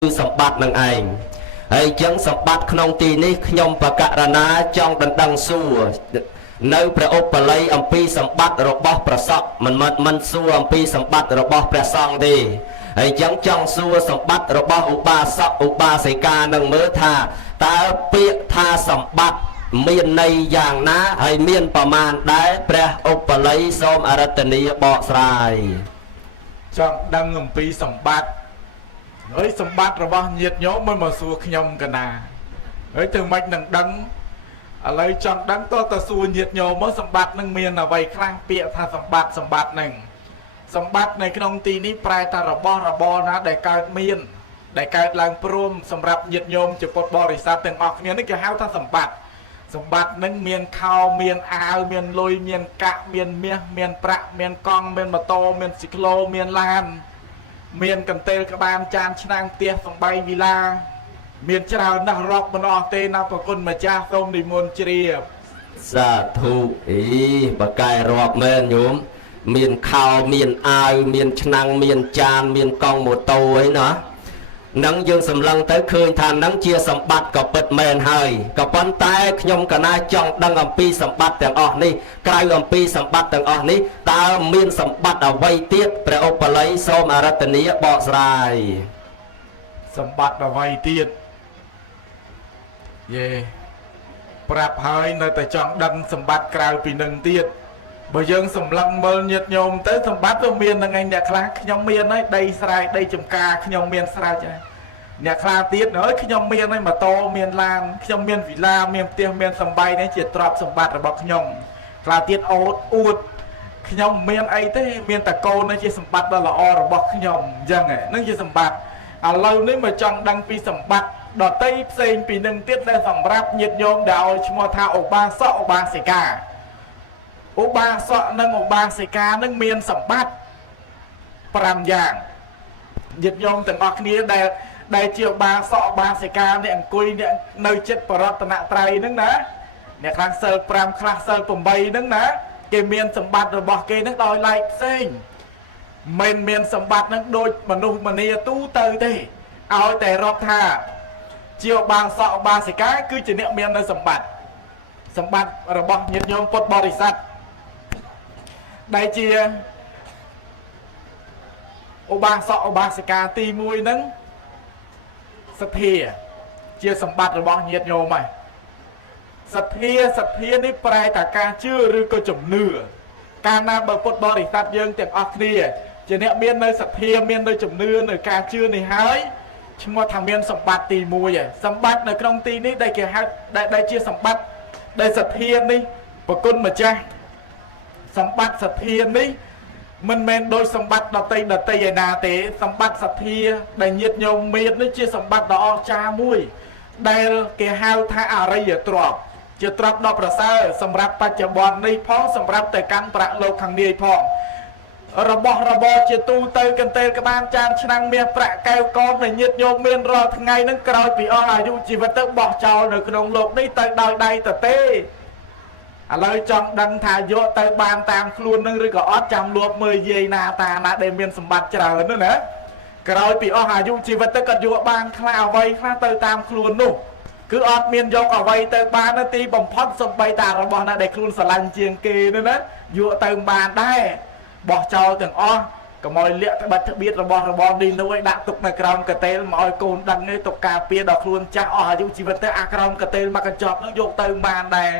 សម្បត្តិនឹងឯងហើយចឹងសម្បត្តិក្នុងទីនេះខ្ញុំបកករណាចង់ដណ្ដឹងសួរនៅព្រះឧបល័យអំពីសម្បត្តិរបស់ព្រះសង្ឃមិនសួរអំពីសម្បត្តិរបស់ព្រះសង្ឃទេហើយចឹងចង់សួរសម្បត្តិរបស់ឧបាសកឧបាសិកានឹងមើលថាតើពាក្យថាសម្បត្តិមានន័យយ៉ាងណាហើយមានប្រមាណដែរព្រះឧបល័យសូមអរតនីបកស្រាយចង់ដឹងអំពីសម្បត្តិហើយសម្បត្តិរបស់ញាតិញោមមកសួរខ្ញុំកណាហើយទៅមិននឹងដឹងឥឡូវចង់ដឹងតើសួរញាតិញោមមកសម្បត្តិនឹងមានអ្វីខ្លះពាក្យថាសម្បត្តិនឹងសម្បត្តិនៅក្នុងទីនេះប្រែថារបស់របរណាដែលកើតមានដែលកើតឡើងព្រមសម្រាប់ញាតិញោមជាពុទ្ធបរិស័ទទាំងអស់គ្នានេះគេហៅថាសម្បត្តិនឹងមានខោមានអាវមានលុយមានកាក់មានមាសមានប្រាក់មានកង់មានម៉ូតូមានស៊ីក្លូមានឡានមានកន្ទេលក្បានចានឆ្នាំងផ្ទះសំបែងវិឡាមានច្រើនណាស់រាប់មិនអស់ទេណាប្រគុណម្ចាស់សូមនិមន្តជ្រាបសាធុបកែរាប់មែនញោមមានខោមានអាវមានឆ្នាំងមានចានមានកង់ម៉ូតូអីណានឹងយើងសម្លឹងទៅឃើញថានឹងជាសម្បត្តិក៏ពិតមែនហើយក៏ប៉ុន្តែខ្ញុំកណាចង់ដឹងអំពីសម្បត្តិទាំងអស់នេះក្រៅអំពីសម្បត្តិទាំងអស់នេះតើមានសម្បត្តិអ្វីទៀតព្រះឧបល័យសូមអរតនីបកស្រាយសម្បត្តិអ្វីទៀតយេប្រាប់ហើយនៅតែចង់ដឹងសម្បត្តិក្រៅពីនឹងទៀតបើយើងសម្លឹងមើលញាតិញោមទៅសម្បត្តិវាមាននឹងឯងអ្នកខ្លះខ្ញុំមានហើយដីស្រែដីចំការខ្ញុំមានស្រេចហើយអ្នកខ្លះទៀតហើយខ្ញុំមានហើយម៉ូតូមានឡានខ្ញុំមានវិឡាមានផ្ទះមានសំបែងនេះជាទ្រព្យសម្បត្តិរបស់ខ្ញុំខ្លះទៀតអូតអួតខ្ញុំមានអីទេមានតកូននេះជាសម្បត្តិដ៏ល្អរបស់ខ្ញុំអញ្ចឹងហ្នឹងជាសម្បត្តិឥឡូវនេះមកចង់ដឹងពីសម្បត្តិដតីផ្សេងពីនឹងទៀតដែលសម្រាប់ញាតិញោមដែលឲ្យឈ្មោះថាឧបាសកឧបាសិកាឧបាសកនិងឧបាសិកានឹងមានសម្បត្តិ5យ៉ាងញាតិញោមទាំងអស់គ្នាដែលជាឧបាសកឧបាសិកាអ្នកអង្គុយអ្នកនៅចិត្តបរតនត្រ័យហ្នឹងណាអ្នកខ្លះសិល5ខ្លះសិល8ហ្នឹងណាគេមានសម្បត្តិរបស់គេហ្នឹងដោយឡែកផ្សេងមិនមានសម្បត្តិហ្នឹងដូចមនុស្សម្នាទូទៅទេឲ្យតែរាប់ថាជាឧបាសកឧបាសិកាគឺជាអ្នកមាននៅសម្បត្តិរបស់ញាតិញោមពុទ្ធបរិស័ទដែលជាឧបាសកឧបាសិកាទី1ហ្នឹងសទ្ធាជាសម្បត្តិរបស់ញាតិញោមហើយសទ្ធានេះប្រែតែការជឿឬក៏ជំនឿកាលណាបើពុទ្ធបរិស័ទយើងទាំងអស់គ្នាជាអ្នកមាននៅសទ្ធាមាននៅជំនឿនៅការជឿនេះហើយឈ្មោះថាមានសម្បត្តិទី1ហើយសម្បត្តិនៅក្នុងទីនេះដែលគេហៅដែលជាសម្បត្តិដែលសទ្ធានេះប្រគុណម្ចាស់សម្បត្តិសទ្ធានេះមិនមែនដោយសម្បត្តិដតីឯណាទេសម្បត្តិសទ្ធាដែលញាតិញោមមាននេះជាសម្បត្តិដ៏អស្ចារ្យមួយដែលគេហៅថាអរិយទ្រព្យជាទ្រព្យដ៏ប្រសើរសម្រាប់បច្ចុប្បន្ននេះផងសម្រាប់ទៅកាន់ប្រាក់លោកខាងនាយផងរបស់របរជាទូទៅកន្ទេលក្បានចានឆ្នាំងមាសប្រាក់កែវកងដែលញាតិញោមមានរាល់ថ្ងៃហ្នឹងក្រោយពីអស់អាយុជីវិតទៅបោះចោលនៅក្នុងលោកនេះទៅដោយដៃទៅទេឥឡូវចង់ដឹងថាយកទៅបានតាមខ្លួននឹងឬក៏អត់ចាំលួបមើលយាយណាតាណាដែលមានសម្បត្តិច្រើននោះណាក្រោយពីអស់អាយុជីវិតទៅក៏យកបានខ្លះអ្វីខ្លះទៅតាមខ្លួននោះគឺអត់មានយកអ្វីទៅបានទីបំផុតសំបីតារបស់ណាដែលខ្លួនស្រឡាញ់ជាងគេនោះណាយកទៅបានដែរបោះចោលទាំងអស់កុំឲ្យលាក់ត្បិតត្បៀតរបស់នេះនោះឲ្យដាក់ទុកនៅក្រោមកតេលមកឲ្យកូនដឹងទេទុកការពារដល់ខ្លួនចាស់អស់អាយុជីវិតទៅអាក្រោមកតេលមកកញ្ចប់នោះយកទៅបានដែរ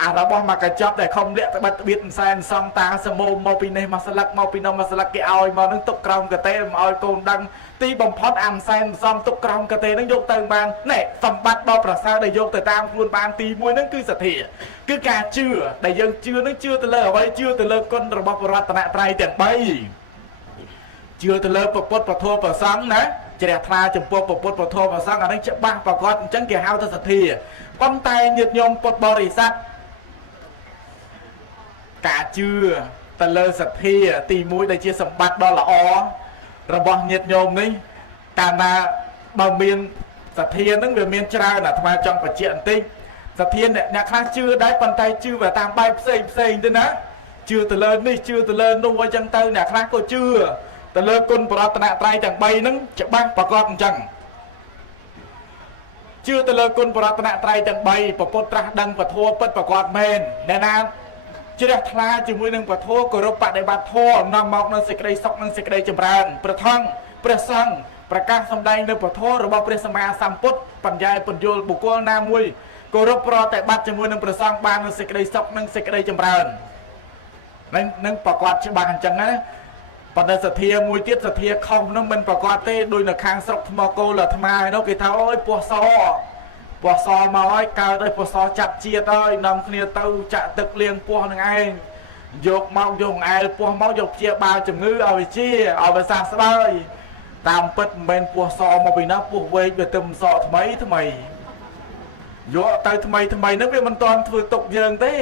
អារបស់មកកញ្ចប់ដែលខំលាក់ត្បិតត្បៀតសែនសំតាសមោមមកពីនេះមកស្លឹកមកពីនោះមកស្លឹកគេឲ្យមកនឹងទុកក្រោមកតេលមកឲ្យកូនដឹងទីបំផុតអាសែនសំទុកក្រោមកតេលនឹងយកទៅបានណែសម្បត្តិដ៏ប្រសើរដែលយកទៅតាមខ្លួនបានទី1ហ្នឹងគឺសទ្ធាគឺការជឿដែលយើងជឿនឹងជឿទៅលើអ្វីជឿទៅលើគុណរបស់បរតនត្រ័យទាំង3ជឿទៅលើពុទ្ធពធប្រសង្ឃណាជ្រះថ្លាចំពោះពុទ្ធពធប្រសង្ឃអានេះច្បាស់ប្រកបអញ្ចឹងគេហៅថាសទ្ធាប៉ុន្តែញាតិញោមពុទ្ធបរិស័ទការជឿទៅលើសទ្ធាទី1ដែលជាសម្បត្តិដ៏ល្អរបស់ញាតិញោមនេះកាលណាបើមានសទ្ធានឹងវាមានច្រើនអាត្មាចង់បញ្ជាក់បន្តិចសទ្ធាអ្នកខ្លះជឿដែរប៉ុន្តែជឿទៅតាមបែបផ្សេងទៅណាជឿទៅលើនេះជឿទៅលើនោះអញ្ចឹងទៅអ្នកខ្លះក៏ជឿ ទៅលើគុណបរតនត្រ័យទាំង3ហ្នឹងច្បាស់ប្រកបអញ្ចឹងជឿទៅលើគុណបរតនត្រ័យទាំង3ពពុទ្ធត្រាស់ដឹងពធពិតប្រកបមែនអ្នកណាជ្រះថ្លាជាមួយនឹងពធគោរពបដិបត្តិធម៌នាំមកនូវសេចក្តីសុខនិងសេចក្តីចម្រើនប្រថងព្រះសង្ឃប្រកាសសម្ដែងនៅពធរបស់ព្រះសម្មាសម្ពុទ្ធបញ្ញើពន្យល់បុគ្គលណាមួយគោរពប្រតិបត្តិជាមួយនឹងព្រះសង្ឃបាននូវសេចក្តីសុខនិងសេចក្តីចម្រើននឹងប្រកបច្បាស់អញ្ចឹងណាប៉ុន្តែសទ្ធាមួយទៀតសទ្ធាខុសនោះមិនប្រកបទេដោយនៅខាងស្រុកថ្មគោលអាត្មានោះគេថាអូយពស់សមកហើយកើតឲ្យពស់សចាប់ជាតិហើយនាំគ្នាទៅចាក់ទឹកលាងពស់នឹងឯងយកមកយកអែលពស់មកយកព្យាបាលជំងឺឲ្យវិជាឲ្យវាសះស្បើយតាមពិតមិនមែនពស់សមកពីណាពស់វែកវាទៅសក់ថ្មីយកទៅថ្មីហ្នឹងវាមិនទាន់ធ្វើទុកយើងទេ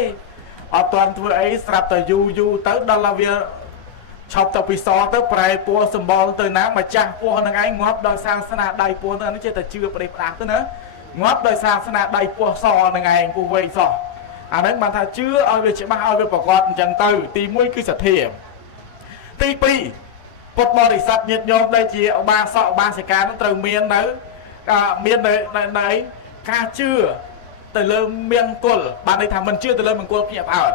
អត់ទាន់ធ្វើអីស្រាប់តែយូរទៅដល់តែវាឈប់ទៅពីសទៅប្រែពណ៌សម្បល់ទៅណាម្ចាស់ពណ៌នឹងឯងងាប់ដោយសាសនាដៃពណ៌ហ្នឹងចេះតែជឿប្រេះផ្ដាស់ទៅណាងាប់ដោយសាសនាដៃពណ៌សនឹងឯងពស់វែកសោះអាហ្នឹងបានថាជឿឲ្យវាច្បាស់ឲ្យវាប្រកបអញ្ចឹងទៅទី1គឺសទ្ធាទី2ពុទ្ធបរិស័ទញាតិញោមដែលជាឧបាសកឧបាសិកានឹងត្រូវមាននៅការជឿទៅលើមង្គលបានន័យថាមិនជឿទៅលើមង្គលភ្ញាក់ផ្អើល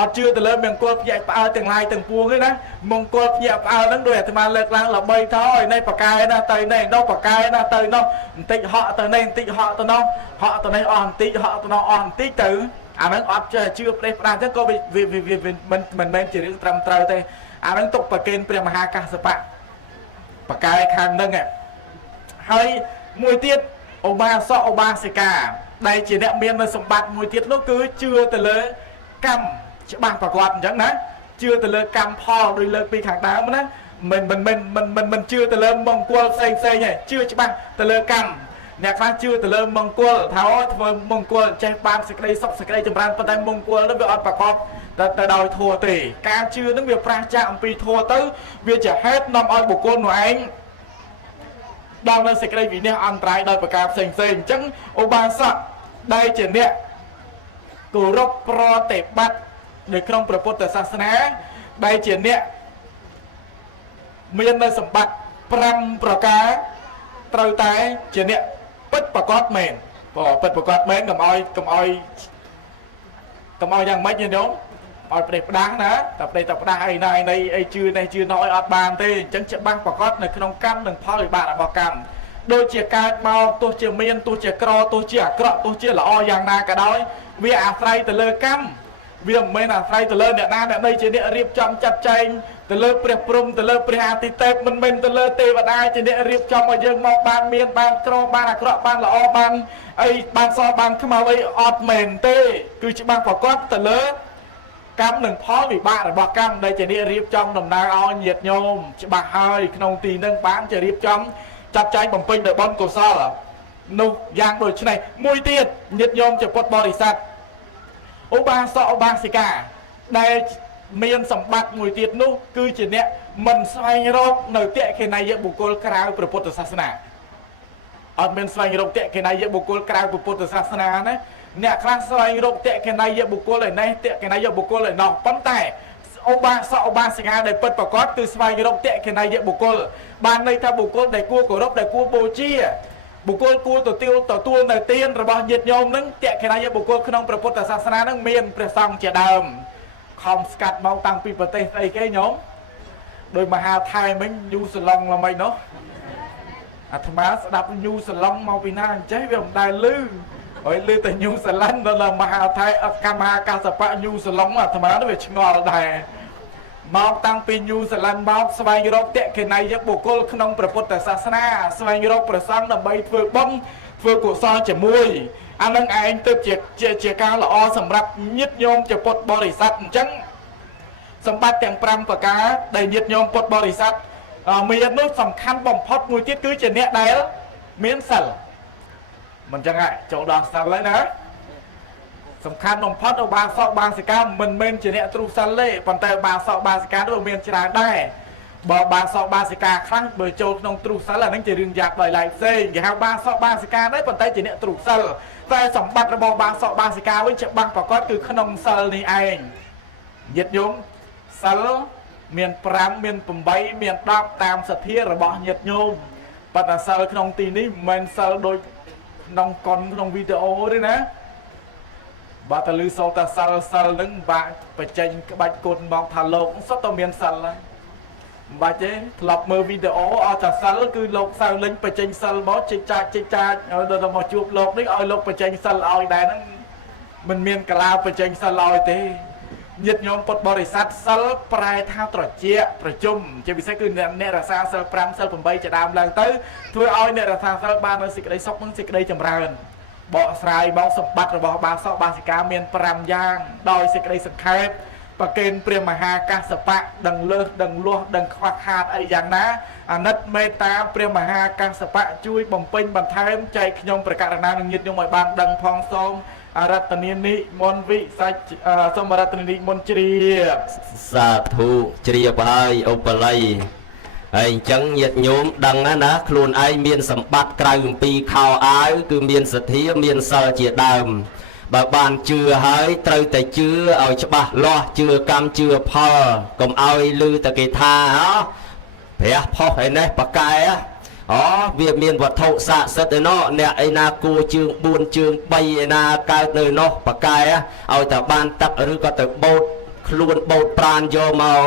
អត់ជឿទៅលើមង្គលភ្ញាក់ផ្អើលទាំងឡាយទាំងពួងទេណាមង្គលភ្ញាក់ផ្អើលហ្នឹងដោយអាត្មាលើកឡើងល្បីទៅឲ្យនេះបកាយណាទៅនេះនោះបកាយណាទៅនោះបន្តិចហក់ទៅនេះបន្តិចហក់ទៅនោះហក់ទៅនេះអស់បន្តិចហក់ទៅនោះអស់បន្តិចទៅអាហ្នឹងអត់ជឿផ្ដេសផ្ដាស់ចឹងក៏មិនមែនជារឿងត្រឹមត្រូវទេអាហ្នឹងទុកប្រគេនព្រះមហាកាសបៈបកាយខាងហ្នឹងហើយមួយទៀតឧបាសកឧបាសិកាដែលជាអ្នកមាននៅសម្បត្តិមួយទៀតនោះគឺជឿទៅលើកម្មច្បាស់ប្រកបអញ្ចឹងណាជឿទៅលើកម្មផលដោយលើកពីខាងដើមណាមិនជឿទៅលើមង្គលផ្សេងទេជឿច្បាស់ទៅលើកម្មអ្នកខ្លះជឿទៅលើមង្គលថាអូធ្វើមង្គលចេះបានសេចក្តីសុខសេចក្តីចម្រើនប៉ុន្តែមង្គលនោះវាអត់ប្រកបទៅដោយធម៌ទេការជឿនឹងវាប្រឆាំងអំពីធម៌ទៅវាជាហេតុនាំឲ្យបុគ្គលនោះឯងដល់នៅសេចក្តីវិនិច្ឆ័យអន្តរាយដោយប្រការផ្សេងអញ្ចឹងឧបាសកដែលជាអ្នកគោរពប្រតិបត្តិនៅក្នុងព្រះពុទ្ធសាសនាដែលជាអ្នកមាននៅសម្បត្តិ5ប្រការត្រូវតែជាអ្នកពិតប្រកបមែនពិតប្រកបមែនកុំឲ្យយ៉ាងម៉េចញោមឲ្យប្រេះផ្ដាស់ណាតែប្រេះតែផ្ដាស់អីណាអីជឿនេះជឿនោះឲ្យអត់បានទេអញ្ចឹងច្បាស់ប្រកបនៅក្នុងកម្មនិងផលវិបាករបស់កម្មដូចជាកើតមកទោះជាមានទោះជាក្រទោះជាអាក្រក់ទោះជាល្អយ៉ាងណាក៏ដោយវាអាស្រ័យទៅលើកម្មវាមិនមែនអាស្រ័យទៅលើអ្នកណាអ្នកណីជាអ្នករៀបចំចាត់ចែងទៅលើព្រះព្រំទៅលើព្រះអាទិទេពមិនមែនទៅលើទេវតាជាអ្នករៀបចំឲ្យយើងមកបានមានបានក្របានអាក្រក់បានល្អបានអីបានសបានខ្មៅអីអត់មែនទេគឺច្បាស់ប្រកបទៅលើកម្មនិងផលវិបាករបស់កម្មដែលជាអ្នករៀបចំដំណើរឲ្យញាតិញោមច្បាស់ហើយក្នុងទីនឹងបានជារៀបចំចាត់ចែងបំពេញដោយបុណ្យកុសលនោះយ៉ាងដូចនេះមួយទៀតញាតិញោមជាពុទ្ធបរិស័ទឧបាសកឧបាសិកាដែលមានសម្បត្តិមួយទៀតនោះគឺជាអ្នកមិនស្វែងរកនៅតេខេណយបុគ្គលក្រៅព្រះពុទ្ធសាសនាអត់មានស្វែងរកតេខេណយបុគ្គលក្រៅព្រះពុទ្ធសាសនាណាអ្នកខ្លះស្វែងរកតេខេណយបុគ្គលឯនេះតេខេណយបុគ្គលឯនោះប៉ុន្តែឧបាសកឧបាសិកាដែលពិតប្រាកដគឺស្វែងរកតេខេណយបុគ្គលបានន័យថាបុគ្គលដែលគួរគោរពដែលគួរបូជាបុគ្គលគួរទទួលនៅទានរបស់ញាតិញោមនឹងតេខេណយបុគ្គលក្នុងព្រះពុទ្ធសាសនានឹងមានព្រះសង្ឃជាដើមខំស្កាត់មកតាំងពីប្រទេសស្អីគេញោមដោយមហាថៃមិញញូសឡុងល្មិញនោះអាត្មាស្ដាប់ញូសឡុងមកពីណាអញ្ចេះវាមិនដែលឮហើយឮតែញូសឡាន់ដល់មហាថៃអកម្មមហាកាសបៈញូសឡុងអាត្មានោះវាឆ្ងល់ដែរមកតាំងពីញូសឡាន់មកស្វែងរកតេខេណយបុគ្គលក្នុងព្រះពុទ្ធសាសនាស្វែងរកព្រះសង្ឃដើម្បីធ្វើបុណ្យធ្វើកុសលជាមួយអានឹងឯងទៅជាការល្អសម្រាប់ញាតិញោមជាពុទ្ធបរិស័ទអញ្ចឹងសម្បត្តិទាំង5ប្រការដែលញាតិញោមពុទ្ធបរិស័ទមាននោះសំខាន់បំផុតមួយទៀតគឺជាអ្នកដែលមានសិលមិនចឹងហ่ะចូលដល់សិលហើយណាសំខាន់បំផុតឧបាសកបាសិកាមិនមែនជាអ្នកទ្រុសិលទេប៉ុន្តែឧបាសកបាសិកានោះមានច្រើនដែរបើបាសកបាសិកាខ្លាំងបើចូលក្នុងទ្រុសិលអានឹងជារឿងយ៉ាប់ដោយឡែកផ្សេងគេហៅបាសកបាសិកាដែរប៉ុន្តែជាអ្នកទ្រុសិលតែសម្បត្តិរបស់បាសកបាសិកាវិញច្បាស់ប្រកបគឺក្នុងសិលនេះឯងញាតិញោមសិល មាន5មាន8មាន10តាមសទ្ធារបស់ញាតិញោមប៉ុន្តែសិលក្នុងទីនេះមិនមែនសិលដូចក្នុងកុនក្នុងវីដេអូទេណាបើតលឺសូតាសិលហ្នឹងបាក់បញ្ចេញក្បាច់គុណមកថាលោកសុទ្ធតែមានសិលហើយមិនបាច់ទេធ្លាប់មើលវីដេអូអត់តែសិលគឺលោកសៅលេងបញ្ចេញសិលមកជិះចាច់ដល់មកជួបលោកនេះឲ្យលោកបញ្ចេញសិលឲ្យដែរហ្នឹងមិនមានកលាបញ្ចេញសិលឲ្យទេញាតិញោមពុទ្ធបរិស័ទសិលប្រែថាត្រជាប្រជុំជាពិសេសគឺអ្នករក្សាសិល5សិល8ជាដើមឡើងទៅធ្វើឲ្យអ្នករក្សាសិលបាននូវសេចក្តីសុខនិងសេចក្តីចម្រើនបកស្រាយមកសម្បត្តិរបស់បាសកបាសិកាមាន5យ៉ាងដោយសេចក្តីសង្ខេបប្រកេនព្រះមហាកាសបៈដឹងលើសដឹងលាស់ដឹងខ្វះខាតអីយ៉ាងណាអាណិតមេត្តាព្រះមហាកាសបៈជួយបំពេញបន្ថែមចែកខ្ញុំប្រកាសណានឹងញាតិញោមឲ្យបានដឹងផងសូមអរតនានិមន្តវិសាច់សូមអរតនានិមន្តជ្រាបសាធុជ្រាបហើយឧបល័យហើយអញ្ចឹងញាតិញោមដឹងណាខ្លួនឯងមានសម្បត្តិក្រៅអំពីខោអាវគឺមានសទ្ធាមានសិលជាដើមបើបានជឿហើយត្រូវតែជឿឲ្យច្បាស់លាស់ជឿកម្មជឿផលកុំឲ្យលឺតែគេថាព្រះផុសឯនេះបកែវាមានវត្ថុស័ក្តិសិទ្ធិឯណោះអ្នកឯណាគួជើង4ជើង3ឯណាកើតនៅនោះបកែឲ្យតែបានទឹកឬក៏ទៅបោតខ្លួនបោតប្រានយកមក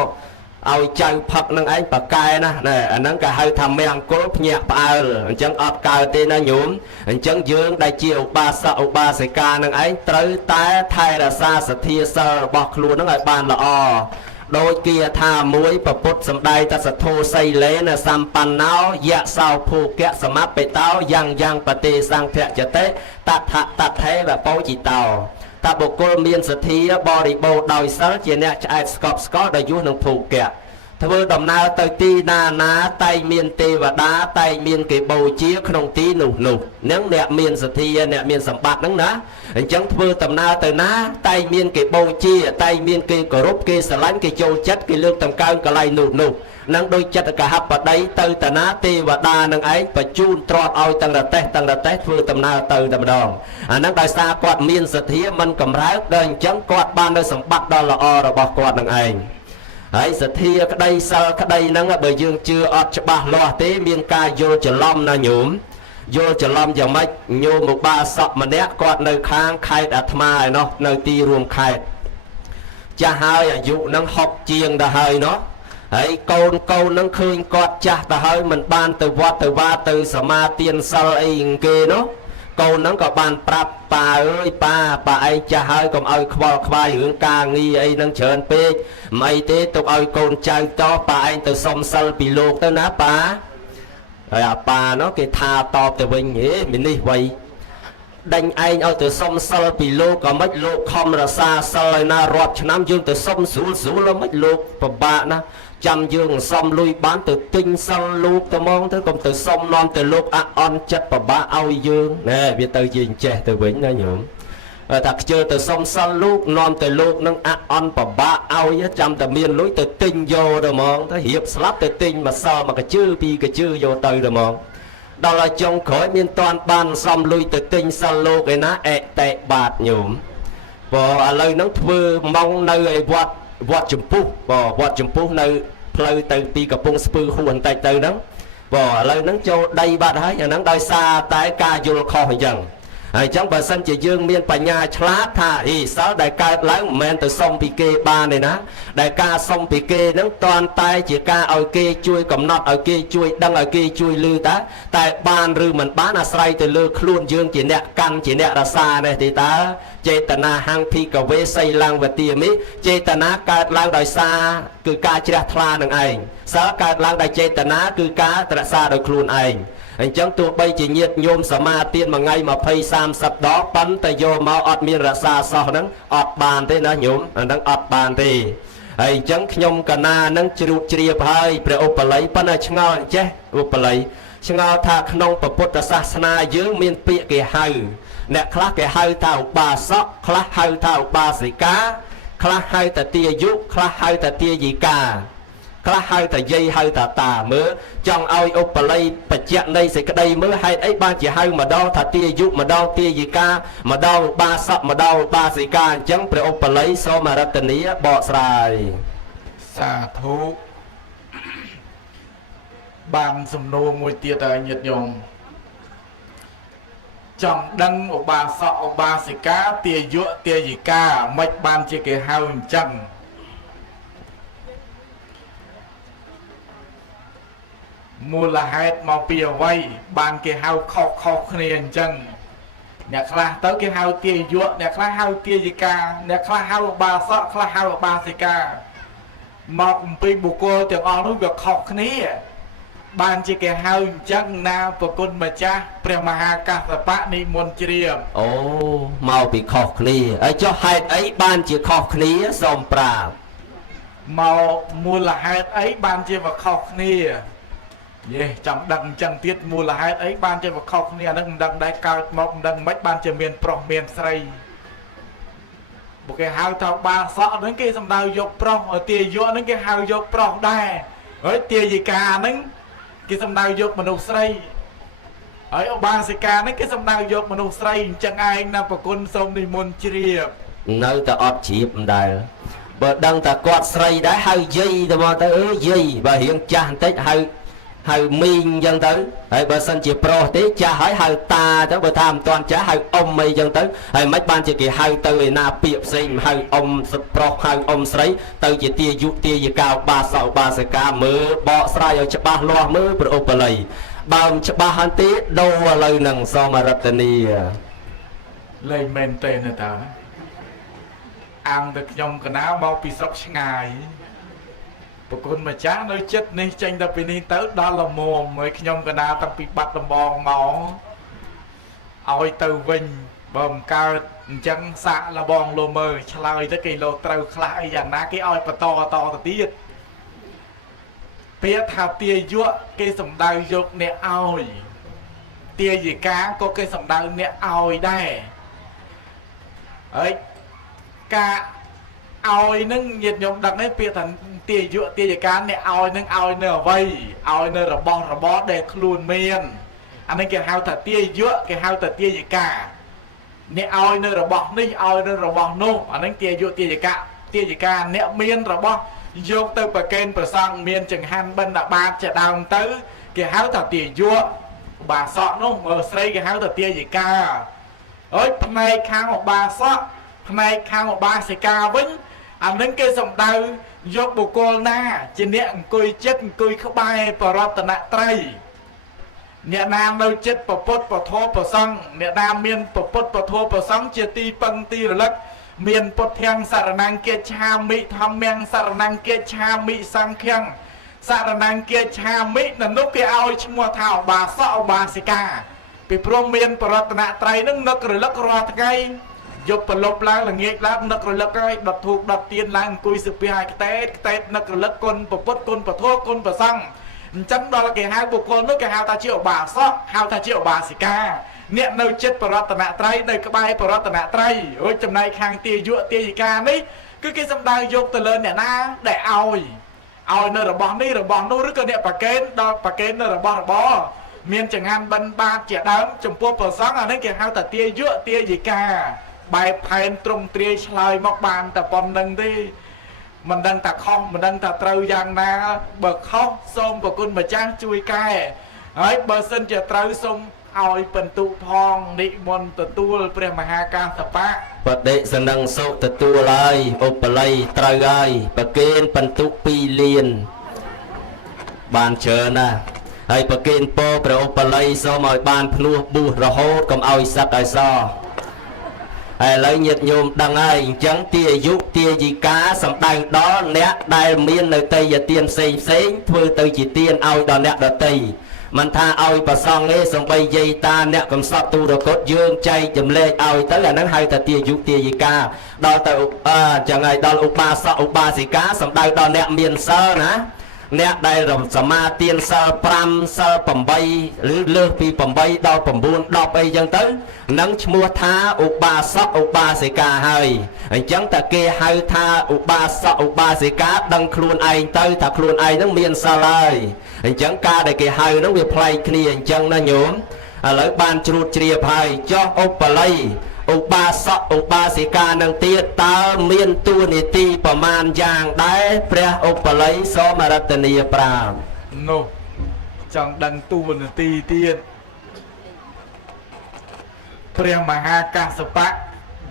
ឲ្យចៅផឹកនឹងឯងបកែណាអាហ្នឹងគេហៅថាមង្គលភ្ញាក់ផ្អើលអញ្ចឹងអត់កើតទេណាញោមអញ្ចឹងយើងដែលជាឧបាសកឧបាសិកានឹងឯងត្រូវតែថែរក្សាសទ្ធាសិលរបស់ខ្លួននឹងឲ្យបានល្អដោយគាថាមួយពពុទ្ធសម្ដែងតសធោសីលេនសម្បណ្ណោយៈសោភូកៈសមបិតោយ៉ាងបទេសង្ឃចតិតថេវបោជិតោតបុគ្គលមានសទ្ធាបរិបូរណ៍ដោយសិលជាអ្នកឆ្អែតស្កប់ស្កល់ដោយយុះនឹងភូកៈធ្វើដំណើរទៅទីណាតែងមានទេវតាតែងមានគេបូជាក្នុងទីនោះនឹងអ្នកមានសទ្ធាអ្នកមានសម្បត្តិហ្នឹងណាអញ្ចឹងធ្វើដំណើរទៅណាតែងមានគេបូជាតែងមានគេគោរពគេស្រឡាញ់គេចូលចិត្តគេលើកតម្កើងកន្លែងនោះនឹងដោយចិត្តកហបតីទៅតាណាទេវតានឹងឯងបញ្ជូនទ្រព្យឲ្យទាំងរទេះធ្វើដំណើរទៅតែម្ដងអាហ្នឹងដោយសារគាត់មានសទ្ធាមិនកម្រើកដល់អញ្ចឹងគាត់បាននៅសម្បត្តិដ៏ល្អរបស់គាត់នឹងឯងហើយសទ្ធាក្តីសិលក្តីហ្នឹងបើយើងជឿអត់ច្បាស់លាស់ទេមានការយល់ច្រឡំណាញោមយល់ច្រឡំយ៉ាងម៉េចញោមឧបាសកម្នាក់គាត់នៅខាងខេត្តអាត្មាឯណោះនៅទីរួមខេត្តចាស់ហើយអាយុហ្នឹង60ជាងទៅហើយណោះហើយកូនហ្នឹងឃើញគាត់ចាស់ទៅហើយមិនបានទៅវត្តទៅវាទៅសមាទានសិលអីគេនោះកូនហ្នឹងក៏បានប្រាប់ប៉ាអើយប៉ាឯងចាស់ហើយកុំឲ្យខ្វល់ខ្វាយរឿងការងារអីហ្នឹងច្រើនពេកមិនអីទេទុកឲ្យកូនចៅតប៉ាឯងទៅសុំសិលពីលោកទៅណាប៉ាហើយអាប៉ានោះគេថាតបទៅវិញហេមីនេះវៃដេញឯងឲ្យទៅសុំសិលពីលោកក៏មិនលោកខំរសាសិលឲ្យណារាប់ឆ្នាំយើងទៅសុំស្រួលមិនលោកពិបាកណាចាំយើងសុំលុយបានទៅទិញសិលលោកទៅហ្មងទៅកុំទៅសុំនាំទៅលោកអន់ចិត្តពិបាកឲ្យយើងណែវាទៅជាចេះទៅវិញណាញោមតែខ្ជិលទៅសុំសិលលោកនាំទៅលោកនឹងអន់ពិបាកឲ្យចាំតែមានលុយទៅទិញយកទៅហ្មងទៅរៀបស្លាប់ទៅទិញម្សិលមួយកញ្ជើពីរកញ្ជើយកទៅហ្មងដល់ឲ្យចុងក្រោយមានតាន់បានសំលុយទៅទិញសិលលោកឯណាអេតេបាតញោមបើឥឡូវហ្នឹងធ្វើម៉ងនៅឯវត្តចម្ពុះវត្តចម្ពុះនៅផ្លូវទៅពីកំពង់ស្ពឺហួរបន្តិចទៅហ្នឹងឥឡូវហ្នឹងចូលដីបាត់ហើយអាហ្នឹងដោយសារតែការយល់ខុសអញ្ចឹងហើយអញ្ចឹងបើសិនជាយើងមានបញ្ញាឆ្លាតថាសិលដែលកើតឡើងមិនមែនទៅសុំពីគេបានទេណាដែលការសុំពីគេហ្នឹងតន់តែជាការឲ្យគេជួយកំណត់ឲ្យគេជួយដឹងឲ្យគេជួយលឺតែបានឬមិនបានអាស្រ័យទៅលើខ្លួនយើងជាអ្នកកាន់ជាអ្នករសានេះទេតើចេតនាហង្ភិកវេសីលង្វទាមិចេតនាកើតឡើងដោយសារគឺការជ្រះថ្លានឹងឯងសិលកើតឡើងដោយចេតនាគឺការរក្សាដោយខ្លួនឯងអញ្ចឹងទោះបីជាញាតិញោមសមាទានមួយថ្ងៃ20 30ដងប៉ុន្តែយកមកអត់មានរក្សាសោះហ្នឹងអត់បានទេណាញោមអាហ្នឹងអត់បានទេហើយអញ្ចឹងខ្ញុំកណាហ្នឹងជ្រួតជ្រាបហើយព្រះឧបល័យប៉ុន្តែឆ្ងល់ចេះឧបល័យឆ្ងល់ថាក្នុងពុទ្ធសាសនាយើងមានពាក្យគេហៅអ្នកខ្លះគេហៅថាឧបាសកខ្លះហៅថាឧបាសិកាខ្លះហៅថាទាយុខ្លះហៅថាទាយិកាខ្លះហៅថាយាយហៅថាតាមើលចង់ឲ្យឧបល័យបច្ចៈនៃសេចក្តីមើលហេតុអីបានជាហៅម្ដងថាទាយុម្ដងទាយិកាម្ដងឧបាសកម្ដងឧបាសិកាអញ្ចឹងព្រះឧបល័យសូមរតនាបកស្រាយ សាធុបានសំណួរមួយទៀតឲ្យញាតិញោមចង់ដឹងឧបាសកឧបាសិកាទាយុទាយិកាមិនបានជាគេហៅអញ្ចឹងមូលហេតុមកពីអ្វីបានគេហៅខុសគ្នាអញ្ចឹងអ្នកខ្លះទៅគេហៅទាយុអ្នកខ្លះហៅទាយិកាអ្នកខ្លះហៅឧបាសកខ្លះហៅឧបាសិកាមកអំពីបុគ្គលទាំងអស់នោះវាខុសគ្នាបានជាគេហៅអញ្ចឹងណាប្រគុណម្ចាស់ព្រះមហាកស្សបៈនិមន្តជ្រាបអូមកពីខុសគ្នាហើយចុះហេតុអីបានជាខុសគ្នាសូមប្រាប់មកមូលហេតុអីបានជាវាខុសគ្នាយេចង់ដឹងអញ្ចឹងទៀតមូលហេតុអីបានជាវាខុសគ្នាហ្នឹងមិនដឹងដែរកើតមកមិនដឹងមិនបានជាមានប្រុសមានស្រីបើគេហៅថាបាសក់ហ្នឹងគេសំដៅយកប្រុសទាយុហ្នឹងគេហៅយកប្រុសដែរហើយទាយិកាហ្នឹងគេសំដៅយកមនុស្សស្រីហើយឧបាសិកាហ្នឹងគេសំដៅយកមនុស្សស្រីអញ្ចឹងឯងណាប្រគុណសូមនិមន្តជ្រាបនៅតែអត់ជ្រាបមិនដែលបើដឹងតែគាត់ស្រីដែរហៅយាយទៅមកទៅយាយបើរៀងចាស់បន្តិចហៅមីងអញ្ចឹងទៅហើយបើសិនជាប្រុសទេចាស់ហើយហៅតាទៅបើថាមិនទាន់ចាស់ហៅអ៊ំអីអញ្ចឹងទៅហើយមិនបានជាគេហៅទៅឯណាពាក្យផ្សេងហៅអ៊ំប្រុសហៅអ៊ំស្រីទៅជាទាយុទាយិកាឧបាសកឧបាសិកាមើលបកស្រាយឲ្យច្បាស់លាស់មើលប្រឧបល័យបើមិនច្បាស់ហ្នឹងទេដូរឥឡូវហ្នឹងសូមរតនីលេងមែនទេណាតាអាំងតែខ្ញុំកណាមកពីស្រុកឆ្ងាយប្រគុណម្ចាស់នៅចិត្តនេះចេញទៅពីនេះទៅដល់ល្មមហើយខ្ញុំកណាតាំងពីបាត់ដំបងមកឲ្យទៅវិញបើមិនកើតអញ្ចឹងសាក់លបងលោមើឆ្លើយទៅគេលោត្រូវខ្លះអីយ៉ាងណាគេឲ្យបន្តទៅទៀតពាក្យថាទាយុគេសំដៅយកអ្នកឲ្យទាយិកាក៏គេសំដៅអ្នកឲ្យដែរហើយការឲ្យនឹងញាតិញោមដឹងទេពាក្យថាទាយុទាយិកាអ្នកឲ្យនឹងឲ្យនៅអ្វីឲ្យនៅរបស់របរដែលខ្លួនមានអានេះគេហៅថាទាយុគេហៅថាទាយិកាអ្នកឲ្យនៅរបស់នេះឲ្យនៅរបស់នោះអានេះទាយុទាយិកាអ្នកមានរបស់យកទៅប្រកេនប្រសង់មានចង្ហាន់បិណ្ឌបាតជាដើមទៅគេហៅថាទាយុបាសកនោះមើលស្រីគេហៅថាទាយិកាអើយផ្នែកខាងឧបាសកផ្នែកខាងឧបាសិកាវិញអានឹងគេសំដៅយកបុគ្គលណាជាអ្នកអង្គុយចិត្តអង្គុយក្បែរបរតនត្រ័យអ្នកណានៅចិត្តពពុទ្ធពធប្រសង្ឃអ្នកណាមានពពុទ្ធពធប្រសង្ឃជាទីពឹងទីរលឹកមានពុទ្ធាំងសរណង្គាឆាមិធម្មំសរណង្គាឆាមិសង្ឃំសរណង្គាឆាមិនៅនោះគេឲ្យឈ្មោះថាឧបាសកឧបាសិកាពីព្រមមានបរតនត្រ័យនឹងនឹករលឹករាល់ថ្ងៃយកប្រឡប់ឡើងល្ងាចឡើងនឹករលឹកហើយដុតធូបដុតទៀនឡើងអង្គុយសៀឲ្យខ្ទេតនឹករលឹកគុណពុទ្ធគុណពធគុណប្រសង្ឃអញ្ចឹងដល់គេហៅបុគ្គលនោះគេហៅថាជាឧបាសកហៅថាជាឧបាសិកាអ្នកនៅចិត្តបរតនត្រ័យនៅក្បែរបរតនត្រ័យរួចចំណែកខាងទាយុទាយិកានេះគឺគេសំដៅយកទៅលើអ្នកណាដែលឲ្យនៅរបស់នេះរបស់នោះឬក៏អ្នកប្រកេនដល់ប្រកេននៅរបស់របរមានចង្ហាន់បិណ្ឌបាតជាដើមចំពោះប្រសង្ឃអានេះគេហៅថាទាយុទាយិកាបែបផែនត្រង់ទ្រាយឆ្លើយមកបានតែប៉ុណ្្នឹងទេមិនដឹងថាខុសមិនដឹងថាត្រូវយ៉ាងណាបើខុសសូមប្រគុណម្ចាស់ជួយកែហើយបើសិនជាត្រូវសូមឲ្យបន្ទុផងនិមន្តទទួលព្រះមហាកាសបៈបដិសនឹងសុទទួលហើយឧបល័យត្រូវហើយប្រគេនបន្ទុ2លានបានច្រើនណាស់ហើយប្រគេនពរព្រះឧបល័យសូមឲ្យបានភ្នោះប៊ូសរហូតកុំឲ្យសឹកឲ្យសហើយឥឡូវញាតិញោមដឹងហើយអញ្ចឹងទាយុទាយិកាសំដៅដល់អ្នកដែលមាននៅតីយទានផ្សេងធ្វើទៅជាទានឲ្យដល់អ្នកដតីមិនថាឲ្យប្រសងទេសំបីយាយតាអ្នកកំសត់ទូរកុដយើងចែកចម្លែកឲ្យទៅអាហ្នឹងហៅថាទាយុទាយិកាដល់ទៅចឹងហើយដល់ឧបាសកឧបាសិកាសំដៅដល់អ្នកមានសិលណាអ្នកដែលសមាទានសិល5សិល8ឬលើសពី8ដល់9 10អីចឹងទៅនឹងឈ្មោះថាឧបាសកឧបាសិកាហើយអញ្ចឹងតែគេហៅថាឧបាសកឧបាសិកាដឹងខ្លួនឯងទៅថាខ្លួនឯងនឹងមានសិលហើយអញ្ចឹងការដែលគេហៅនឹងវាប្លែកគ្នាអញ្ចឹងណាញោមឥឡូវបានជ្រួតជ្រាបហើយចោះឧបល័យ ឧបាសកឧបាសិកានឹងទៀតតើមានតួនាទីប្រមាណយ៉ាងដែរព្រះឧបល័យសូមរតនាប្រាប់នោះចង់ដឹងតួនាទីទៀតព្រះមហាកាសបៈ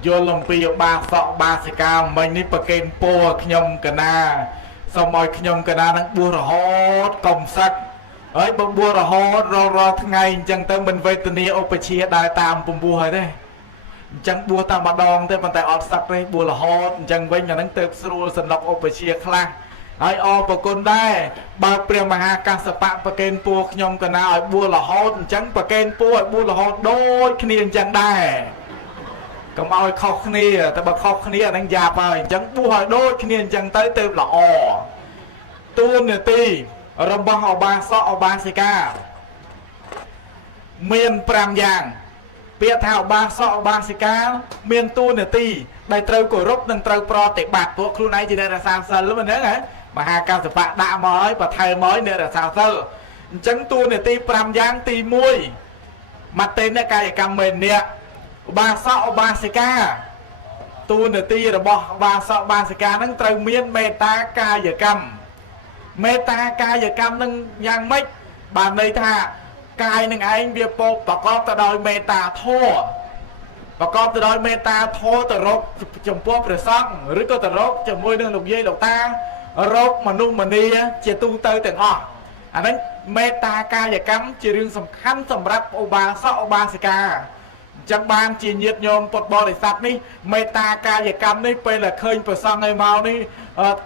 យល់អំពីឧបាសកឧបាសិកាមិញនេះប្រកេនពរខ្ញុំកណាសូមឲ្យខ្ញុំកណានឹងបួសរហូតកុំសឹកហើយបើបួសរហូតរាល់ថ្ងៃអញ្ចឹងទៅមិនវេទនាឧបជាដើរតាមពំពោះហើយទេអញ្ចឹងបួសតែម្ដងទេប៉ុន្តែអត់សឹកទេបួសរហូតអញ្ចឹងវិញអានឹងទៅស្រួលសន្លប់ឧបជាខ្លះហើយអរប្រគុណដែរបើព្រះមហាកាសបៈប្រកេនពរខ្ញុំកណាឲ្យបួសរហូតអញ្ចឹងប្រកេនពរឲ្យបួសរហូតដូចគ្នាអញ្ចឹងដែរកុំឲ្យខុសគ្នាតែបើខុសគ្នាអានឹងយ៉ាប់ហើយអញ្ចឹងបួសឲ្យដូចគ្នាអញ្ចឹងទៅល្អតួនាទីរបស់ឧបាសកឧបាសិកាមាន5យ៉ាងពាក្យថាឧបាសកឧបាសិកាមានតួនាទីដែលត្រូវគោរពនិងត្រូវប្រតិបត្តិពួកខ្លួនឯងជាអ្នករក្សាសិលហ្នឹងណាមហាកាសបៈដាក់មកហើយបន្ថែមមកអ្នករក្សាសិលអញ្ចឹងតួនាទី5យ៉ាងទី1មតេនកាយកម្មមេនៈឧបាសកឧបាសិកាតួនាទីរបស់ឧបាសកឧបាសិកាហ្នឹងត្រូវមានមេត្តាកាយកម្មមេត្តាកាយកម្មនឹងយ៉ាងម៉េចបានន័យថាកាយនឹងឯងវាពោប្រកបទៅដោយមេត្តាធម៌ប្រកបទៅដោយមេត្តាធម៌ទៅរកចំពោះព្រះសង្ឃឬក៏ទៅរកជាមួយនឹងលោកយាយលោកតារកមនុស្សម្នាជាទូទៅទាំងអស់អាហ្នឹងមេត្តាកាយកម្មជារឿងសំខាន់សម្រាប់ឧបាសកឧបាសិកាអញ្ចឹងបានជាញាតិញោមពុទ្ធបរិស័ទនេះមេត្តាកាយកម្មនេះពេលដែលឃើញព្រះសង្ឃឲ្យមកនេះ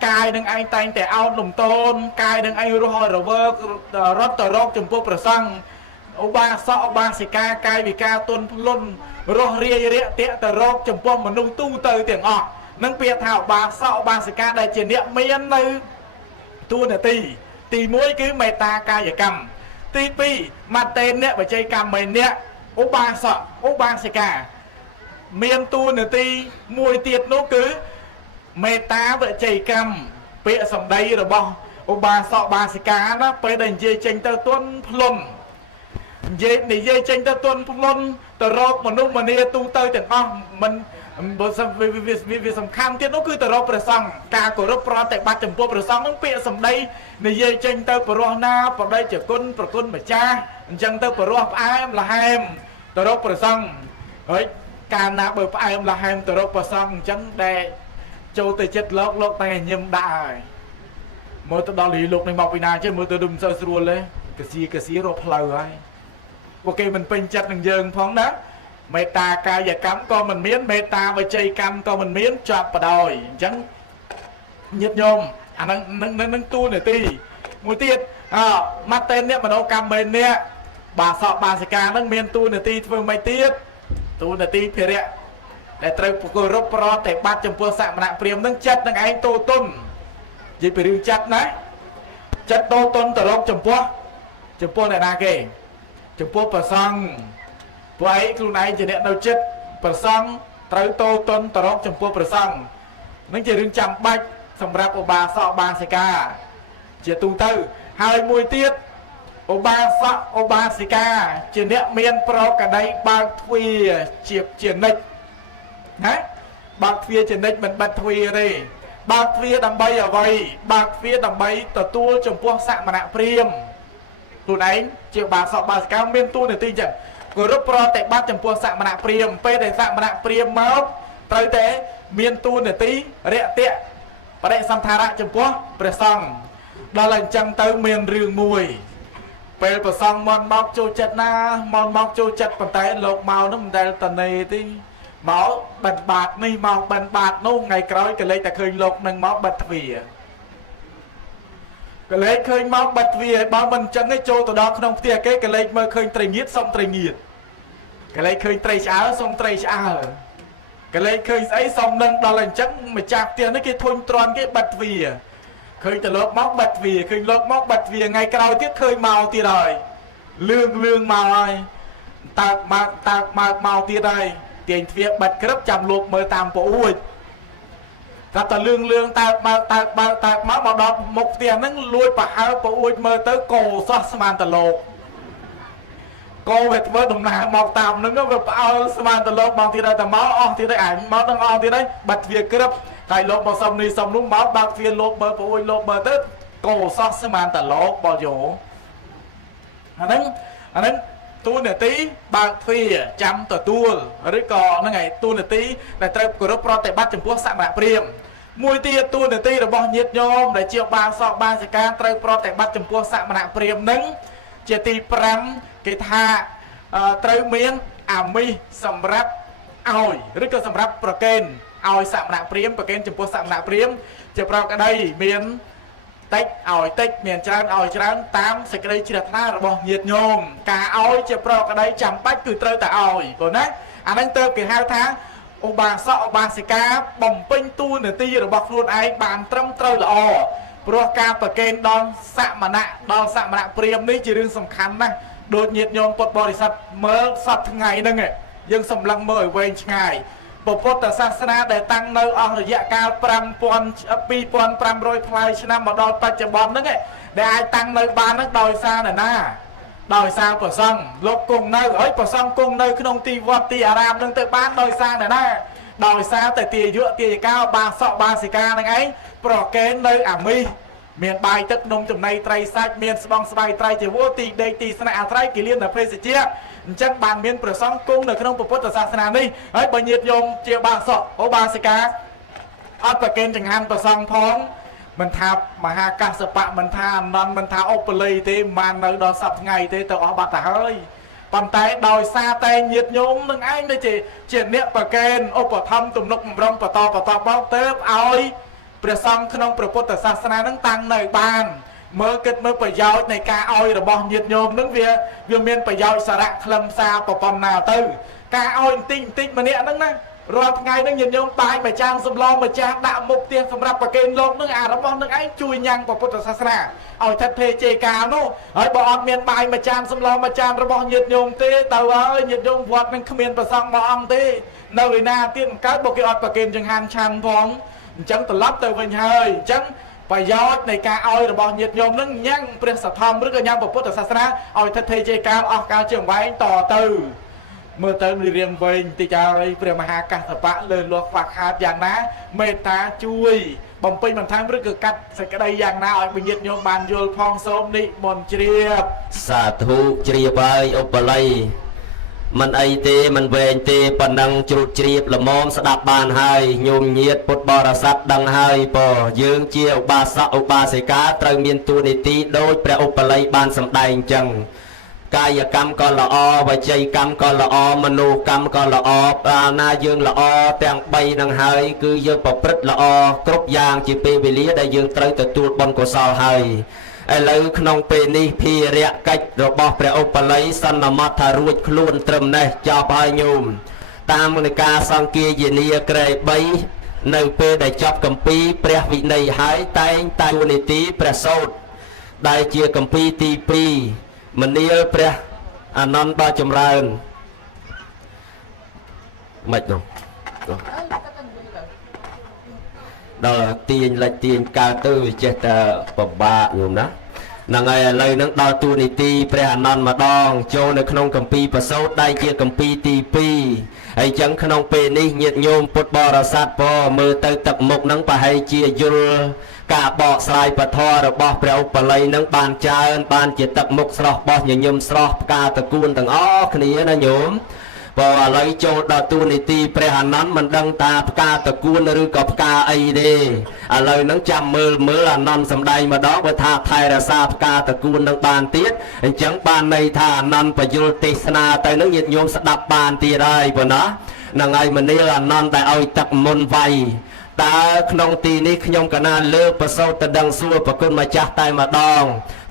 កាយនឹងឯងតែងតែអោតលំទោនកាយនឹងឯងរស់ឲ្យរវើករត់ទៅរកចំពោះព្រះសង្ឃឧបាសកឧបាសិកាកាយវិការទន់ភ្លន់រស់រាយរាក់ទាក់ទៅរកចំពោះមនុស្សទូទៅទាំងអស់នឹងពាក្យថាឧបាសកឧបាសិកាដែលជាអ្នកមាននៅតួនាទីទី1គឺមេត្តាកាយកម្មទី2មតេនៈបច្ច័យកម្មមេនៈឧបាសកឧបាសិកាមានតួនាទីមួយទៀតនោះគឺមេត្តាបច្ច័យកម្មពាក្យសម្ដីរបស់ឧបាសកឧបាសិកាណាពេលដែលនិយាយចេញទៅទន់ភ្លន់និយាយចេញទៅទន់ភ្លន់ទៅរកមនុស្សម្នាទូទៅទាំងអស់មិនវាសំខាន់ទៀតនោះគឺទៅរកព្រះសង្ឃការគោរពប្រតិបត្តិចំពោះព្រះសង្ឃនឹងពាក្យសម្ដីនិយាយចេញទៅបរោះណាបដិជគុណប្រគុណម្ចាស់អញ្ចឹងទៅបរោះផ្អែមល្ហែមទៅរកព្រះសង្ឃហើយកាលណាបើផ្អែមល្ហែមទៅរកព្រះសង្ឃអញ្ចឹងដែលចូលទៅចិត្តលោកតែញឹមដាក់ហើយមើលទៅដល់លោកនេះមកពីណាចេះមើលទៅមិនសូវស្រួលទេកសៀរកផ្លូវហើយពួកគេមិនពេញចិត្តនឹងយើងផងណាមេត្តាកាយកម្មក៏មិនមានមេត្តាវិច័យកម្មក៏មិនមានជាប់បដ ாய் អញ្ចឹងញាតិញោមអានឹងតួនាទីមួយទៀតមតេនៈមโนកម្មមេនៈបាសកបាសិកានឹងមានតួនាទីធ្វើមិនទៀតតួនាទីភិរៈដែលត្រូវគោរពប្រតិបត្តិចំពោះសមណៈព្រាហ្មណ៍នឹងចិត្តនឹងឯងតូតុននិយាយពីរឿងចិត្តណាចិត្តតូតុនទៅរកចំពោះអ្នកណាគេចំពោះព្រះសង្ឃពួកឯងខ្លួនឯងជាអ្នកនៅចិត្តព្រះសង្ឃត្រូវតូតុនទៅរកចំពោះព្រះសង្ឃនឹងជារឿងចាំបាច់សម្រាប់ឧបាសកឧបាសិកាជាទូទៅហើយមួយទៀតឧបាសកឧបាសិកាជាអ្នកមានប្រកដីបើកទ្វារជានិច្ចណាបើកទ្វារជានិច្ចមិនបិទទ្វារទេបើកទ្វារដើម្បីអ្វីបើកទ្វារដើម្បីទទួលចំពោះសមណៈព្រាហ្មណ៍ខ្លួនឯងជាឧបាសកឧបាសិកាមានតួនាទីចឹងគោរពប្រតិបត្តិចំពោះសមណៈព្រាហ្មណ៍ពេលដែលសមណៈព្រាហ្មណ៍មកត្រូវតែមានតួនាទីរាក់ទាក់បដិសន្ធារៈចំពោះព្រះសង្ឃដល់អញ្ចឹងទៅមានរឿងមួយពេលព្រះសង្ឃមកចូលចិត្តណាមកចូលចិត្តប៉ុន្តែលោកមកនោះមិនដែលតនេទេមកបិណ្ឌបាតនេះមកបិណ្ឌបាតនោះថ្ងៃក្រោយក៏លេចតែឃើញលោកនឹងមកបិទទ្វារក៏លេចឃើញមកបិទទ្វារឲ្យបើមិនអញ្ចឹងទេចូលទៅដល់ក្នុងផ្ទះគេក៏លេចមើលឃើញត្រីងៀតសុំត្រីងៀតក៏លេចឃើញត្រីឆ្អើសុំត្រីឆ្អើក៏លេចឃើញស្អីសុំនឹងដល់អញ្ចឹងម្ចាស់ផ្ទះនេះគេធុញទ្រាន់គេបិទទ្វារឃើញតែលោកមកបិទទ្វារឃើញលោកមកបិទទ្វារថ្ងៃក្រោយទៀតឃើញមកទៀតហើយលឿងមកហើយតើមកទៀតហើយទាញទ្វារបិទក្រឹបចាំលោកមើលតាមប្អួចថាតើលឿងតើមកដល់មុខផ្ទះហ្នឹងលួចប្រហើប្អួចមើលទៅកោសោះស្មានតលោកក កោវាធ្វើដំណើរមកតាមនឹងវាផ្អើលស្មានទៅលោកមកទៀតតែមកអស់ទៀតឯងមកនឹងអស់ទៀតឯងបាត់ទ្វារក្រឹបហើយលោកមកសុំនេះសុំនោះមកបើកទ្វារលោកបើប្អូនលោកបើទៅកោសោះស្មានទៅលោកបោយោអាហ្នឹងទូនាទីបើកទ្វារចាំទទួលឬក៏ហ្នឹងឯងទូនាទីដែលត្រូវគោរពប្រតិបត្តិចំពោះសមណព្រាហ្មណ៍មួយទៀតទូនាទីរបស់ញាតិញោមដែលជាបានសកបានសិកាត្រូវប្រតិបត្តិចំពោះសមណព្រាហ្មណ៍ហ្នឹងជាទី5គេថាត្រូវមានអាមិសសម្រាប់ឲ្យឬក៏សម្រាប់ប្រកេនឲ្យសមណព្រាហ្មណ៍ប្រកេនចំពោះសមណព្រាហ្មណ៍ជាប្រក្តីមានតិចឲ្យតិចមានច្រើនឲ្យច្រើនតាមសេចក្តីជ្រះថ្លារបស់ញាតិញោមការឲ្យជាប្រក្តីចាំបាច់គឺត្រូវតែឲ្យព្រោះណាអាហ្នឹងទៅគេហៅថាឧបាសកឧបាសិកាបំពេញតួនាទីរបស់ខ្លួនឯងបានត្រឹមត្រូវល្អព្រោះការប្រកេនដល់សមណព្រាហ្មណ៍នេះជារឿងសំខាន់ណាស់ដូចញាតិញោមពុទ្ធបរិស័ទមើលសពថ្ងៃហ្នឹងយើងសម្លឹងមើលឲ្យវែងឆ្ងាយពុទ្ធសាសនាដែលតាំងនៅអស់រយៈកាល2500ផ្លាយឆ្នាំមកដល់បច្ចុប្បន្នហ្នឹងដែលអាចតាំងនៅបានហ្នឹងដោយសារណាដោយសារប្រសង់លោកគង់នៅហើយប្រសង់គង់នៅក្នុងទីវត្តទីអារាមហ្នឹងទៅបានដោយសារណាដោយសារតែទាយុទាយិកាបាសកបាសិកាហ្នឹងឯងប្រកេននៅអាមិសមានបាយទឹកនំចំណីត្រីសាច់មានស្បង់ស្បៃត្រីជាវោទីដេកទីស្នាក់អាស្រ័យគិលានភេសជ្ជៈអញ្ចឹងបានមានព្រះសង្ឃគង់នៅក្នុងពុទ្ធសាសនានេះហើយបើញាតិញោមជាបាសកឧបាសិកាអត់ប្រកេនចង្ហាន់ព្រះសង្ឃផងមិនថាមហាកាសបៈមិនថាអនន្តមិនថាឧបល័យទេមិននៅដល់សប្តាហ៍ថ្ងៃទេទៅអស់បាត់ទៅហើយប៉ុន្តែដោយសារតែញាតិញោមនឹងឯងដូចជាអ្នកប្រកេនឧបត្ថម្ភទំនុកបំរុងបន្តមកទៅឲ្យព្រះសង្ឃក្នុងព្រះពុទ្ធសាសនានឹងតាំងនៅបានមើលគិតមើលប្រយោជន៍នៃការឲ្យរបស់ញាតិញោមនឹងវាមានប្រយោជន៍សារៈខ្លឹមសារប្រព័ន្ធណាទៅការឲ្យបន្តិចម្នាក់ហ្នឹងណារាល់ថ្ងៃហ្នឹងញាតិញោមបាយមួយចានសម្លមួយចានដាក់មុខផ្ទះសម្រាប់ប្រគេនលោកនឹងអារបស់នឹងឯងជួយញ៉ាំងពុទ្ធសាសនាឲ្យថិតថេរជេរកាលនោះហើយបើអត់មានបាយមួយចានសម្លមួយចានរបស់ញាតិញោមទេទៅហើយញាតិញោមវត្តនឹងគ្មានប្រសង់មួយអង្គទេនៅឯណាទៀតមិនកើតបើគេអត់ប្រគេនចង្ហាន់ឆាន់ផងអញ្ចឹងត្រឡប់ទៅវិញហើយអញ្ចឹងប្រយោជន៍នៃការឲ្យរបស់ញាតិញោមនឹងញ៉ាំងព្រះសទ្ធម្មឬក៏ញ៉ាំពុទ្ធសាសនាឲ្យថិតថេរជេរកាលអស់កាលជាអង្វែងតទៅមើលទៅរៀងវែងតិចហើយព្រះមហាកាសបៈលើលាស់ខ្វះខាតយ៉ាងណាមេត្តាជួយបំពេញបន្ថែមឬក៏កាត់សេចក្តីយ៉ាងណាឲ្យវិញ្ញាណញោមបានយល់ផងសូមនិមន្តជ្រាបសាធុជ្រាបហើយឧបល័យមិនអីទេមិនវែងទេប៉ុណ្ណឹងជ្រុតជ្រាបល្មមស្ដាប់បានហើយញោមញាតពុទ្ធបរិស័ទដឹងហើយពោយើងជាឧបាសកឧបាសិកាត្រូវមានតួនាទីដោយព្រះឧបល័យបានសម្ដែងអញ្ចឹងកាយកម្មក៏ល្អវចីកម្មក៏ល្អមនោកម្មក៏ល្អប្រាណាយើងល្អទាំង3នឹងហើយគឺយើងប្រព្រឹត្តល្អគ្រប់យ៉ាងជាពេលវេលាដែលយើងត្រូវទទួលបុណ្យកុសលហើយឥឡូវក្នុងពេលនេះភារៈកិច្ចរបស់ព្រះឧបល័យសន្មតថារួចខ្លួនត្រឹមនេះចប់ហើយញោមតាមនៃការសង្គាយនាក្រែ3នៅពេលដែលចប់គម្ពីរព្រះវិន័យហើយតែងតែទូនីតិព្រះសោតដែលជាគម្ពីរទី2មនាលព្រះអានន្ទដ៏ចម្រើនមិននោះដល់ទាញលិចទាញកើតទៅចេះតែពិបាកញោមណាហ្នឹងហើយឥឡូវហ្នឹងដល់ទូនីតិព្រះអានន្ទម្ដងចូលនៅក្នុងគម្ពីរប្រសូតដែលជាគម្ពីរទី2ហើយចឹងក្នុងពេលនេះញាតិញោមពុទ្ធបរិស័ទពមើលទៅទឹកមុខហ្នឹងប្រហែលជាយល់ការបកស្រាយពធរបស់ព្រះឧបល័យនឹងបានច្រើនបានជាទឹកមុខស្រស់បោះញញឹមស្រស់ផ្កាតកួនទាំងអស់គ្នាណាញោមបើឥឡូវចូលដល់ទូនីតិព្រះអានន្ទមិនដឹងថាផ្កាតកួនឬក៏ផ្កាអីទេឥឡូវហ្នឹងចាំមើលអានន្ទសំដែងម្ដងបើថាថែរក្សាផ្កាតកួននឹងបានទៀតអញ្ចឹងបានន័យថាអានន្ទបញ្យលទេសនាទៅនឹងញាតិញោមស្ដាប់បានទៀតហើយប៉ុណ្ណាហ្នឹងហើយមនាលអានន្ទតែឲ្យទឹកមុនវាយតើក្នុងទីនេះខ្ញុំកណាលើកប្រសូតទៅដឹងសួរប្រគុណម្ចាស់តែម្ដង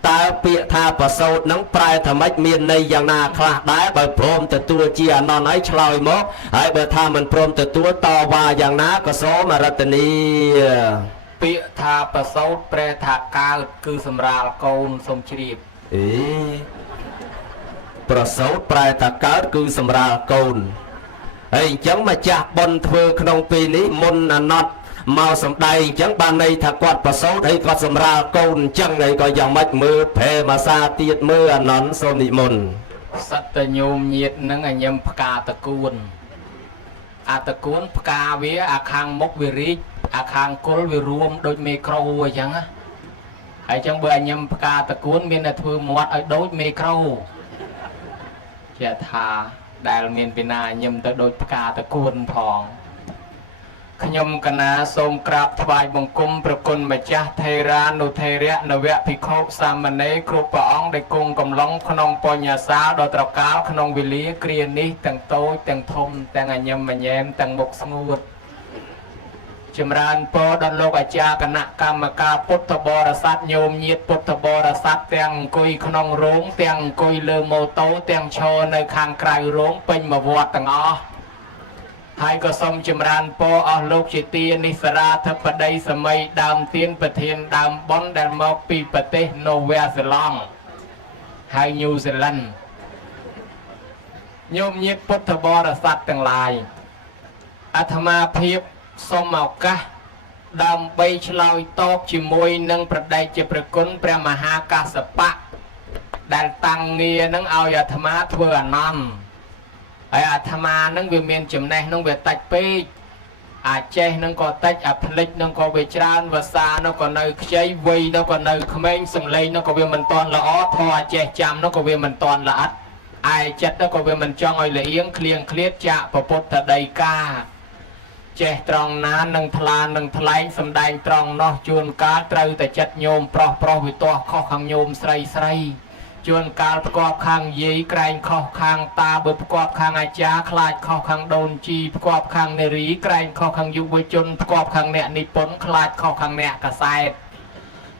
តើពាក្យថាប្រសូតនឹងប្រែថាម៉េចមានន័យយ៉ាងណាខ្លះដែរបើព្រមទទួលជាអានន្ទហើយឆ្លើយមកហើយបើថាមិនព្រមទទួលតវ៉ាយ៉ាងណាក៏សូមរតនីពាក្យថាប្រសូតប្រែថាកើតគឺសម្រាលកូនសូមជ្រាបប្រសូតប្រែថាកើតគឺសម្រាលកូនហើយអញ្ចឹងម្ចាស់បុណ្យធ្វើក្នុងពេលនេះមុនអាណត្តិមកសំដែងអញ្ចឹងបានន័យថាគាត់ប្រសូតហើយគាត់សម្រាលកូនអញ្ចឹងហើយក៏យ៉ាងម៉េចមើលភេមាសាទៀតមើលអានន្ទសូមនិមន្ត សត្វញោមញាតនឹងញឹមផ្កាតកួនអាតកួនផ្កាវាអាខាងមុខវារីកអាខាងគល់វារួមដូចមេក្រូអញ្ចឹងណាហើយចឹងបើញឹមផ្កាតកួនមានតែធ្វើមាត់ឲ្យដូចមេក្រូជាថាដែលមានពីណាញឹមទៅដូចផ្កាតកួនផងខ្ញុំកណាសូមក្រាបថ្វាយបង្គំប្រគុណម្ចាស់ថេរានុថេរៈនវភិក្ខុសាមណេរគ្រប់ព្រះអង្គដែលគង់កំឡុងក្នុងបញ្ញាសាលដ៏ត្រកាលក្នុងវេលាគ្រានេះទាំងតូចទាំងធំទាំងអញឹមញញែមទាំងមុខស្ងួតចម្រើនពរដល់លោកអាចារ្យគណៈកម្មការពុទ្ធបរិស័ទញោមញាតពុទ្ធបរិស័ទទាំងអង្គុយក្នុងរោងទាំងអង្គុយលើម៉ូតូទាំងឈរនៅខាងក្រៅរោងពេញមួយវត្តទាំងអស់ហើយក៏សូមចម្រើនពរអស់លោកជាទានិសរាធិបតីសម័យដើមទៀនប្រធានដើមបុណ្យដែលមកពីប្រទេសនូវែលសេឡង់ហើយញូហ្សេឡង់ញោមញាតពុទ្ធបរិស័ទទាំងឡាយអាត្មាភាពសូមឱកាសដើម្បីឆ្លើយតបជាមួយនឹងប្រដេជប្រគុណព្រះមហាកាសបៈដែលតាំងងារនឹងឲ្យអាត្មាធ្វើអនន្តហើយអាត្មានឹងវាមានចំណេះនឹងវាតិចពេកអាចចេះនឹងក៏តិចអាផ្លិចនឹងក៏វាច្រើនភាសានឹងក៏នៅខ្ចីវ័យនឹងក៏នៅក្មេងសំឡេងនឹងក៏វាមិនតាន់ល្អធម៌ចេះចាំនឹងក៏វាមិនតាន់ល្អិតឯចិត្តនឹងក៏វាមិនចង់ឲ្យលៀងឃ្លៀងឃ្លាតចាក់ពពុទ្ធដីកាចេះត្រង់ណានឹងថ្លានឹងថ្លែងសំដែងត្រង់នោះជួនកាលត្រូវតែចិត្តញោមប្រុសប្រុសវាទាស់ខុសខាងញោមស្រីស្រីជួនកាលប្រកបខាងយាយក្រែងខុសខាងតាបើប្រកបខាងអាចារ្យខ្លាចខុសខាងដូនជីប្រកបខាងនារីក្រែងខុសខាងយុវជនប្រកបខាងអ្នកនិពន្ធខ្លាចខុសខាងអ្នកកសែត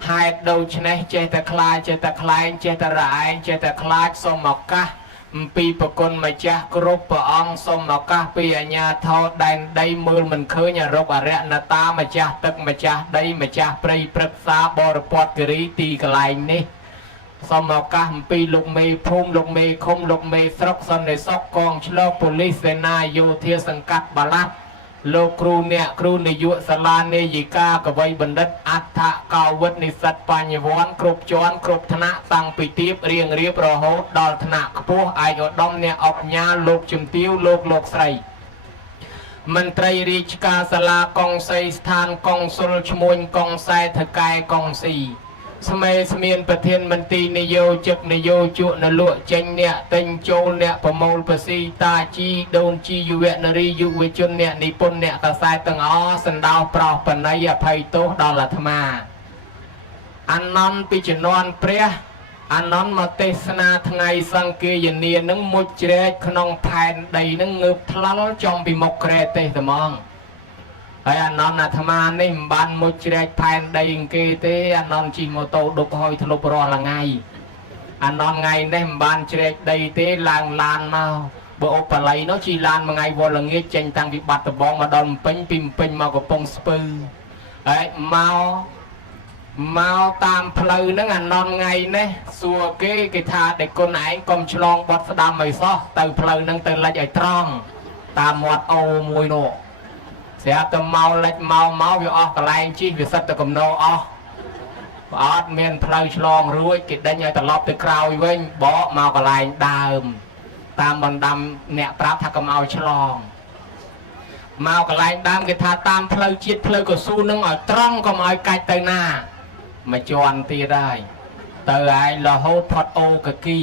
ហេតុដូច្នេះចេះតែខ្លាចចេះតែខ្លែងចេះតែរឯងចេះតែខ្លាចសូមឱកាសអំពីប្រគុណម្ចាស់គ្រប់ព្រះអង្គសូមឱកាសពីអាញាធរដែនដីមើលមិនឃើញអរុបអរិយណតាម្ចាស់ទឹកម្ចាស់ដីម្ចាស់ព្រៃព្រឹក្សាបរិពតគិរីទីកន្លែងនេះសូមឱកាសអំពីលោកមេភូមិលោកមេឃុំលោកមេស្រុកសន្តិសុខកងឆ្លងប៉ូលីសសេនាយោធាសង្កាត់បាឡាត់លោកគ្រូអ្នកគ្រូនាយកសាលានាយិកាកវីបណ្ឌិតអដ្ឋកោវិទ្យនិស្សិតបញ្ញវន្តគ្រប់ជាន់គ្រប់ថ្នាក់តាំងពីទាបរៀងរៀបរហូតដល់ថ្នាក់ខ្ពស់ឯកឧត្តមអ្នកអបញ្ញាលោកជំទាវលោកស្រីមន្ត្រីរាជការសាលាកុងសីស្ថានកុងស៊ុលឈ្មួញកុងសែថកែកុងស៊ីស្មេស្មានប្រធានមន្ត្រីនយោជកនយោជកនលក់ចេញអ្នកទិញចូលអ្នកប្រមូលប្រស៊ីតាជីដូនជីយុវនារីយុវជនអ្នកនិពន្ធអ្នកកសែតទាំងអស់សណ្ដោប្រោសបណៃអភ័យទោសដល់អាត្មាអនន្តពីជំនាន់ព្រះអនន្តមកទេសនាថ្ងៃសង្គាយនានឹងមុជជ្រែកក្នុងផែនដីនឹងងើបថ្លល់ចំពីមុខក្រែទេសត្មងហើយអនន្តអាត្មានេះមិនបានមុជជ្រែកផែនដីគេទេអនន្តជិះម៉ូតូដុបហើយធ្លុបរាល់ថ្ងៃអនន្តថ្ងៃនេះមិនបានជ្រែកដីទេឡើងឡានមកបើឧបល័យនោះជិះឡានមួយថ្ងៃវល់ល្ងាចចេញតាំងពីបាត់ដំបងមកដល់ម្ពិញពីម្ពិញមកកំពង់ស្ពឺហើយមកតាមផ្លូវហ្នឹងអនន្តថ្ងៃនេះសួរគេថាតែគុណឯងកុំឆ្លងបាត់ស្ដាំឲ្យសោះទៅផ្លូវហ្នឹងទៅលិចឲ្យត្រង់តាមមាត់អូមួយនោះស្រាប់តែមកលិចមកវាអស់កន្លែងជិះវាសិតតែកំណោអស់បើអត់មានផ្លូវឆ្លងរួចគេដេញឲ្យត្រឡប់ទៅក្រោយវិញបកមកកន្លែងដើមតាមបណ្ដាំអ្នកប្រាប់ថាកុំឲ្យឆ្លងមកកន្លែងដើមគេថាតាមផ្លូវជាតិផ្លូវកស៊ូនឹងឲ្យត្រង់កុំឲ្យកាច់ទៅណាមួយជាន់ទៀតហើយទៅឯងរហូតផុតអូកាគី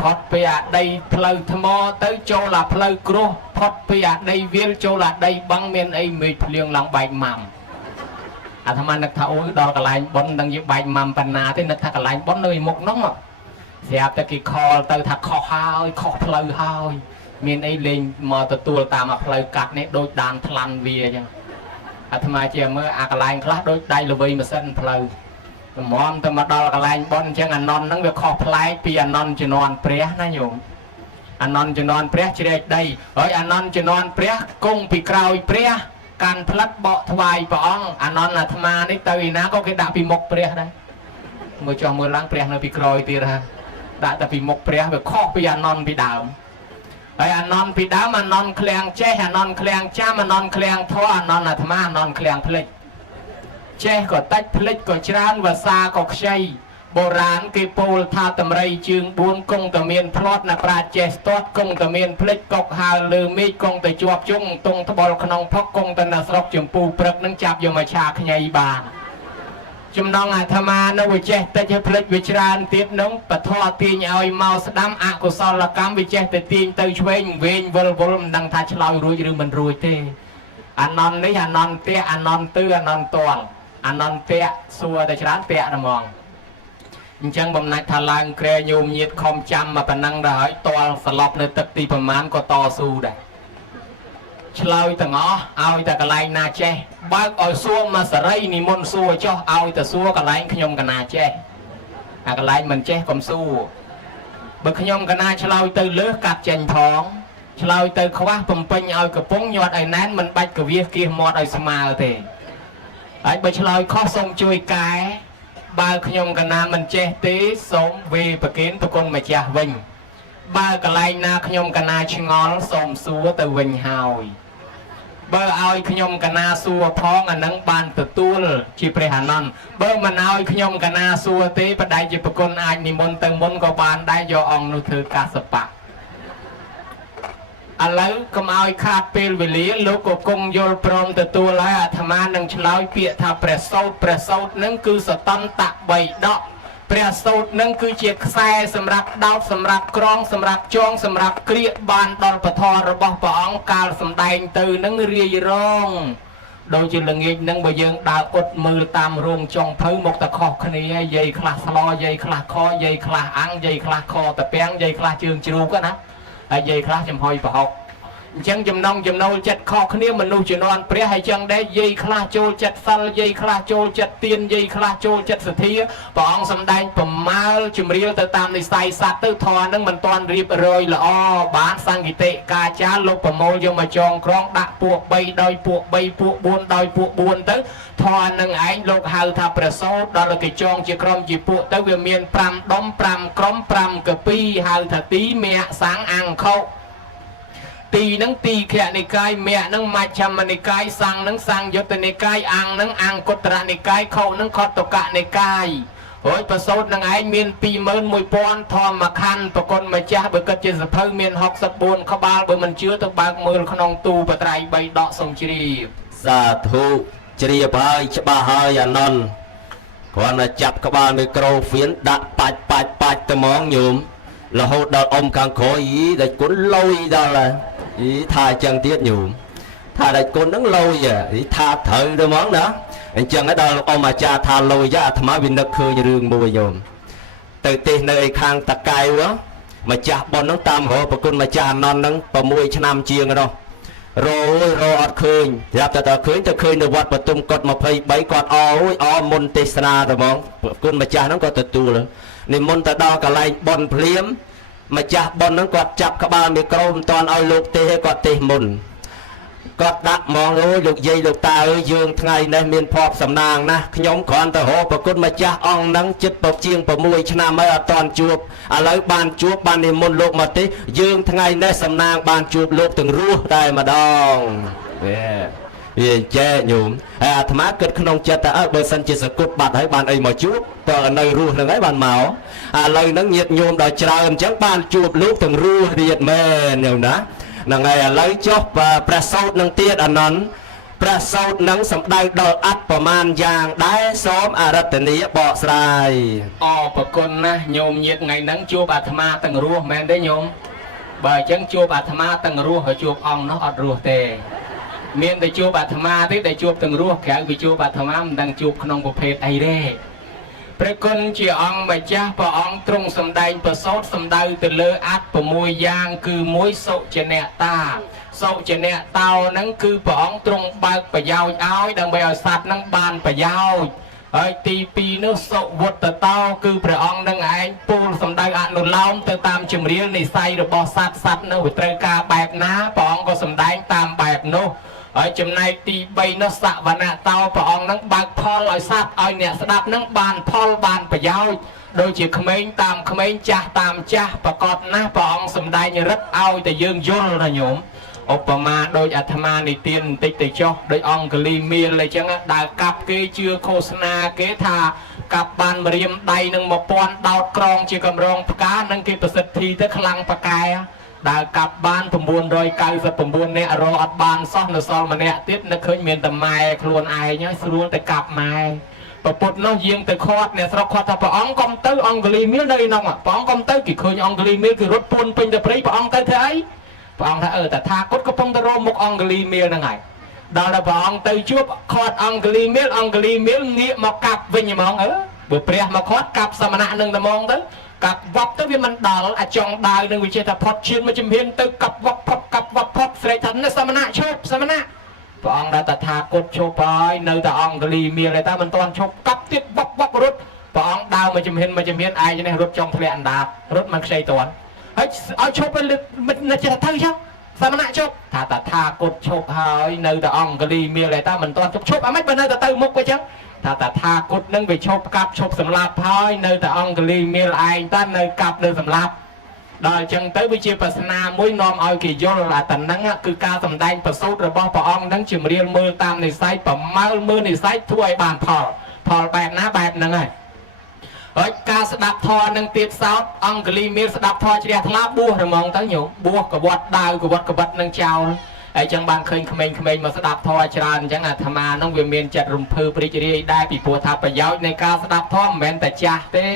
ផុតពីអាដីផ្លូវថ្មទៅចូលអាផ្លូវគ្រោះផុតពីអាដីវាលចូលអាដីបឹងមានអីមេឃភ្លៀងឡើងបែកម៉ាំអាត្មានឹកថាអូយដល់កន្លែងប៉ុននឹងយើងបែកម៉ាំប៉ុណ្ណាទេនឹកថាកន្លែងប៉ុននៅមុខនោះស្រាប់តែគេខលទៅថាខុសហើយខុសផ្លូវហើយមានអីលេងមកទទួលតាមអាផ្លូវកាត់នេះដូចដានថ្លាន់វាអញ្ចឹងអាត្មាជាមើលអាកន្លែងខ្លះដូចដៃល្វីម៉ាស៊ីនផ្លូវតម្រាំទៅមកដល់កន្លែងប៉ុនអញ្ចឹងអានន្តហ្នឹងវាខុសប្លែកពីអានន្តជំនាន់ព្រះណាញោមអានន្តជំនាន់ព្រះជ្រែកដីហើយអានន្តជំនាន់ព្រះគង់ពីក្រោយព្រះកាន់ផ្លិតបកថ្វាយព្រះអង្គអានន្តអាត្មានេះទៅឯណាក៏គេដាក់ពីមុខព្រះដែរមើលចុះមើលឡើងព្រះនៅពីក្រោយទៀតហ่าដាក់តែពីមុខព្រះវាខុសពីអានន្តពីដើមហើយអានន្តពីដើមអានន្តឃ្លាំងចេះអានន្តឃ្លាំងចាំអានន្តឃ្លាំងធေါ်អានន្តអាត្មាអានន្តឃ្លាំងភ្លេចចេះក៏តិចភ្លេចក៏ច្រើនភាសាក៏ខ្ចី โบราณគេពោលថាតម្រៃជើង4គង់តែមានផ្្លាត់ណាប្រាជ្ញចេះស្ទាត់គង់តែមានភ្លេចកុកហើលើមេឃគង់តែជាប់ជុងទងត្បល់ក្នុងផុកគង់តែនៅស្រុកចម្ពូព្រឹកនឹងចាប់យកមកឆាខ្ញីបានចំណងអាត្មានៅវិចេះតិចឲ្យភ្លេចវាច្រើនទៀតនោះបធរទាញឲ្យមកស្ដាំអកុសលកម្មវិចេះតែទាញទៅឆ្វេងវែងវិលវល់មិនដឹងថាឆ្លើយរួចឬមិនរួចទេអានន្តនេះអានន្តៈអានន្តឺអានន្តតលអានន្តៈសួរតែច្រើនតៈហ្មងអញ្ចឹងបំណាច់ថាឡើងក្រែញោមញាតខំចាំមកប៉ុណ្ណឹងទៅហើយតលស្លប់នៅទឹកទីប្រមាណក៏តស៊ូដែរឆ្លើយទាំងអស់ឲ្យតែកន្លែងណាចេះបើកឲ្យសួរមកសរីនិមន្តសួរចុះឲ្យតែសួរកន្លែងខ្ញុំកណាចេះអាកន្លែងមិនចេះកុំសួរបើខ្ញុំកណាឆ្លើយទៅលើសកាត់ចេញផងឆ្លើយទៅខ្វះបំពេញឲ្យកំពុងញាត់ឲ្យណែនមិនបាច់កវៀសគៀសមាត់ឲ្យស្មើទេហើយបើឆ្លើយខុសសូមជួយកែបើខ្ញុំកណាមិនចេះទេសូមវេប្រគិនប្រគុណម្ចាស់វិញបើកន្លែងណាខ្ញុំកណាឆ្ងល់សូមសួរទៅវិញហើយបើឲ្យខ្ញុំកណាសួរផងអានឹងបានទទួលជាព្រះអានន្ទបើមិនឲ្យខ្ញុំកណាសួរទេបដិជាប្រគុណអាចនិមន្តទៅមុនក៏បានដែរយកអង្គនោះធ្វើកាសបៈឥឡូវកុំឲ្យខាតពេលវេលាលោកក៏គង់យល់ព្រមទទួលហើយអាត្មានឹងឆ្លើយពាក្យថាព្រះសោតនឹងគឺសតន្តៈបីដកព្រះសោតនឹងគឺជាខ្សែសម្រាប់ដោតសម្រាប់ក្រងសម្រាប់ចងសម្រាប់ក្រៀកបានដល់ពធរបស់ព្រះអង្គកាលសម្ដែងទៅនឹងរាយរងដូចជាល្ងាចនឹងបើយើងដើរអ៊ុតមើលតាមរោងចុងភៅមកតែខុសគ្នាយាយខ្លះស្លោយាយខ្លះខយាយខ្លះអាំងយាយខ្លះខតាពាំងយាយខ្លះជើងជ្រូកណាហើយយាយខ្លះចំហុយប្រហុកអញ្ចឹងចំណងចំណូលចិត្តខុសគ្នាមនុស្សជំនាន់ព្រះហើយចឹងដែរយាយខ្លះចូលចិត្តសិលយាយខ្លះចូលចិត្តទានយាយខ្លះចូលចិត្តសទ្ធាព្រះអង្គសម្ដែងប្រមាលជំរាលទៅតាមនិស័យសត្វទៅធរនឹងមិនទាន់រៀបរយល្អបានសង្កេតិកាចារលោកប្រមូលយកមកចងក្រងដាក់ពួក3ដោយពួក3ពួក4ដោយពួក4ទៅធរនឹងឯងលោកហៅថាព្រះសោតដល់គេចងជាក្រុមជាពួកទៅវាមាន5ដុំ5ក្រុម5កពីហៅថាទីមគ្គសាំងអង្គុទីនឹងទីខនិកាយមគ្គនឹងមជ្ឈមនិកាយសាំងនឹងសង្យុត្តនិកាយអង្គនឹងអង្គត្រនិកាយខុនឹងខតកនិកាយហើយប្រសូតនឹងឯងមាន 21000 ធម្មខណ្ឌប្រគុណម្ចាស់បើគិតជាសភៅមាន64ក្បាលបើមិនជឿទៅបើកមើលក្នុងទូបត្រៃ3ដកសូមជ្រាបសាធុជ្រាបហើយច្បាស់ហើយអានន្តគ្រាន់តែចាប់ក្បាលមីក្រូហ្វៀនដាក់បាច់ទៅហ្មងញោមរហូតដល់អ៊ំខាងក្រោយដែលគុណលុយដល់ថាអញ្ចឹងទៀតញោមថាដែលគុណហ្នឹងលុយថាត្រូវទៅហ្មងណាអញ្ចឹងដល់អ៊ំអាចារ្យថាលុយអាត្មាវានឹកឃើញរឿងមួយញោមទៅទេសនៅឯខាងតកែវម្ចាស់ប៉ុនហ្នឹងតាមរកប្រគុណម្ចាស់អានន្តហ្នឹង6ឆ្នាំជាងនោះរអត់ឃើញប្រាប់តែឃើញទៅឃើញនៅវត្តបទុមកុដ23គាត់អមុនទេសនាទៅហ្មងប្រគុណម្ចាស់ហ្នឹងគាត់ទទួលនិមន្តទៅដល់កន្លែងប៉ុនភ្លាមម្ចាស់ប៉ុនហ្នឹងគាត់ចាប់ក្បាលមីក្រូមិនតាន់ឲ្យលោកទេសគាត់ទេសមុនគាត់ដាក់ហ្មងអូយលោកយាយលោកតាអើយយើងថ្ងៃនេះមានភ័ព្វសំណាងណាស់ខ្ញុំគ្រាន់តែរកប្រគុណម្ចាស់អង្គហ្នឹងចិត្តជាង6ឆ្នាំហើយអត់តាន់ជួបឥឡូវបានជួបបាននិមន្តលោកមកទេយើងថ្ងៃនេះសំណាងបានជួបលោកទាំងរស់តែម្ដងវាចែញោមហើយអាត្មាគិតក្នុងចិត្តថាបើសិនជាសគុតបាត់ហើយបានអីមកជួបតើនៅរស់ហ្នឹងហើយបានមកឥឡូវហ្នឹងញាតិញោមដល់ច្រើនអញ្ចឹងបានជួបលោកទាំងរស់ទៀតមែនញោមណាហ្នឹងហើយឥឡូវចុះព្រះសោតនឹងទៀតអានន្តព្រះសោតនឹងសំដៅដល់អត្តប្រមាណយ៉ាងដែរសូមអរតនីបកស្រាយប្រគុណណាស់ញោមញាតិថ្ងៃហ្នឹងជួបអាត្មាទាំងរស់មែនទេញោមបើអញ្ចឹងជួបអាត្មាទាំងរស់ហើយជួបអង្គនោះអត់រស់ទេមានតែជួបអាត្មាទេដែលជួបទាំងរស់ក្រៅពីជួបអាត្មាមិនដឹងជួបក្នុងប្រភេទអីទេព្រះគុណជាអង្គម្ចាស់ព្រះអង្គទ្រង់សម្ដែងប្រសូតសម្ដៅទៅលើអត្ត6យ៉ាងគឺ1សុចនៈតាសុចនៈតោហ្នឹងគឺព្រះអង្គទ្រង់បើកប្រយោជន៍ឲ្យដើម្បីឲ្យសត្វហ្នឹងបានប្រយោជន៍ហើយទី2នោះសុវត្តតោគឺព្រះអង្គនឹងឯងពូលសម្ដៅអនុលោមទៅតាមជំរាលនិស័យរបស់សត្វនៅវាត្រូវការបែបណាព្រះអង្គក៏សម្ដែងតាមបែបនោះហើយចំណែកទី3នោះសវនៈតោព្រះអង្គនឹងបើកផលឲ្យសត្វឲ្យអ្នកស្ដាប់នឹងបានផលបានប្រយោជន៍ដូចជាក្មេងតាមក្មេងចាស់តាមចាស់ប្រកបណាស់ព្រះអង្គសម្ដែងរិទ្ធឲ្យតែយើងយល់ណាញោម ឧបមាដោយអាត្មានិទានបន្តិចទៅចុះដោយអង្គលីមៀលអញ្ចឹងដើរកាប់គេជឿឃោសនាគេថាកាប់បានម្រាមដៃនឹង1000ដោតក្រងជាកម្រងផ្កានឹងគេប្រសិទ្ធិទៅខ្លាំងប៉កែដើរកាប់បាន999នាក់រអត់បានសោះនៅសល់ម្នាក់ទៀតនឹកឃើញមានតែម៉ែខ្លួនឯងហើយស្រួលទៅកាប់ម៉ែប្រពុតនោះយាងទៅខាត់អ្នកស្រុកខាត់ថាព្រះអង្គកុំទៅអង្គលីមៀលនៅក្នុងព្រះអង្គកុំទៅគេឃើញអង្គលីមៀលគឺរត់ពួនពេញទៅព្រៃព្រះអង្គទៅធ្វើអីព្រះអង្គថាតថាគតកំពុងទៅរកមុខអង្គលីមៀលហ្នឹងហើយដល់ដល់ព្រះអង្គទៅជួបខាត់អង្គលីមៀលងាកមកកាប់វិញហ្មងបើព្រះមកខាត់កាប់សមណៈនឹងតែហ្មងទៅកាប់វប់ទៅវាមិនដល់អាចង់ដាវនឹងវាចេះថាផុតឈានមកជំហានទៅកាប់វប់ផុតកាប់វប់ផុតស្រែកថានេះសមណៈឈប់សមណៈព្រះអង្គថាតថាគតឈប់ហើយនៅតែអង្គលីមៀលតែមិនទាន់ឈប់កាប់ទៀតវប់រត់ព្រះអង្គដាវមកជំហានឯងនេះរត់ចង់ធ្លាក់អណ្ដាតរត់មិនខ្ចីទាន់ហើយឲ្យឈប់មិនចេះទៅចឹងសមណៈឈប់ថាតថាគតឈប់ហើយនៅតែអង្គលីមៀលតែមិនទាន់ឈប់អាម៉េចបើនៅតែទៅមុខទៅចឹងថាតថាគតនឹងវាឈប់កាប់ឈប់សម្លាប់ហើយនៅតែអង្គលីមៀលឯងតើនៅកាប់នៅសម្លាប់ដល់អញ្ចឹងទៅវាជាប្រស្នាមួយនាំឲ្យគេយល់ថាតំណឹងគឺការសម្ដែងប្រសូតរបស់ព្រះអង្គនឹងជំរាលមើលតាមនិស្ស័យប្រមើលមើលនិស្ស័យធ្វើឲ្យបានផលបែបណាបែបហ្នឹងហើយការស្ដាប់ធម៌នឹងទៀតសោតអង្គលីមៀលស្ដាប់ធម៌ជ្រះថ្លាបួសរហ្មងទៅញោមបួសកវត្តដាវកវត្តកបិតនឹងចោលហើយចឹងបានឃើញក្មេងៗមកស្ដាប់ធម៌ច្រើនអញ្ចឹងអាត្មានឹងវាមានចិត្តរំភើបរីករាយដែរពីព្រោះថាប្រយោជន៍នៃការស្ដាប់ធម៌មិនមែនតែចាស់ទេ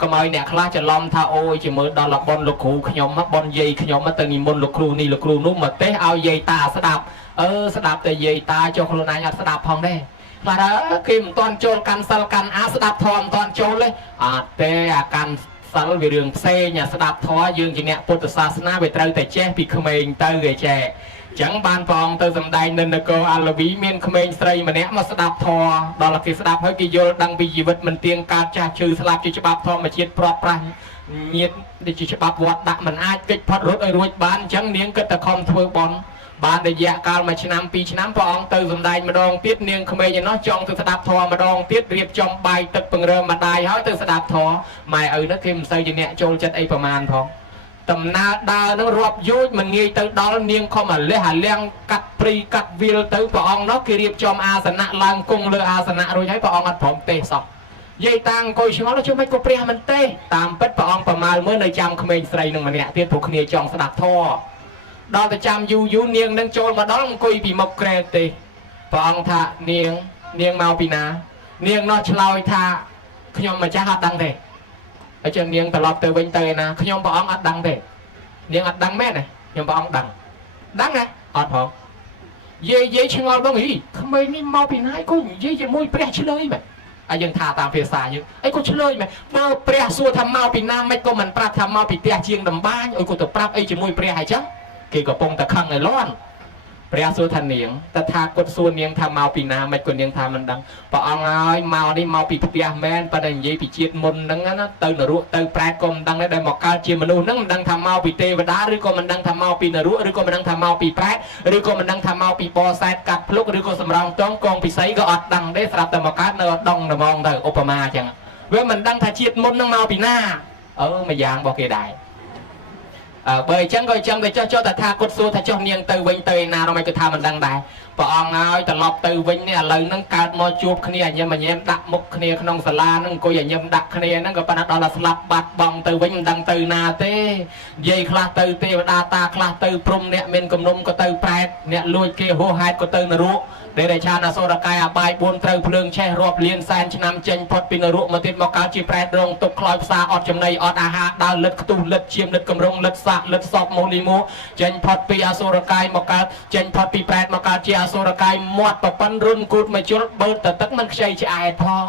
កុំឲ្យអ្នកខ្លះច្រឡំថាអូយជាមើលដល់ប៉ុនលោកគ្រូខ្ញុំប៉ុនយាយខ្ញុំទៅនិមន្តលោកគ្រូនេះលោកគ្រូនោះមកទេឲ្យយាយតាស្ដាប់ស្ដាប់តែយាយតាចុះខ្លួនឯងអត់ស្ដាប់ផងដែរខ្លះគេមិនទាន់ចូលកាន់សិលកាន់អាស្ដាប់ធម៌មិនទាន់ចូលទេអត់ទេអាកាន់សិលវារឿងផ្សេងអាស្ដាប់ធម៌យើងជាអ្នកពុទ្ធសាសនាវាត្រូវតែចេះពីក្មេងទៅគេចេះចឹងបានព្រះអង្គទៅសម្ដែងនៅនគរអាឡវីមានក្មេងស្រីម្នាក់មកស្ដាប់ធម៌ដល់គេស្ដាប់ហើយគេយល់ដឹងពីជីវិតមិនទៀងកើតចាស់ឈឺស្លាប់ជាច្បាប់ធម្មជាតិព្រាត់ប្រាសញាតដូចជាច្បាប់វត្តដាក់មិនអាចគេចផុតរត់ឲ្យរួចបានអញ្ចឹងនាងគិតតែខំធ្វើបន់បានរយៈកាល1ឆ្នាំ2ឆ្នាំព្រះអង្គទៅសម្ដែងម្ដងទៀតនាងក្មេងឯណោះចង់ទៅស្ដាប់ធម៌ម្ដងទៀតរៀបចំបាយទឹកពង្រើម្ដាយហើយទៅស្ដាប់ធម៌ម៉ែឪនោះគេមិនសូវជាអ្នកចូលចិត្តអីប្រមាណផងដំណើរដើរនឹងរាប់យូរមិនងាយទៅដល់នាងខំអាលះអាលៀងកាត់ព្រីកាត់វាលទៅព្រះអង្គនោះគេរៀបចំអាសនៈឡើងគង់លើអាសនៈរួចហើយព្រះអង្គអត់ព្រមទេសោះយាយតាអង្គុយឆ្ងល់ជួយមិនក៏ព្រះមិនទេតាមពិតព្រះអង្គប្រមាលមើលនៅចាំក្មេងស្រីនឹងម្នាក់ទៀតព្រោះគ្នាចង់ស្ដាប់ធម៌ដល់ទៅចាំយូរនាងនឹងចូលមកដល់អង្គុយពីមុខក្រែទេព្រះអង្គថានាងមកពីណានាងនោះឆ្លើយថាខ្ញុំម្ចាស់អត់ដឹងទេហើយចឹងនាងត្រឡប់ទៅវិញទៅឯណាខ្ញុំព្រះអង្គអត់ដឹងទេនាងអត់ដឹងមែនទេខ្ញុំព្រះអង្គដឹងណាអត់ផងយាយឆ្ងល់បងក្មេងនេះមកពីណាឯងគាត់និយាយជាមួយព្រះឆ្លើយមែនហើយយើងថាតាមភាសាយើងអីគាត់ឆ្លើយមែនបើព្រះសួរថាមកពីណាមិនក៏មិនប្រាប់ថាមកពីផ្ទះជាងដំបាញអីគាត់ទៅប្រាប់អីជាមួយព្រះអញ្ចឹងគេកំពុងតែខឹងឲ្យលាន់ព្រះសួរថានាងតថាគតសួរនាងថាមកពីណាមិនក៏នាងថាមិនដឹងព្រះអង្គហើយមកនេះមកពីផ្ទះមែនប៉ុន្តែនិយាយពីជាតិមុនហ្នឹងណាទៅនរកទៅប្រែតក៏មិនដឹងដែរដែលមកកើតជាមនុស្សហ្នឹងមិនដឹងថាមកពីទេវតាឬក៏មិនដឹងថាមកពីនរកឬក៏មិនដឹងថាមកពីប្រែតឬក៏មិនដឹងថាមកពីបរសែតកាត់ភ្លុកឬក៏សម្រងតងកងពិសីក៏អត់ដឹងទេស្រាប់តែមកកើតនៅដងដំងទៅឧបមាអញ្ចឹងវាមិនដឹងថាជាតិមុនហ្នឹងមកពីណាមួយយ៉ាងរបស់គេដែរបើអញ្ចឹងក៏អញ្ចឹងទៅចុះតថាគតសួរថាចុះនាងទៅវិញទៅឯណារំឯក៏ថាមិនដឹងដែរព្រះអង្គហើយត្រឡប់ទៅវិញនេះឥឡូវហ្នឹងកើតមកជួបគ្នាញ៉ាំដាក់មុខគ្នាក្នុងសាលាហ្នឹងអង្គុយញ៉ាំដាក់គ្នាហ្នឹងក៏ប៉ុន្តែដល់តែស្លាប់បាត់បង់ទៅវិញមិនដឹងទៅណាទេនិយាយខ្លះទៅទេវតាតាខ្លះទៅព្រំអ្នកមានគំនុំក៏ទៅប្រែតអ្នកលួចគេហួសហេតុក៏ទៅនរកដែលឆានអសុរកាយអបាយ4ត្រូវភ្លើងឆេះរាប់លានសែនឆ្នាំចេញផុតពីនរកមកទៀតមកកើតជាប្រែតរងទុកខ្លោចផ្សាអត់ចំណីអត់អាហារដើរលិតខ្ទុះលិតឈាមលិតកំរុងលិតសាក់លិតសពមូលីមូចេញផុតពីអសុរកាយមកកើតចេញផុតពីប្រែតមកកើតជាអសុរកាយមាត់ប្រប៉ិនរុនគូតមកជុលបើតទឹកមិនខ្ចីឆ្អែតផង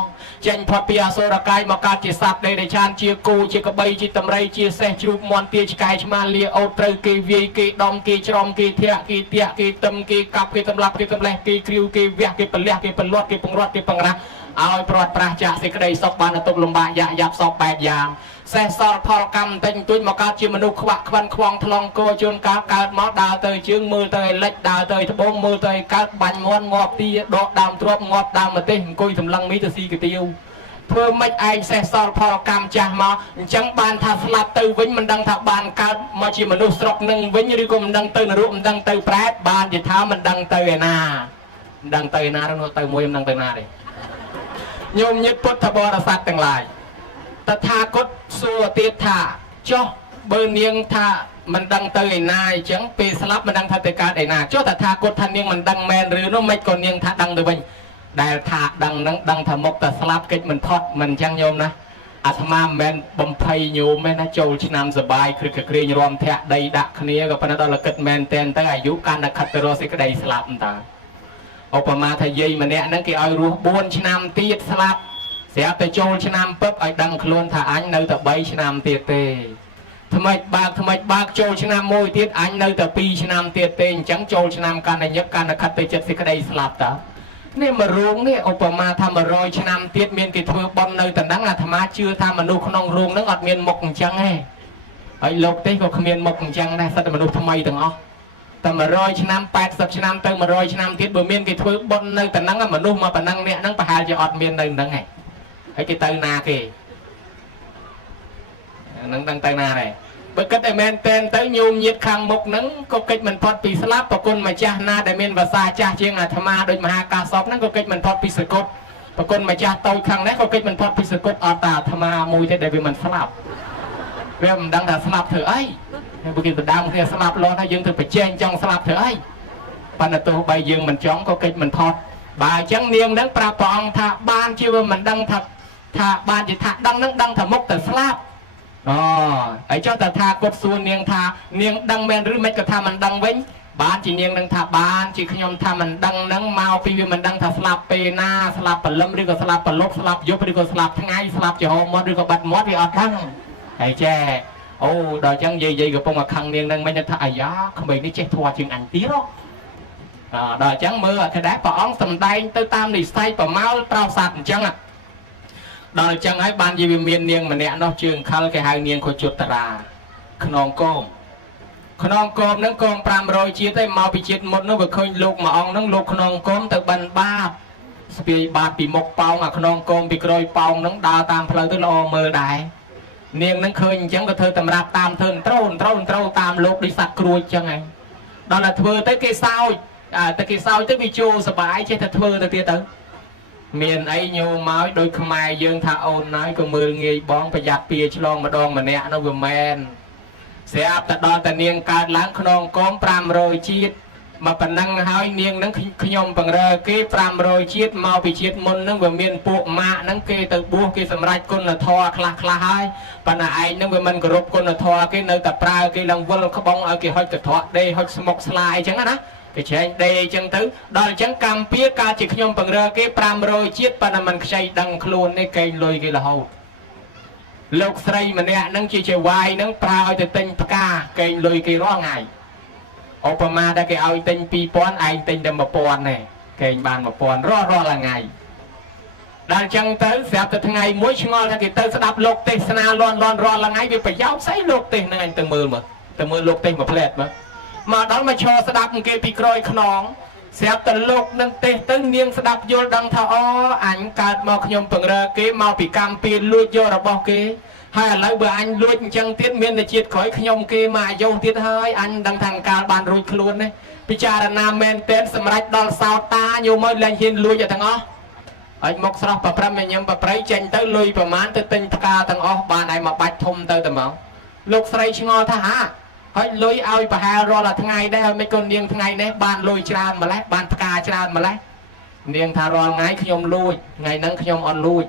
ចេញផុតពីអសុរកាយមកកើតជាសត្វដែលឆានជាគូជាក្បីជាតម្រៃជាសេះជ្រូកមន់ទាឆ្កែឆ្មាលាអូតត្រូវគេវាយគេដំគេច្រំគេធាក់គេទាក់គេទឹមគេកាប់គេសម្លាប់គេសម្លេះគេគ្រាវគេវះគេប្រលះគេប្រលាត់គេបង្រាត់គេបង្រាស់ឲ្យព្រាត់ប្រាសចាក់សេចក្តីសុខបានទៅលំបាកយ៉ាប់សពបែបយ៉ាងសេះសល់ផលកម្មតិចតួចមកកើតជាមនុស្សខ្វាក់ខ្វិនខ្វងថ្លង់គោជួនកាលកើតមកដើរទៅជើងមើលទៅឲ្យលិចដើរទៅត្បូងមើលទៅឲ្យកើតបាញ់មាន់ងាប់ទីដកដើមទ្របងាប់ដើមម្ទេសអង្គុយសម្លឹងមីទៅស៊ីកាទៀវ ធ្វើមិនឯងសេះសល់ផលកម្មចាស់មកអញ្ចឹងបានថាស្លាប់ទៅវិញមិនដឹងថាបានកើតមកជាមនុស្សស្រុកនឹងវិញឬក៏មិនដឹងទៅនរកមិនដឹងទៅប្រែតបានជាថាមិនដឹងទៅឯណាមិនដឹងទៅឯណានោះទៅមួយមិនដឹងទៅណាទេញោមញាតិពុទ្ធបរិស័ទទាំងឡាយតថាគតសួរទៀតថាចុះបើនាងថាមិនដឹងទៅឯណាអញ្ចឹងពេលស្លាប់មិនដឹងថាទៅកើតឯណាចុះតថាគតថានាងមិនដឹងមែនឬនោះមិនក៏នាងថាដឹងទៅវិញដែលថាដឹងនឹងដឹងថាមុខតែស្លាប់កិច្ចមិនផុតមិនអញ្ចឹងញោមណាអាត្មាមិនមែនបំភ័យញោមទេណាចូលឆ្នាំសបាយគ្រឹកក្រែងរំធាក់ដីដាក់គ្នាក៏ប៉ុន្តែដល់លកិតមែនតែនទៅអាយុកាន់តែខិតទៅរកសេចក្តីស្លាប់តើឧបមាថាយាយម្នាក់ហ្នឹងគេឲ្យរស់4ឆ្នាំទៀតស្លាប់ស្រាប់តែចូលឆ្នាំពឹបឲ្យដឹងខ្លួនថាអញនៅតែ3ឆ្នាំទៀតទេថ្មិចបើកចូលឆ្នាំមួយទៀតអញនៅតែ2ឆ្នាំទៀតទេអញ្ចឹងចូលឆ្នាំកាន់តែញឹកកាន់តែខិតទៅចិត្តសេចក្តីស្លាប់តើនេះមករោងនេះឧបមាថា100ឆ្នាំទៀតមានគេធ្វើបន់នៅតណ្ដឹងអាត្មាជឿថាមនុស្សក្នុងរោងហ្នឹងអត់មានមុខអញ្ចឹងទេហើយលោកទេក៏គ្មានមុខអញ្ចឹងដែរសិតតែមនុស្សថ្មីទាំងអស់តែ100ឆ្នាំ80ឆ្នាំទៅ100ឆ្នាំទៀតបើមានគេធ្វើបន់នៅតណ្ដឹងមនុស្សមកប៉ុណ្ណឹងអ្នកហ្នឹងប្រហែលជាអត់មាននៅហ្នឹងឯងហើយគេទៅណាគេហ្នឹងដឹងទៅណាដែរបើគិតតែមែនតែនទៅញោមញាតខាងមុខហ្នឹងក៏កិច្ចមិនផុតពីស្លាប់ប្រគុណម្ចាស់ណាដែលមានភាសាចាស់ជាងអាត្មាដូចមហាកាសពហ្នឹងក៏កិច្ចមិនផុតពីសកុតប្រគុណម្ចាស់តូចខាងនេះក៏កិច្ចមិនផុតពីសកុតអត់តាអាត្មាមួយទេដែលវាមិនស្លាប់វាមិនដឹងថាស្លាប់ធ្វើអីហើយបើគេដណ្ដើមគ្នាស្លាប់លាស់ហើយយើងទៅប្រជែងចង់ស្លាប់ធ្វើអីប៉ុន្តែទោះបីយើងមិនចង់ក៏កិច្ចមិនផុតបើអញ្ចឹងនាងហ្នឹងប្រាប់ព្រះអង្គថាបានជាវាមិនដឹងថាបានជាថាដឹងហ្នឹងដឹងថាមុខទៅស្លាប់ហើយចុះតថាគតសួរនាងថានាងដឹងមែនឬមិនក៏ថាមិនដឹងវិញបានជានាងនឹងថាបានជាខ្ញុំថាមិនដឹងហ្នឹងមកពីវាមិនដឹងថាស្លាប់ពេលណាស្លាប់ព្រលឹមឬក៏ស្លាប់ប្រឡប់ស្លាប់យប់ឬក៏ស្លាប់ថ្ងៃស្លាប់ជាហោមាត់ឬក៏បាត់មាត់វាអត់ដឹងហើយចេះអូដល់អញ្ចឹងយាយកំពុងមកខឹងនាងហ្នឹងមិនថាអាយ៉ាក្មេងនេះចេះធွာជាងអញទៀតដល់អញ្ចឹងមើលអត់ដែរព្រះអង្គសំដែងទៅតាមនិស្ស័យប្រមាលប្រោស័ព្ទអញ្ចឹងដល់អញ្ចឹងហើយបានជាវាមាននាងម្នាក់នោះជើងខលគេហៅនាងខុជុតរាខ្នងគោមហ្នឹងគោម500ជាតិឯងមកពីជាតិមុតនោះវាឃើញលោកមួយអង្គហ្នឹងលោកខ្នងគោមទៅបិណ្ឌបាតស្ពាយបាតពីមុខប៉ោងអាខ្នងគោមពីក្រោយប៉ោងហ្នឹងដើរតាមផ្លូវទៅល្អមើលដែរនាងហ្នឹងឃើញអញ្ចឹងក៏ធ្វើតម្រាប់តាមធ្វើត្រូតាមលោកដូចសត្វគ្រួចអញ្ចឹងឯងដល់តែធ្វើទៅគេសោចទៅវាជួសបាយចេះតែធ្វើទៅទៀតទៅមានអីញោមមកដោយខ្មែរយើងថាអូនហើយក៏មើលងាយបងប្រយ័ត្នពីឆ្លងម្ដងម្នាក់នោះវាមែនស្រាប់តែដល់តែនាងកើតឡើងខ្នងគោម500ជាតិមកប៉ុណ្ណឹងហើយនាងនឹងខ្ញុំបង្រើគេ500ជាតិមកពីជាតិមុននឹងវាមានពួកម៉ាក់ហ្នឹងគេទៅបួសគេសម្រេចគុណធម៌ខ្លះហើយប៉ុន្តែឯងនឹងវាមិនគោរពគុណធម៌គេនៅតែប្រើគេឡើងវិលក្បងឲ្យគេហុចកត្រកដេហុចស្មុកស្លាអីចឹងណាគេចែងដេអញ្ចឹងទៅដល់អញ្ចឹងកម្មពៀកើតជាខ្ញុំបង្រើគេ500ជាតិប៉ុន្តែមិនខ្ចីដឹងខ្លួននេះកេងលុយគេរហូតលោកស្រីម្នាក់ហ្នឹងជាវាយហ្នឹងប្រើឲ្យទៅទិញផ្កាកេងលុយគេរាល់ថ្ងៃឧបមាដែលគេឲ្យទិញ2000ឯងទិញតែ1000ទេកេងបាន1000រាល់ថ្ងៃដល់អញ្ចឹងទៅស្រាប់តែថ្ងៃមួយឆ្ងល់ថាគេទៅស្ដាប់លោកទេសនាលន់រាល់ថ្ងៃវាប្រយោជន៍ស្អីលោកទេសហ្នឹងអញទៅមើលលោកទេសមួយផ្លែតមើលមកដល់មកឈរស្ដាប់គេពីក្រោយខ្នងស្រាប់តែលោកនឹងទេសទៅនាងស្ដាប់យល់ដឹងថាអូអញកើតមកខ្ញុំបង្រើគេមកពីកម្មពៀលួចយករបស់គេហើយឥឡូវបើអញលួចអញ្ចឹងទៀតមានតែជាតិក្រោយខ្ញុំគេមកអាយុទៀតហើយអញដឹងថាកាលបានរួចខ្លួននេះពិចារណាមែនតែនសម្រេចដល់សោតាញោមមកលែងហ៊ានលួចទាំងអស់ហើយមកស្រស់ប្រព្រឹត្តញញឹមប្រព្រៃចេញទៅលុយប្រមាណទៅទិញផ្កាទាំងអស់បានឲ្យមកបាច់ធំទៅតែមកលោកស្រីឆ្ងល់ថាហាហើយលុយឲ្យប្រហែលរាល់ថ្ងៃដែរហើយមិនក៏នាងថ្ងៃនេះបានលុយច្រើនម្លេះបានផ្កាច្រើនម្លេះនាងថារាល់ថ្ងៃខ្ញុំលួចថ្ងៃហ្នឹងខ្ញុំអត់លួច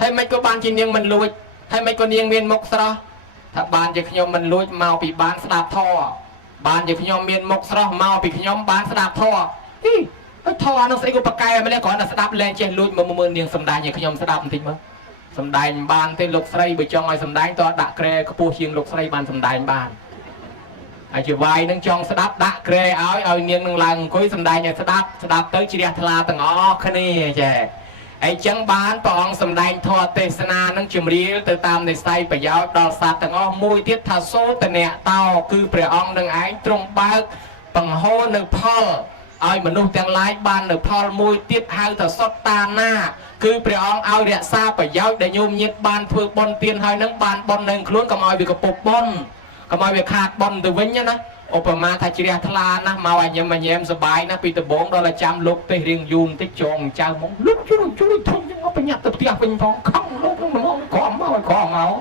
ហើយមិនក៏បានជានាងមិនលួចហើយមិនក៏នាងមានមុខស្រស់ថាបានជាខ្ញុំមិនលួចមកពីបានស្ដាប់ធម៌បានជាខ្ញុំមានមុខស្រស់មកពីខ្ញុំបានស្ដាប់ធម៌ហើយធម៌នោះស្អីក៏ប្រកែម្លេះគ្រាន់តែស្ដាប់លែងចេះលួចមកមើលនាងសំដាយឲ្យខ្ញុំស្ដាប់បន្តិចមើលសំដែងបានទេលោកស្រីបើចង់ឲ្យសំដែងតើដាក់ក្រែខ្ពស់ជាងលោកស្រីបានសំដែងបានហើយជាវាយនឹងចង់ស្ដាប់ដាក់ក្រែឲ្យនាងនឹងឡើងអង្គុយសំដែងឲ្យស្ដាប់ទៅជ្រះថ្លាទាំងអស់គ្នាចេះអីចឹងបានព្រះអង្គសំដែងធម៌ទេសនានឹងជំរាលទៅតាមនិស្ស័យប្រយោជន៍ដល់សត្វទាំងអស់មួយទៀតថាសូតនៈតោគឺព្រះអង្គនឹងឯងទ្រង់បើកបង្ហូរនៅផល ឲ្យមនុស្សទាំងឡាយបាននៅផលមួយទៀតហៅថាសុតតាណាគឺព្រះអង្គឲ្យរក្សាប្រយោជន៍ដែលញោមញាតបានធ្វើបុណ្យទានហើយនឹងបានបុណ្យនឹងខ្លួនកុំឲ្យវាកពុបបុណ្យកុំឲ្យវាខាតបុណ្យទៅវិញណាឧបមាថាជ្រះថ្លាណាស់មកឲ្យញញែមសបាយណាស់ពីដំបងដល់ចាំលោកទេរៀងយូរបន្តិចចងចៅមកលោកជួយធំយ៉ាងបញ្ញាប់ទៅផ្ទះវិញផងខំលោកនឹងមកក្រមក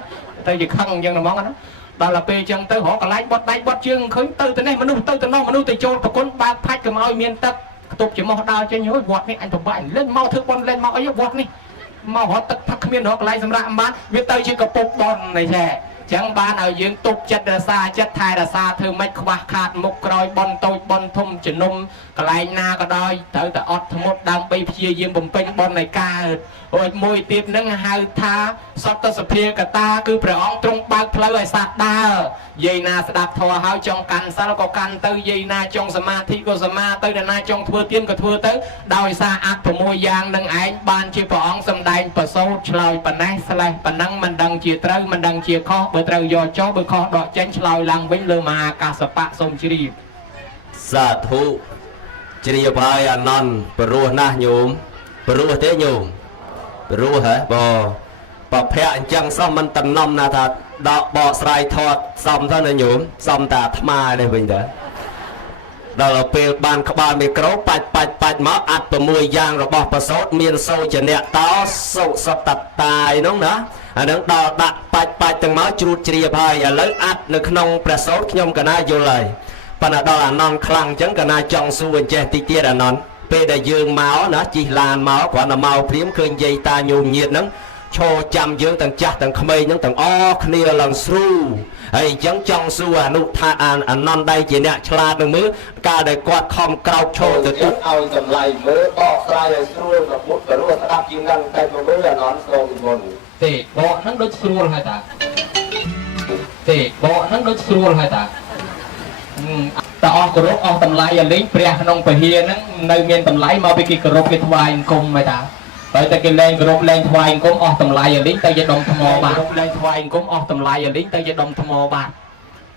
ទៅជាខឹងយ៉ាងហ្មងណាដល់ពេលអញ្ចឹងទៅរកកន្លែងបត់ដៃបត់ជើងឃើញទៅនេះមនុស្សទៅទៅនោះមនុស្សទៅចូលប្រគុណបើកផាច់កុំឲ្យមានទឹកខ្ទប់ចំោះដើរចេញហើយវត្តនេះអញប្របាក់លេងមកធ្វើបន់លេងមកអីវត្តនេះមករត់ទឹកផឹកគ្មានរកកន្លែងសម្រាប់បានវាទៅជាកពុកបន់នេះទេចឹងបានឲ្យយើងទប់ចិត្តរសាចិត្តថែរសាធ្វើម៉េចខ្វះខាតមុខក្រោយបន់តូចបន់ធំជំនុំកន្លែងណាក៏ដោយត្រូវតែអត់ធ្មត់ដើម្បីព្យាយាមបំពេញបន់នៃកើតរួចមួយទៀតនឹងហៅថាសតសភាកតាគឺព្រះអង្គទ្រង់បើកផ្លូវឲ្យសត្វដើរយាយណាស្ដាប់ធម៌ហើយចង់កាន់សិលក៏កាន់ទៅយាយណាចង់សមាធិក៏សមាទៅដល់ណាចង់ធ្វើទានក៏ធ្វើទៅដោយសារអត្ថ6យ៉ាងនឹងឯងបានជាព្រះអង្គសម្ដែងប្រសូតឆ្លើយប៉ុណ្ណេះស្លេះប៉ុណ្ណឹងមិនដឹងជាត្រូវមិនដឹងជាខុសបើត្រូវយកចោលបើខុសដកចេញឆ្លើយឡើងវិញលើមហាកាសបៈសូមជ្រាបសាធុជ្រាបហើយអានន្តព្រោះណាស់ញោមព្រោះទេញោមព្រោះហ៎បភៈអញ្ចឹងសោះមិនតំណំណាថាដកបកស្រាយថតសំទៅណាញោមសំតាអាត្មានេះវិញតើដល់ពេលបានក្បាលមីក្រូបាច់មកអត្ត6យ៉ាងរបស់ប្រសូតមានសូចនៈតោសុសតតាយនោះណាអានឹងដល់ដាក់បាច់ទាំងមកជ្រួតជ្រាបហើយឥឡូវអត្តនៅក្នុងព្រះសូតខ្ញុំកណាយល់ហើយប៉ុន្តែដល់អានន្តខ្លាំងអញ្ចឹងកណាចង់សួរអញ្ចេះតិចទៀតអានន្តពេលដែលយើងមកណាជិះឡានមកគ្រាន់តែមកព្រាមឃើញយាយតាញោមញាតហ្នឹងឈរចាំយើងទាំងចាស់ទាំងក្មេងហ្នឹងទាំងអស់គ្នាឡើងស្រួលហើយអញ្ចឹងចង់សួរអនុថាអានន្តដៃជាអ្នកឆ្លាតនឹងមើលកាលដែលគាត់ខំក្រោកឈរទៅទឹកឲ្យតម្លៃមើលបកស្រាយឲ្យស្រួលប្រពុតព្រោះស្ដាប់ជាងហ្នឹងតែមើលអានន្តសូមមុនទេបកហ្នឹងដូចស្រួលហើយតាទេបកហ្នឹងដូចស្រួលហើយតាតអស់គោរពអស់តម្លៃអាលេងព្រះក្នុងពហិហ្នឹងនៅមានតម្លៃមកពីគេគោរពគេថ្វាយអង្គមហើយតាហើយតែគេលែងគោរពលែងថ្វាយអង្គមអស់តម្លៃអាលេងទៅជាដុំថ្មបាទលែងថ្វាយអង្គមអស់តម្លៃអាលេងទៅជាដុំថ្មបាទ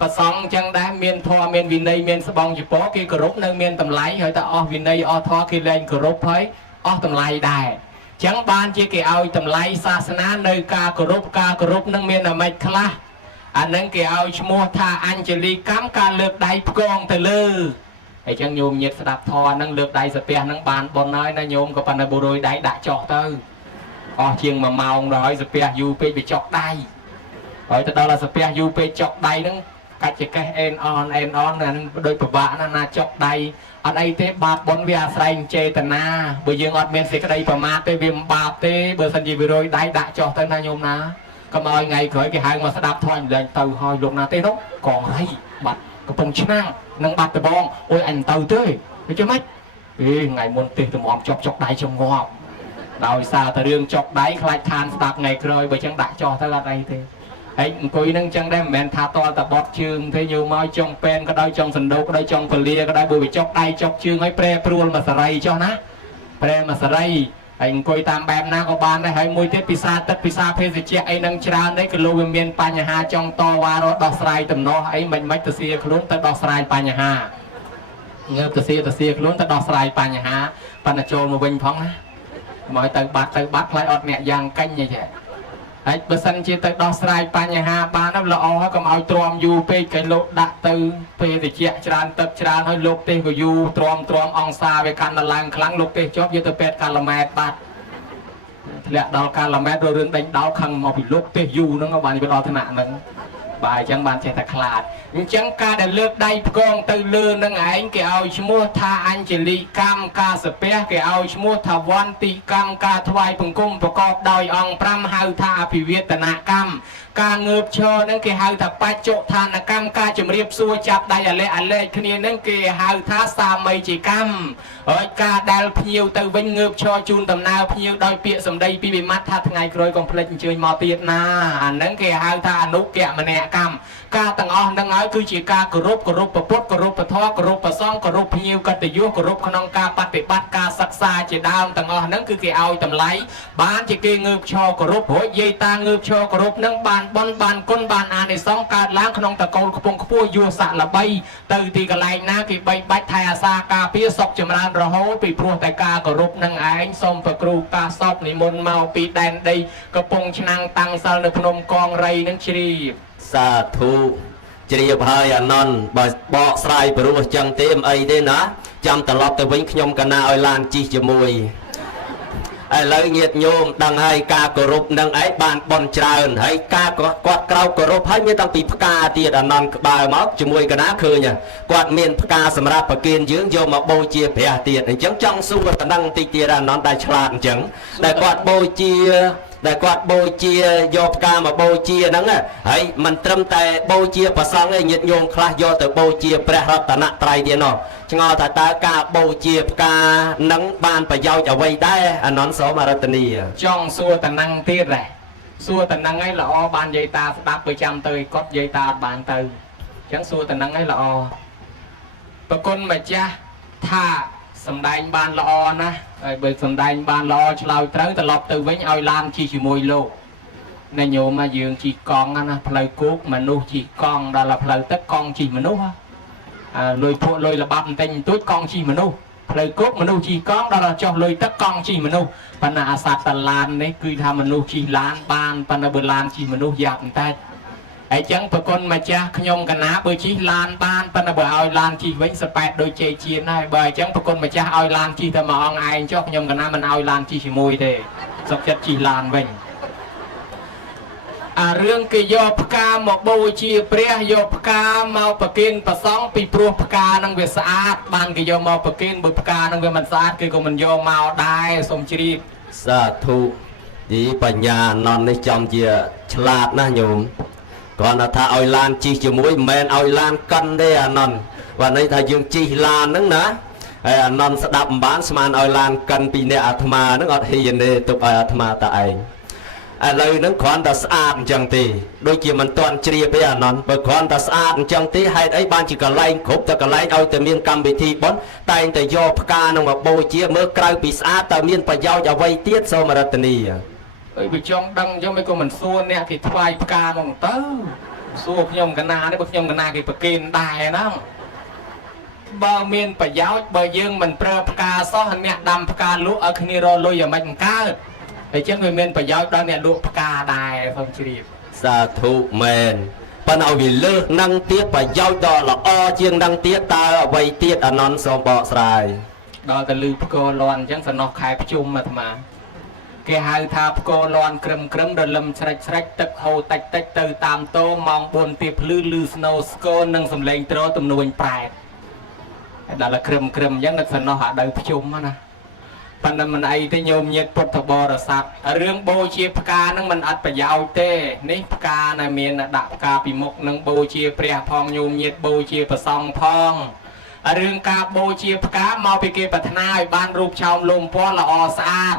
ប្រសងអញ្ចឹងដែរមានធម៌មានវិន័យមានស្បង់ជាពរគេគោរពនៅមានតម្លៃហើយតែអស់វិន័យអស់ធម៌គេលែងគោរពហើយអស់តម្លៃដែរអញ្ចឹងបានជាគេឲ្យតម្លៃសាសនានៅការគោរពនឹងមានអាម៉េចខ្លះអានឹងគេឲ្យឈ្មោះថាអញ្ជលីកម្មការលើកដៃផ្គងទៅលើអញ្ចឹងញោមញាតស្ដាប់ធម៌ហ្នឹងលើកដៃសាពះហ្នឹងបានប៉ុណ្ណើហើយណាញោមក៏ប៉ុន្តែបុរួយដៃដាក់ចុះទៅអស់ជាង1ម៉ោងដល់សាពះយូរពេកវាចុកដៃហើយទៅដល់សាពះយូរពេកចុកដៃហ្នឹងកាច់ចកេះអេនអនហ្នឹងដូចពិបាកណាចុកដៃអត់អីទេបាបបុណ្យវាអាស្រ័យចេតនាបើយើងអត់មានសេចក្តីប្រមាទទេវាមិនបាបទេបើសិនជាវារយដៃដាក់ចុះទៅណាញោមណាកុំឲ្យថ្ងៃក្រោយគេហៅមកស្ដាប់ធម៌លែងទៅហើយលោកណាទេនោះកងរៃបាត់កំពង់ឆ្នាំងនឹងបាត់ដបងអូយអញទៅទេវាចាំម៉េចថ្ងៃមុនទេតម្រាំចុកដៃចងងាប់ដោយសារតែរឿងចុកដៃខ្លាចខានស្ដាប់ថ្ងៃក្រោយបើចឹងដាក់ចោះទៅអត់អីទេហើយអង្គុយនឹងចឹងដែរមិនមែនថាតលតែបត់ជើងទេយកមកចុងពេនក៏ដោយចុងសណ្ដូកក៏ដោយចុងពលាក៏ដោយបើវាចុកដៃចុកជើងឲ្យប្រែប្រួលមកសរីចុះណាប្រែមកសរីហើយអង្គុយតាមបែបណាក៏បានដែរហើយមួយទៀតពិសាទឹកពិសាភេសជ្ជៈអីនឹងច្រើនដែរក៏លោកវាមានបញ្ហាចង់តវ៉ារដោះស្រាយតំណោះអីមិនទៅសៀខ្លួនទៅដោះស្រាយបញ្ហាងើបទៅសៀខ្លួនទៅដោះស្រាយបញ្ហាបណ្ណចូលមកវិញផងណាមកទៅបាត់ខ្លាចអត់អ្នកយ៉ាងកាញ់អីចេះហើយបើសិនជាទៅដោះស្រាយបញ្ហាបានល្អហើយកុំឲ្យទ្រាំយូរពេកគេលោកដាក់ទៅពេលតិចច្រើនទឹកច្រើនហើយលោកទេសក៏យូរទ្រាំអង្សាវាកាន់តែឡើងខ្លាំងលោកទេសជាប់យកទៅពេទ្យកាឡម៉ែតបាត់ធ្លាក់ដល់កាឡម៉ែតរឿងដេញដោលខឹងមកពីលោកទេសយូរហ្នឹងបានវាដល់ថ្នាក់ហ្នឹងបាទអញ្ចឹងបានចេះតែខ្លាចអញ្ចឹងការដែលលើកដៃផ្គងទៅលើនឹងឯងគេឲ្យឈ្មោះថាអញ្ជលីកម្មការសាពះគេឲ្យឈ្មោះថាវន្តិកម្មការថ្វាយបង្គំប្រកបដោយអង្គ5ហៅថាអភិវេតនកម្មការងើបឈរនឹងគេហៅថាបច្ចុឋានកម្មការជំរាបសួរចាប់ដៃអាលែកគ្នានឹងគេហៅថាសាមីជាកម្មហើយការដែលភ្ញៀវទៅវិញងើបឈរជូនដំណើរភ្ញៀវដោយពាក្យសម្ដីពីវិមត្តថាថ្ងៃក្រោយកុំភ្លេចអញ្ជើញមកទៀតណាអានឹងគេហៅថាអនុគមន កម្មការទាំងអស់នឹងហើយគឺជាការគោរពប្រពុតគោរពពធគោរពប្រសងគោរពភ្ញៀវកតញ្ញូគោរពក្នុងការបប្រតិបត្តិការសិក្សាជាដើមទាំងអស់ហ្នឹងគឺគេឲ្យតម្លៃបានជាគេងើបឈរគោរពរួចយាយតាងើបឈរគោរពនឹងបានបុណ្យបានគុណបានអានិសង្សកើតឡើងក្នុងតកូលខ្ពង់ខ្ពស់យោស័កល្បីទៅទីកន្លែងណាគេបីបាច់ថែអាសាការពារសុខចម្រើនរហូតពីព្រោះតែការគោរពនឹងឯងសូមប្រគ្រូការសពនិមន្តមកពីដែនដីកំពង់ឆ្នាំងតាំងសិលនៅភ្នំកងរៃនឹងជ្រាបសាធុជ្រាបហើយអានន្តបើបកស្រាយព្រោះចឹងទេមិនអីទេណាចាំត្រឡប់ទៅវិញខ្ញុំកណាឲ្យឡានជីជាមួយឥឡូវញាតិញោមដឹងហើយការគោរពនឹងឯងបានបន់ច្រើនហើយការគាត់ក្រោកគោរពហើយមានតាំងពីផ្កាទៀតអានន្តក្បាលមកជាមួយកណាឃើញគាត់មានផ្កាសម្រាប់ប្រគេនយើងយកមកបូជាព្រះទៀតអញ្ចឹងចង់សួរតំណឹងតិចទៀតអានន្តដែលឆ្លាតអញ្ចឹងដែលគាត់បូជាយកផ្កាមកបូជាហ្នឹងហើយមិនត្រឹមតែបូជាប្រសង់ឯងញាតិញោមខ្លះយកទៅបូជាព្រះរតនត្រ័យទៀតណោះឆ្ងល់ថាតើការបូជាផ្កានឹងបានប្រយោជន៍អ្វីដែរអានន្តសូមរតនីចង់សួរតំណឹងទៀតដែរសួរតំណឹងឲ្យល្អបានយាយតាស្ដាប់ទៅចាំទៅគាត់យាយតាអត់បានទៅអញ្ចឹងសួរតំណឹងឲ្យល្អប្រគុណម្ចាស់ថាសំដែងបានល្អណាស់ហើយបើសំដែងបានល្អឆ្លើយត្រូវត្រឡប់ទៅវិញឲ្យឡានជិះជាមួយលោកណែញោមមកយើងជិះកង់ណាផ្លូវគោកមនុស្សជិះកង់ដល់ផ្លូវទឹកកង់ជិះមនុស្សលុយពួកលុយល្បាប់បន្តិចបន្តួចកង់ជិះមនុស្សផ្លូវគោកមនុស្សជិះកង់ដល់ចុះលុយទឹកកង់ជិះមនុស្សប៉ុន្តែអាសត្វតឡាននេះគឺថាមនុស្សជិះឡានបានប៉ុន្តែបើឡានជិះមនុស្សយ៉ាប់បន្តិចហើយចឹងប្រគុណម្ចាស់ខ្ញុំកណាបើជិះឡានបានប៉ុន្តែបើឲ្យឡានជិះវិញសប៉ែតដូចជ័យជាដែរបើអញ្ចឹងប្រគុណម្ចាស់ឲ្យឡានជិះតែមួយអង្គឯងចុះខ្ញុំកណាមិនឲ្យឡានជិះជាមួយទេសុខចិត្តជិះឡានវិញអារឿងគេយកផ្កាមកបូជាព្រះយកផ្កាមកប្រគេនប្រសង់ពីព្រោះផ្កានឹងវាស្អាតបានគេយកមកប្រគេនបើផ្កានឹងវាមិនស្អាតគេក៏មិនយកមកដែរសូមជ្រាបសាធុទីបញ្ញាអនន្តនេះចំជាឆ្លាតណាស់ញោមគាត់ថាឲ្យឡានជិះជាមួយមិនមែនឲ្យឡានកិនទេអានន្តបាទន័យថាយើងជិះឡានហ្នឹងណាហើយអានន្តស្ដាប់មិនបានស្មានឲ្យឡានកិនពីអ្នកអាត្មាហ្នឹងអត់ហ៊ានទេទុកឲ្យអាត្មាតែឯងឥឡូវហ្នឹងគ្រាន់តែស្អាតអញ្ចឹងទេដូចជាមិនទាន់ជ្រាបទេអានន្តបើគ្រាន់តែស្អាតអញ្ចឹងទេហេតុអីបានជាកន្លែងគ្រប់តែកន្លែងឲ្យតែមានកម្មវិធីបុណ្យតែងតែយកផ្កាហ្នឹងមកបូជាមើលក្រៅពីស្អាតតើមានប្រយោជន៍អ្វីទៀតសូមរតនីអើយវាចង់ដឹងអញ្ចឹងមិនក៏មិនសួរអ្នកគេថ្វាយផ្កាមកទៅសួរខ្ញុំកណានេះបើខ្ញុំកណាគេប្រគេនដែរហ្នឹងបើមានប្រយោជន៍បើយើងមិនប្រើផ្កាសោះអ្នកដាំផ្កាលក់ឲ្យគ្នារលុយឲ្យមិនកើតអញ្ចឹងវាមានប្រយោជន៍ដល់អ្នកលក់ផ្កាដែរសូមជ្រាបសាធុមែនប៉ុន្តែឲ្យវាលើសនឹងទៀតប្រយោជន៍ដ៏ល្អជាងនឹងទៀតតើអ្វីទៀតអានន្តសូមបកស្រាយដល់តែលឺផ្គរលាន់អញ្ចឹងសំណោះខែភ្ជុំអាត្មាគេហៅថាផ្គរលាន់ក្រឹមរលឹមស្រេចទឹកហូរតិចទៅតាមតោម៉ោង4ទៀបភ្លឺលឺស្នូស្គរនិងសំឡេងត្រទំនួញប្រែតដល់តែក្រឹមអញ្ចឹងនឹកសំណោះអាដៅភ្ជុំណាប៉ុន្តែមិនអីទេញោមញាតិពុទ្ធបរិស័ទរឿងបូជាផ្កាហ្នឹងមិនអត់ប្រយោជន៍ទេនេះផ្កាណាមានដាក់ផ្កាពីមុខនឹងបូជាព្រះផងញោមញាតិបូជាប្រសង់ផងរឿងការបូជាផ្កាមកពីគេប្រាថ្នាឲ្យបានរូបឆោមលោមពណ៌ល្អស្អាត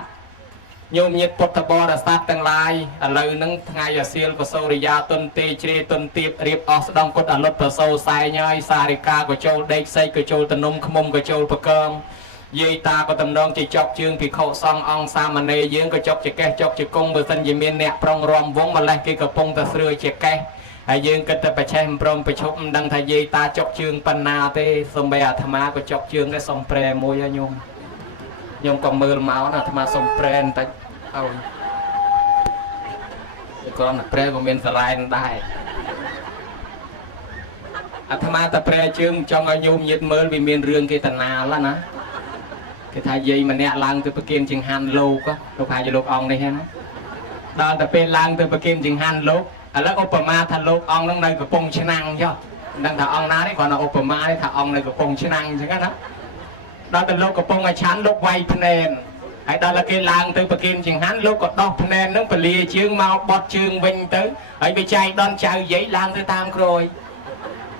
ញោមញាតិពុទ្ធបរិស័ទទាំងឡាយឥឡូវហ្នឹងថ្ងៃអាសៀលកសូរិយាទុនទេជ្រេទុនទៀបរៀបអស់ស្ដងគុតអលុតប្រសូសែងហើយសារិកាក៏ចូលដេកសេកក៏ចូលតនំខ្មុំក៏ចូលបកើងយាយតាក៏តំណងជាចប់ជើងភិក្ខុសង្ឃអង្គសាមណេរយើងក៏ចប់ជាកេះចប់ជាគង់បើសិនជាមានអ្នកប្រុងរំវងម្លេះគេកំពុងតែស្រឿជាកេះហើយយើងគិតតែប្រឆេះមិនព្រមប្រឈប់មិនដឹងថាយាយតាចប់ជើងប៉ុណ្ណាទេសំបីអាត្មាក៏ចប់ជើងដែរសុំប្រែមួយហើយញោមក៏មើលមកណាអាត្មាសុំប្រែបន្តិចឲ្យគ្រាន់តែប្រែក៏មានសរ៉ែនដែរអាត្មាតែប្រែជើងចង់ឲ្យញោមញាតមើលវាមានរឿងគេតាណាលណាគេថាយាយម្នាក់ឡើងទៅប្រគិនចង្ហាន់លោកហាយលោកអង្គនេះណាដល់តែពេលឡើងទៅប្រគិនចង្ហាន់លោកឥឡូវឧបមាថាលោកអង្គនឹងនៅកំពង់ឆ្នាំងចុះមិនដឹងថាអង្គណានេះគ្រាន់តែឧបមាថាអង្គនៅកំពង់ឆ្នាំងអញ្ចឹងណាដល់តែលោកកំពុងឲ្យឆាន់លោកវាយភ្នែនហើយដល់តែគេឡើងទៅប្រគិនចង្ហាន់លោកក៏ដោះភ្នែននឹងពលាជើងមកបត់ជើងវិញទៅហើយវាចែកដនចៅយាយឡើងទៅតាមក្រោយ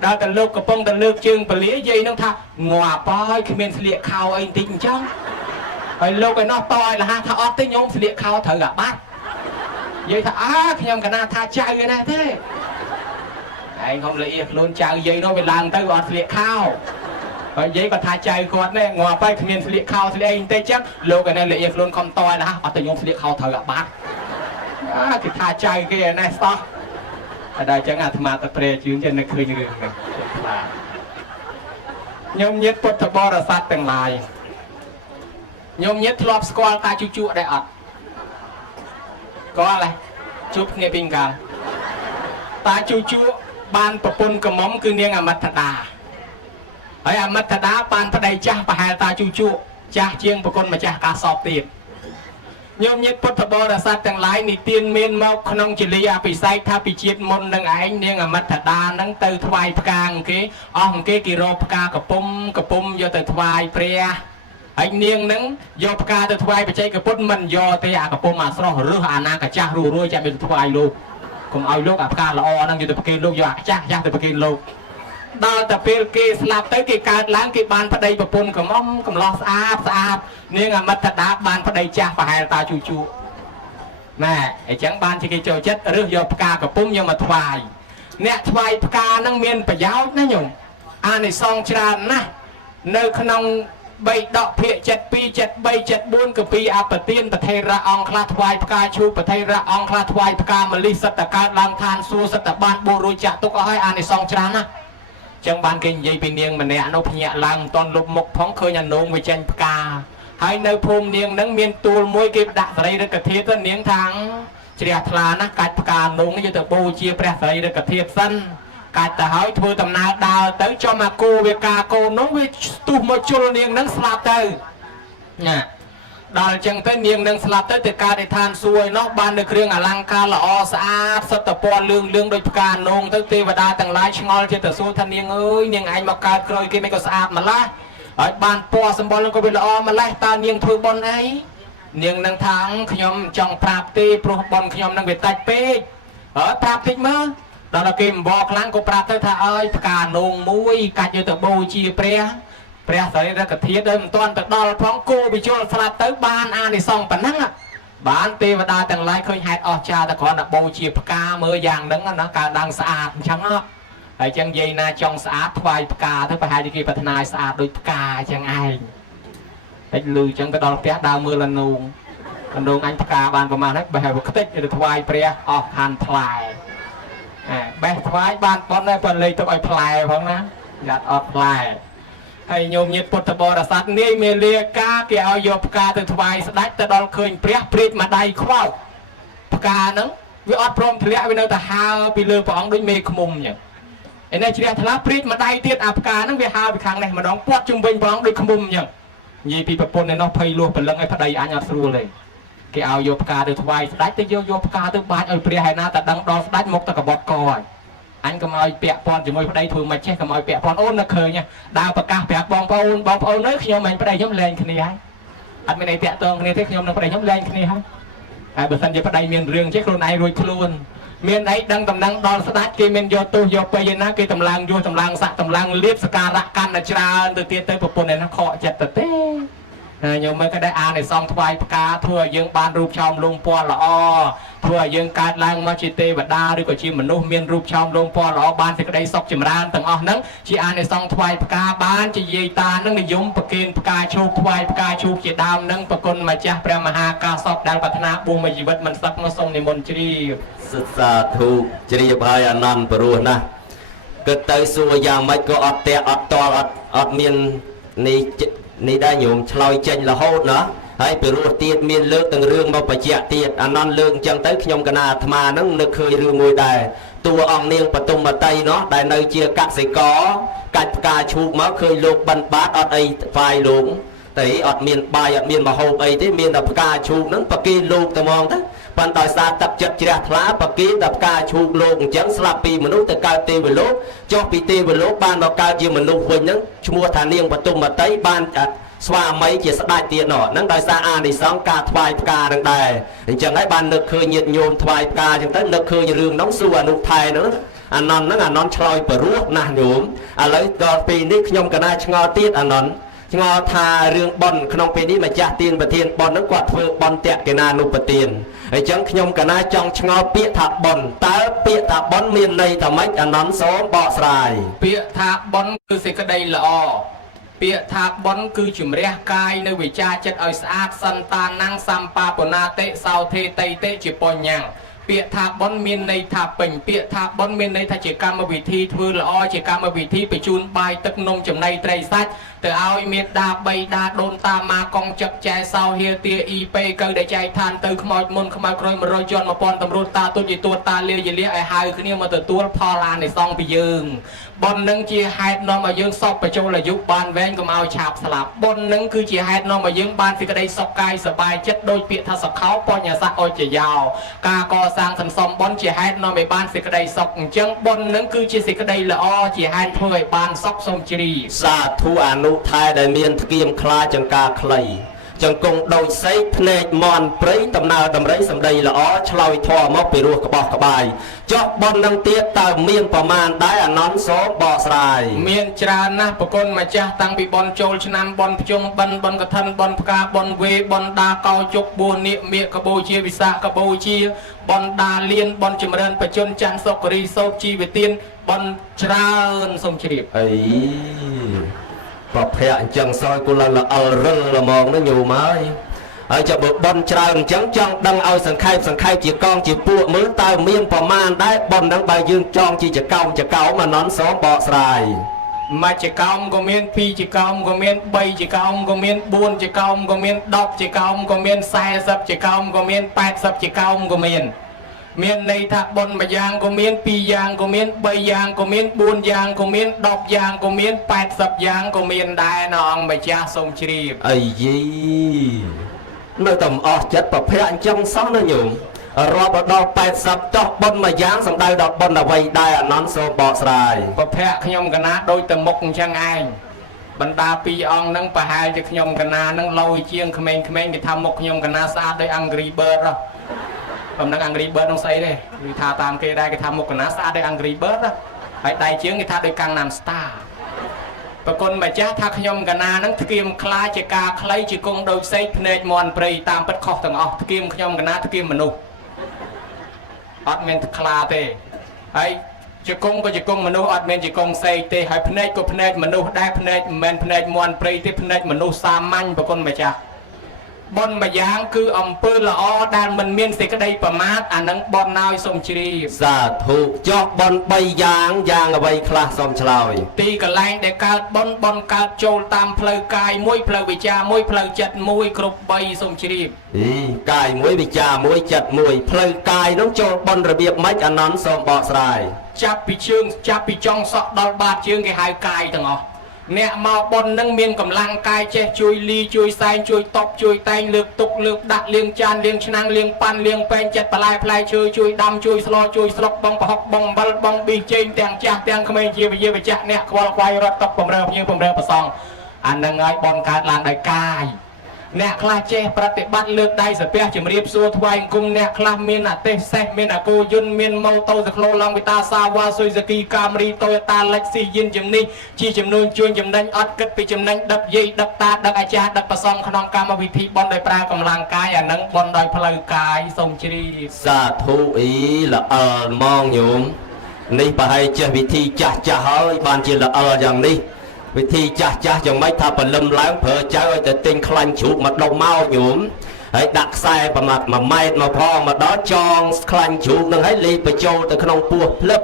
ដល់តែលោកកំពុងតែលើកជើងពលាយាយនឹងថាងាប់ហើយគ្មានស្លៀកខោអីបន្តិចអញ្ចឹងហើយលោកឯណោះតឲ្យលះថាអត់ទេញោមស្លៀកខោត្រូវអាបាត់យាយថាខ្ញុំកណាថាចៅឯណាទេ anh không lấy luôn chào giấy nó về làm tới gọt liệt khao rồi giấy còn thay chạy gọt này ngồi bay miền liệt khao thì anh tây chắc lâu cái này liệt luôn không to là ở từ nhôm liệt khao thời gặp bác thì thay chạy kia này sao ở đây chẳng hạn mà tập pre chứ trên này khơi như này nhôm nhất bột thợ bò là sát từng lại nhôm nhất lọp squall ta chú chú đây ọt cóอะไรchụp nghe bình cả ta chú chú banประปุนกระหม่อมคือเนียงอมตดาไอ้อมตดาปานพระใดจ้าประหารตาจูจูจ้าเชียงประกนมาจ้ากาสอบตีดโยมยิดพุทธบริษัทต่างหลายนี่เตียนเมียนมาขนมจิริยาปิไซท่าปิจิตมนดังไอ้เนียงอมตดานั่งเตยถวายพกางเกอ๋อเกกิโรพกากระปุ่มโยเตยถวายเปรียไอ้เนียงนั่งโยพกาเตยถวายไปใจกระปุ่นมันโยเตยกระปุ่มมาสระหรืออานากระจ้ารู้จะเป็นถวายลูกผมเอาลูกอับการละออนั่งอยู่แต่ปกินลูกอยากจ้าแต่ปกินลูกดาวแต่เปลกีสลับเตยกีการล้างกีบานพระใดประปุนกับม่อมกับล้อสะอาดเนี่ยงมัตดาบานพระใดจ้าประหารตาจูแม่ไอ้จังบานที่กีเจ้าเจ็ดเรื่องโยปกากับปุ้มโยมาถวายเนี่ยถวายปกานั่งเมียนประยาวนะโยมในซองจานนะในขนมใบดอกเพียเจ็ดปีเจ็ดใบเจ็ดบุญกับปีอาปเตียนประเทศระองคลาถวายปกาชูประเทศระองคลาถวายปกามลิสัตการลังทานสูสัตบานบูรุจัตุกให้ในซองจานนะจังบานกินยัยเป็นเนียงมันเนี่ยนกพญาลังตอนลบมกพ้องเคยยันนงไปเจนปกาให้ในภูมิเนียงนั่งเมียนตูลมวยเก็บดักใส่ระกเทียต้นเนียงทางเฉียดทลานะกัดปกานงนี่จะตะปูเชียแปรใส่ระกเทียสั้นกัดแต่หายทัวตำนาดาวเต๋อจอมาโกเวกาโกน้องวิตุมาจุลเนียงนั่งสลับเต๋อเนี่ยดาวจังเต๋อเนียงนั่งสลับเต๋อแต่การได้ทานสวยนอกบ้านในเครื่องอลังการละอสะอาดสตปอนเรื่องโดยปกานงเต๋อเทวดาต่างหลายชงอลเจตสู้ทันเนียงเอ้ยเนียงไอมาการเคยกินไม่ก็สะอาดมาละบ้านปอสมบัติก็เป็นละอมาละตาเนียงถือบอลไอเนียงนั่งทางขยมจังปราบตีปลุกบอลขยมนั่งเวทตัดเป๊ะปราบติดมั้งตอนเราเกมบอกครั้งก็ปราบเตอร์ท่าปกานงมุ้ยกัดอยู่แต่โบจีเปรียใส่ระกเทียเดิมต้นแต่ดอลพร้องโกไปโจลสลับเตอร์บ้านในซองปนังบ้านเทวดาต่างหลายเคยแหกออกจาแต่ก่อนโบจีปกาเมื่ออย่างนั้นนะการดังสะอาดช่างอ่ะไอ้จังยัยนาจองสะอาดถวายปกาทั้งไปหาจิกีปัฒนาสะอาดโดยปกาจังไอไอ้ลือจังแต่ดอลเปียดาวมือละนูงอันปกาบ้านประมาณนั้นไปหาบุคคลจะถวายเปรียออกหันพลายแบกไว้บ้านตอนนี้เป็นเลยต้องเอาพลายพ้องนะยัดออกพลายให้โยมยิดพุทธบริษัทนี่เมเลียกาเกี่ยวโยปกาตัวถวายสดัดแต่ดอนเคยเปรียปริดมาได้คว้าปกานั้นวิอดพรมทะเลไปเนื้อแต่ฮาวไปเลือปองด้วยเมฆมุมอย่างไอ้ในเชียร์ทะเลปริดมาได้เทียดปกานั้นวิฮาวไปครั้งไหนมาดองปวดจุ่มเบงปองด้วยขมุมอย่างยี่ปีปะปนในนอกเพยลัวเป็นเรื่องไอ้พระใดอันยัดสู้เลยเกี่ยวโยปกาตัวถวายสดัดแต่โยปกาตัวบาดเอาเปรียให้นาแต่ดังดอนสดัดมกตะกบดก่อนอันก็มาเปียปอนจะมวยพระใดถูกมาเช็คก็มาเปียปอนโอนนักเคยเนี่ยดาวประกาศเปียบองปอนเนื้อขยมมันพระใดย่อมแรงขนี้ฮะอันไม่ในเปียตองขนี้ที่ขยมนักพระใดย่อมแรงขนี้ฮะเบอร์สันจะพระใดเมียนเรื่องเช็คโรนไอรวยครูนเมียนไอดังตำลังดอนสตาร์เกเมนโยตูโยไปยันนะเกตำลังโยตำลังสะตำลังเลียบสการะกันนะจราตัวเตี้ยเตยปปนในนักเคาะจัดเต้โยมไม่ก็ได้อ่านในซองถวายปกาทั่วยังบานรูปชาวลงปอละอ้อทั่วยังการล้างมาจิตเตวดาหรือก็ชีมนุษย์เมียนรูปชาวลงปอละอ้อบานที่ก็ได้ซอกจิมรานต่างอ้อนั้นชีอ่านในซองถวายปกาบานจะเยตานั่งในยมปะเกณฑ์ปกาโชคถวายปกาโชคเจดามนั่งปะกลมาจ้าพระมหากาสอบดังปัฒนาบุญมาชีวิตมันสักมาทรงในมนตรีศึกษาถูกจริยบายอนันต์ปรุนะเกิดเตยสัวยางไม่ก็อดแต่อดตอดเมียนนี่ได้โยมชลอยเจนละโหดเนาะให้ไปรู้ตีดมีเลือกตั้งเรื่องมาประจักษ์ตีดอันนั้นเรื่องจังเตยขยมกนาธมานั่งนึกเคยเรื่องมวยได้ตัวองเนียงปฐุมมาไตเนาะได้ในเจียกักใส่กอกัดกาชูมาเคยโลกบันบาดอดไอไฟหลงแต่อดเมียนใบอดเมียนมาโฮไอที่เมียนดับกาชูนั่งปะกีโลกแต่มองท่าปันต่อยซาตับจัดเจียทลาปะกีดับกาชูโลกจังสลับปีมนุษย์แต่การตีเวโลกจอกปีตีเวโลกบ้านเราการยืมมนุษย์วันนั้นชัวฐานเนียงปฐุมมาไตบ้านจัดสว่าไม่เกี่ยสได้เตียนหนอนั่งได้ซาอาในสองกาถวายกาดังได้จังให้บ้านนึกเคยเงียบโยมถวายกาจังเต้นนึกเคยเรื่องน้องสัวนุไทยเนาะอันนั้นนั่งอันนั้นชลอยปะรู้นะโยมอะไรตอนปีนี้ขยมกันได้ชงอตีดอันนั้น ឆ្ងល់ថារឿងប៉ុនក្នុងពេលនេះម្ចាស់ទានប្រធានប៉ុនហ្នឹងគាត់ធ្វើប៉ុនតេកេណានុប្រទានអញ្ចឹងខ្ញុំកណាចង់ឆ្ងល់ពាក្យថាប៉ុនតើពាក្យថាប៉ុនមានន័យថាម៉េចអានន្តសូមបកស្រាយពាក្យថាប៉ុនគឺសេចក្តីល្អពាក្យថាប៉ុនគឺជំរះកាយនៅវិចារចិត្តឲ្យស្អាតសន្តានំសម្បាបណាតិសោធេតៃតេជាបញ្ញពាក្យថាប៉ុនមានន័យថាពេញពាក្យថាប៉ុនមានន័យថាជាកម្មវិធីធ្វើល្អជាកម្មវិធីបញ្ជូនបាយទឹកនំចំណីត្រីសាច់ទៅឲ្យមេដាបីដាដូនតាម៉ាកងចឹកចែសោហៀទាអ៊ីពេកៅដែលចែកឋានទៅខ្មោចមុនខ្មៅក្រោយ100ជាន់1000តម្រួតតាទុយទួតតាលាយលាឲ្យហៅគ្នាមកទទួលផលអានិសង្សពីយើងប៉ុននឹងជាហេតុនាំឲ្យយើងសពបញ្ចូលអាយុបានវែងកុំឲ្យឆាប់ស្លាប់ប៉ុននឹងគឺជាហេតុនាំឲ្យយើងបានសេចក្តីសុខកាយសប្បាយចិត្តដោយពាក្យថាសខោបញ្ញស័កអុចយោការកសាងសន្សំប៉ុនជាហេតុនាំឲ្យបានសេចក្តីសុខអញ្ចឹងប៉ុននឹងគឺជាសេចក្តីល្អជាហេតុធ្វើឲ្យបានសុខសូមជ្រាបសាធុអនុថែដែលមានធ្គាមខ្លាចង្ការខ្លីចង្គង់ដូចសេកភ្នែកមន់ព្រៃដំណើរដំរីសម្ដីល្អឆ្លើយធម៌មកពីរោះក្បោះក្បាយចុះប៉ុននឹងទៀតតើមានប្រមាណដែរអានន្តសូមបកស្រាយមានច្រើនណាស់ប្រគុណម្ចាស់តាំងពីប៉ុនចូលឆ្នាំប៉ុនភ្ជុំបិណ្ឌប៉ុនកឋិនប៉ុនផ្កាប៉ុនវេប៉ុនដាកោជុកបួននាគមៀកកបូជាវិសាខកបូជាប៉ុនដាលៀនប៉ុនចម្រើនបជនច័ន្ទសុគរីសោតជីវទានប៉ុនច្រើនសូមជ្រាបអីប្រភៈអញ្ចឹងសោយគូលល្អលរិលល្មងនោះញោមហើយចាំបើប៉ុនច្រើនអញ្ចឹងចង់ដឹងឲ្យសង្ខេបជាកងជាពួកមើលតើមានប្រមាណដែរប៉ុនហ្នឹងបើយើងចង់ជាចកោមអានន្តសូមបកស្រាយមួយចកោមក៏មាន2ចកោមក៏មាន3ចកោមក៏មាន4ចកោមក៏មាន10ចកោមក៏មាន40ចកោមក៏មាន80ចកោមក៏មានន័យថាប៉ុនមួយយ៉ាងក៏មាន2យ៉ាងក៏មាន3យ៉ាងក៏មាន4យ៉ាងក៏មាន10យ៉ាងក៏មាន80យ៉ាងក៏មានដែរណាអង្គម្ចាស់សូមជ្រាបអីយីនៅតែអស់ចិត្តប្រភៈអញ្ចឹងសោះណាញោមរាប់ដល់80ចុះប៉ុនមួយយ៉ាងសំដៅដល់ប៉ុនអ្វីដែរអានន្តសូមបកស្រាយប្រភៈខ្ញុំកណាដូចតែមុខអញ្ចឹងឯងបណ្ដាពីរអង្គហ្នឹងប្រហែលជាខ្ញុំកណាហ្នឹងលោជាងក្មេងៗគេថាមុខខ្ញុំកណាស្អាតដោយ Angry Bird បំណឹង Angry Bird នោះស្អីទេគឺថាតាមគេដែរគេថាមុខកណាស្អាតដោយ Angry Bird ហើយដៃជើងគេថាដោយ Gangnam Style ប្រគុណម្ចាស់ថាខ្ញុំកណាហ្នឹងធ្គាមខ្លាជាការខ្លីជាគង់ដូចសេកភ្នែកមន់ព្រៃតាមពិតខុសទាំងអស់ធ្គាមខ្ញុំកណាធ្គាមមនុស្សអត់មានខ្លាទេហើយជាគង់ក៏ជាគង់មនុស្សអត់មានជាគង់សេកទេហើយភ្នែកក៏ភ្នែកមនុស្សដែរភ្នែកមិនមែនភ្នែកមន់ព្រៃទេភ្នែកមនុស្សសាមញ្ញប្រគុណម្ចាស់ប៉ុនមួយយ៉ាងគឺអំពើល្អដែលមិនមានសេចក្តីប្រមាទអានឹងប៉ុនឲ្យសូមជ្រាបសាធុចុះប៉ុន3យ៉ាងអ្វីខ្លះសូមឆ្លើយទីកន្លែងដែលកើតប៉ុនកើតចូលតាមផ្លូវកាយមួយផ្លូវវិជ្ជាមួយផ្លូវចិត្តមួយគ្រប់3សូមជ្រាបកាយមួយវិជ្ជាមួយចិត្តមួយផ្លូវកាយនោះចូលប៉ុនរបៀបម៉េចអានន្តសូមបកស្រាយចាប់ពីជើងចាប់ពីចុងសក់ដល់បាតជើងគេហៅកាយទាំងអស់អ្នកមកប៉ុននឹងមានកម្លាំងកាយចេះជួយលីជួយសែងជួយតបជួយតែងលើកទុកលើកដាក់លាងចានលាងឆ្នាំងលាងប៉ាន់លាងពេងចិត្តបន្លែផ្លែឈើជួយដាំជួយស្លជួយស្លុកបងប្រហុកបងអំបិលបងប៊ីចេងទាំងចាស់ទាំងក្មេងជាវិជាវិចាក់អ្នកខ្វល់ខ្វាយរត់តុកបំរើភ្ញៀវបំរើប្រសងអានឹងហើយប៉ុនកើតឡើងដោយកាយអ្នកខ្លះចេះប្រតិបត្តិលើកដៃសាពះជំរាបសួរថ្វាយអង្គមអ្នកខ្លះមានអទេសសេះមានអកូយន្តមានម៉ូតូសក្លូឡង់វិតាសាវ៉ាស៊ុយហ្សាគីកាមរីតូយ៉ូតាលិចស៊ីយិនជំនេះជាចំនួនជួញចំណេញអត់គិតពីចំណេញដឹកយាយដឹកតាដឹកអាចារ្យដឹកប្រសំក្នុងកម្មវិធីប៉ុនដោយប្រើកម្លាំងកាយអានឹងប៉ុនដោយផ្លូវកាយសូមជ្រាបសាធុអ៊ីល្អលម៉ងញោមនេះប្រហែលចេះវិធីចាស់ហើយបានជាល្អលយ៉ាងនេះវិធីចាស់យ៉ាងម៉េចថាបលឹមឡើងប្រើចៅឲ្យទៅទិញខ្លាញ់ជ្រូកមកដុំមកញោមហើយដាក់ខ្សែប្រមាណ1ម៉ែត្រមកផងមកដល់ចងខ្លាញ់ជ្រូកនឹងឲ្យលេបបញ្ចូលទៅក្នុងពោះភ្លឹប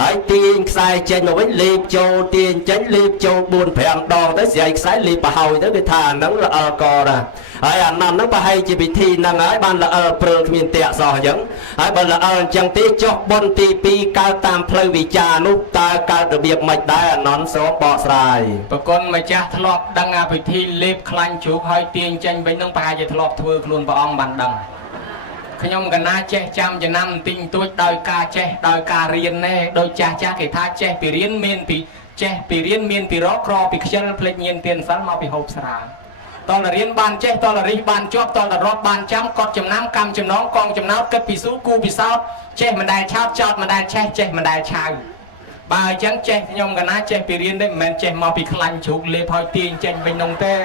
ហើយទាញខ្សែចេញមកវិញលេបចូលទាញចេញលេបចូល4-5 ដងទៅស្រីខ្សែលេបប្រហើយទៅគេថាហ្នឹងល្អកដែរហើយអានន្តហ្នឹងប្រហែលជាវិធីហ្នឹងហើយបានល្អព្រើលគ្មានតាក់សោះអញ្ចឹងហើយបើល្អអញ្ចឹងទេចុះប៉ុនទី2កើតតាមផ្លូវវិចារនោះតើកើតរបៀបម៉េចដែរអានន្តសូមបកស្រាយប្រគុណម្ចាស់ធ្លាប់ដឹងអាវិធីលេបខ្លាញ់ជ្រូកហើយទាញចេញវិញហ្នឹងប្រហែលជាធ្លាប់ធ្វើខ្លួនព្រះអង្គបានដឹងខ្ញុំកណាចេះចាំចំណាំបន្តិចបន្តួចដោយការចេះដោយការរៀនទេដោយចាស់គេថាចេះពីរៀនមានពីចេះពីរៀនមានពីរកក្រពីខ្ជិលភ្លេចញៀនទៀនសិនមកពីហូបស្រាតលរៀនបានចេះតលរិះបានជាប់តលរត់បានចាំកត់ចំណាំកម្មចំណងកងចំណោតគិតពីស៊ូគូពិសោធចេះមិនដែលឆោតចោតមិនដែលចេះមិនដែលឆៅ បើអញ្ចឹងចេះខ្ញុំកណាចេះពីរៀនទេមិនមែនចេះមកពីខ្លាញ់ជ្រូកលេបហើយទាញចេញវិញនោះទេ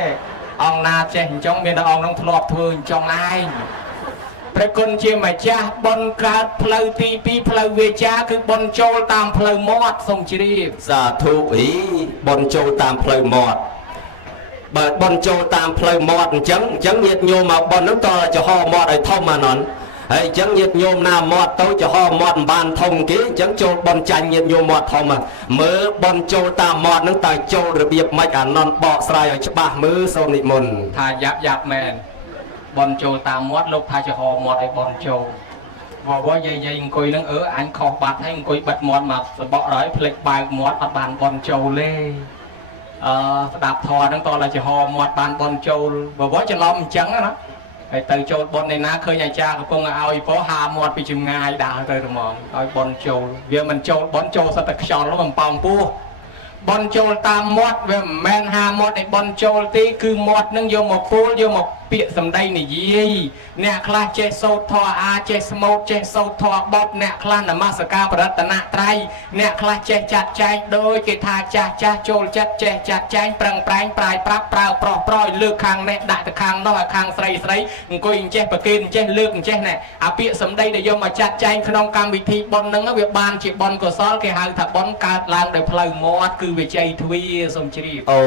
អង្គណាចេះអញ្ចឹងមានតែអង្គនោះធ្លាប់ធ្វើអញ្ចឹងឯងព្រះគុណជាម្ចាស់បនកើតផ្លូវទី2ផ្លូវវាចាគឺបនចូលតាមផ្លូវមាត់សូមជ្រាប សាធុអីបនចូលតាមផ្លូវមាត់បើបនចូលតាមផ្លូវមាត់អញ្ចឹងញាតិញោមមកបនហ្នឹងតើចំហមាត់ឲ្យធំអាណនហើយអញ្ចឹងញាតិញោមណាមាត់ទៅចំហមាត់មិនបានធំគេអញ្ចឹងចូលបនចាញ់ញាតិញោមមាត់ធំមើលបនចូលតាមមាត់ហ្នឹងតើចូលរបៀបម៉េចអាណនបកស្រាយឲ្យច្បាស់មើលសូមនិមន្ត ថាយ៉ាប់មែនបនចូលតាមមាត់លោកថាចំហមាត់ឲ្យបនចូលវ៉យាយអង្គុយនឹងអញខុសបាត់ហើយអង្គុយបិទមាត់មកសបកហើយភ្លេចបើកមាត់អត់បានបនចូលទេស្ដាប់ធម៌ហ្នឹងតោះតែចំហមាត់បានបនចូលវ៉ច្រឡំអញ្ចឹងណាហើយទៅចូលបននៃណាឃើញអាចារ្យកំពុងឲ្យពោហាមាត់ពីចម្ងាយដើរទៅហ្មងឲ្យបនចូលវាមិនចូលបនចូលសត្វតែខ្យល់បំប៉ោងពោះបនចូលតាមមាត់វាមិនមែនហាមាត់ឲ្យបនចូលទេគឺមាត់នឹងយកមកពូលយកមកពាក្យសម្ដីនិយាយអ្នកខ្លះចេះសូត្រធម៌អាចេះស្មូតចេះសូត្រធម៌បត់អ្នកខ្លះនមស្ការបរតនត្រ័យអ្នកខ្លះចេះចាត់ចែងដោយគេថាចាស់ចូលចិត្តចេះចាត់ចែងប្រឹងប្រែងប្រាយប្រាប់ប្រើប្រោះប្រយលើកខាងនេះដាក់ទៅខាងនោះឲ្យខាងស្រីអង្គុយអញ្ចេះប្រគេនអញ្ចេះលើកអញ្ចេះណែអាពាក្យសម្ដីដែលយកមកចាត់ចែងក្នុងកម្មវិធីបុណ្យហ្នឹងវាបានជាបុណ្យកុសលគេហៅថាបុណ្យកើតឡើងដោយផ្លូវមាត់គឺវិជ័យទ្វាសូមជ្រាបអូ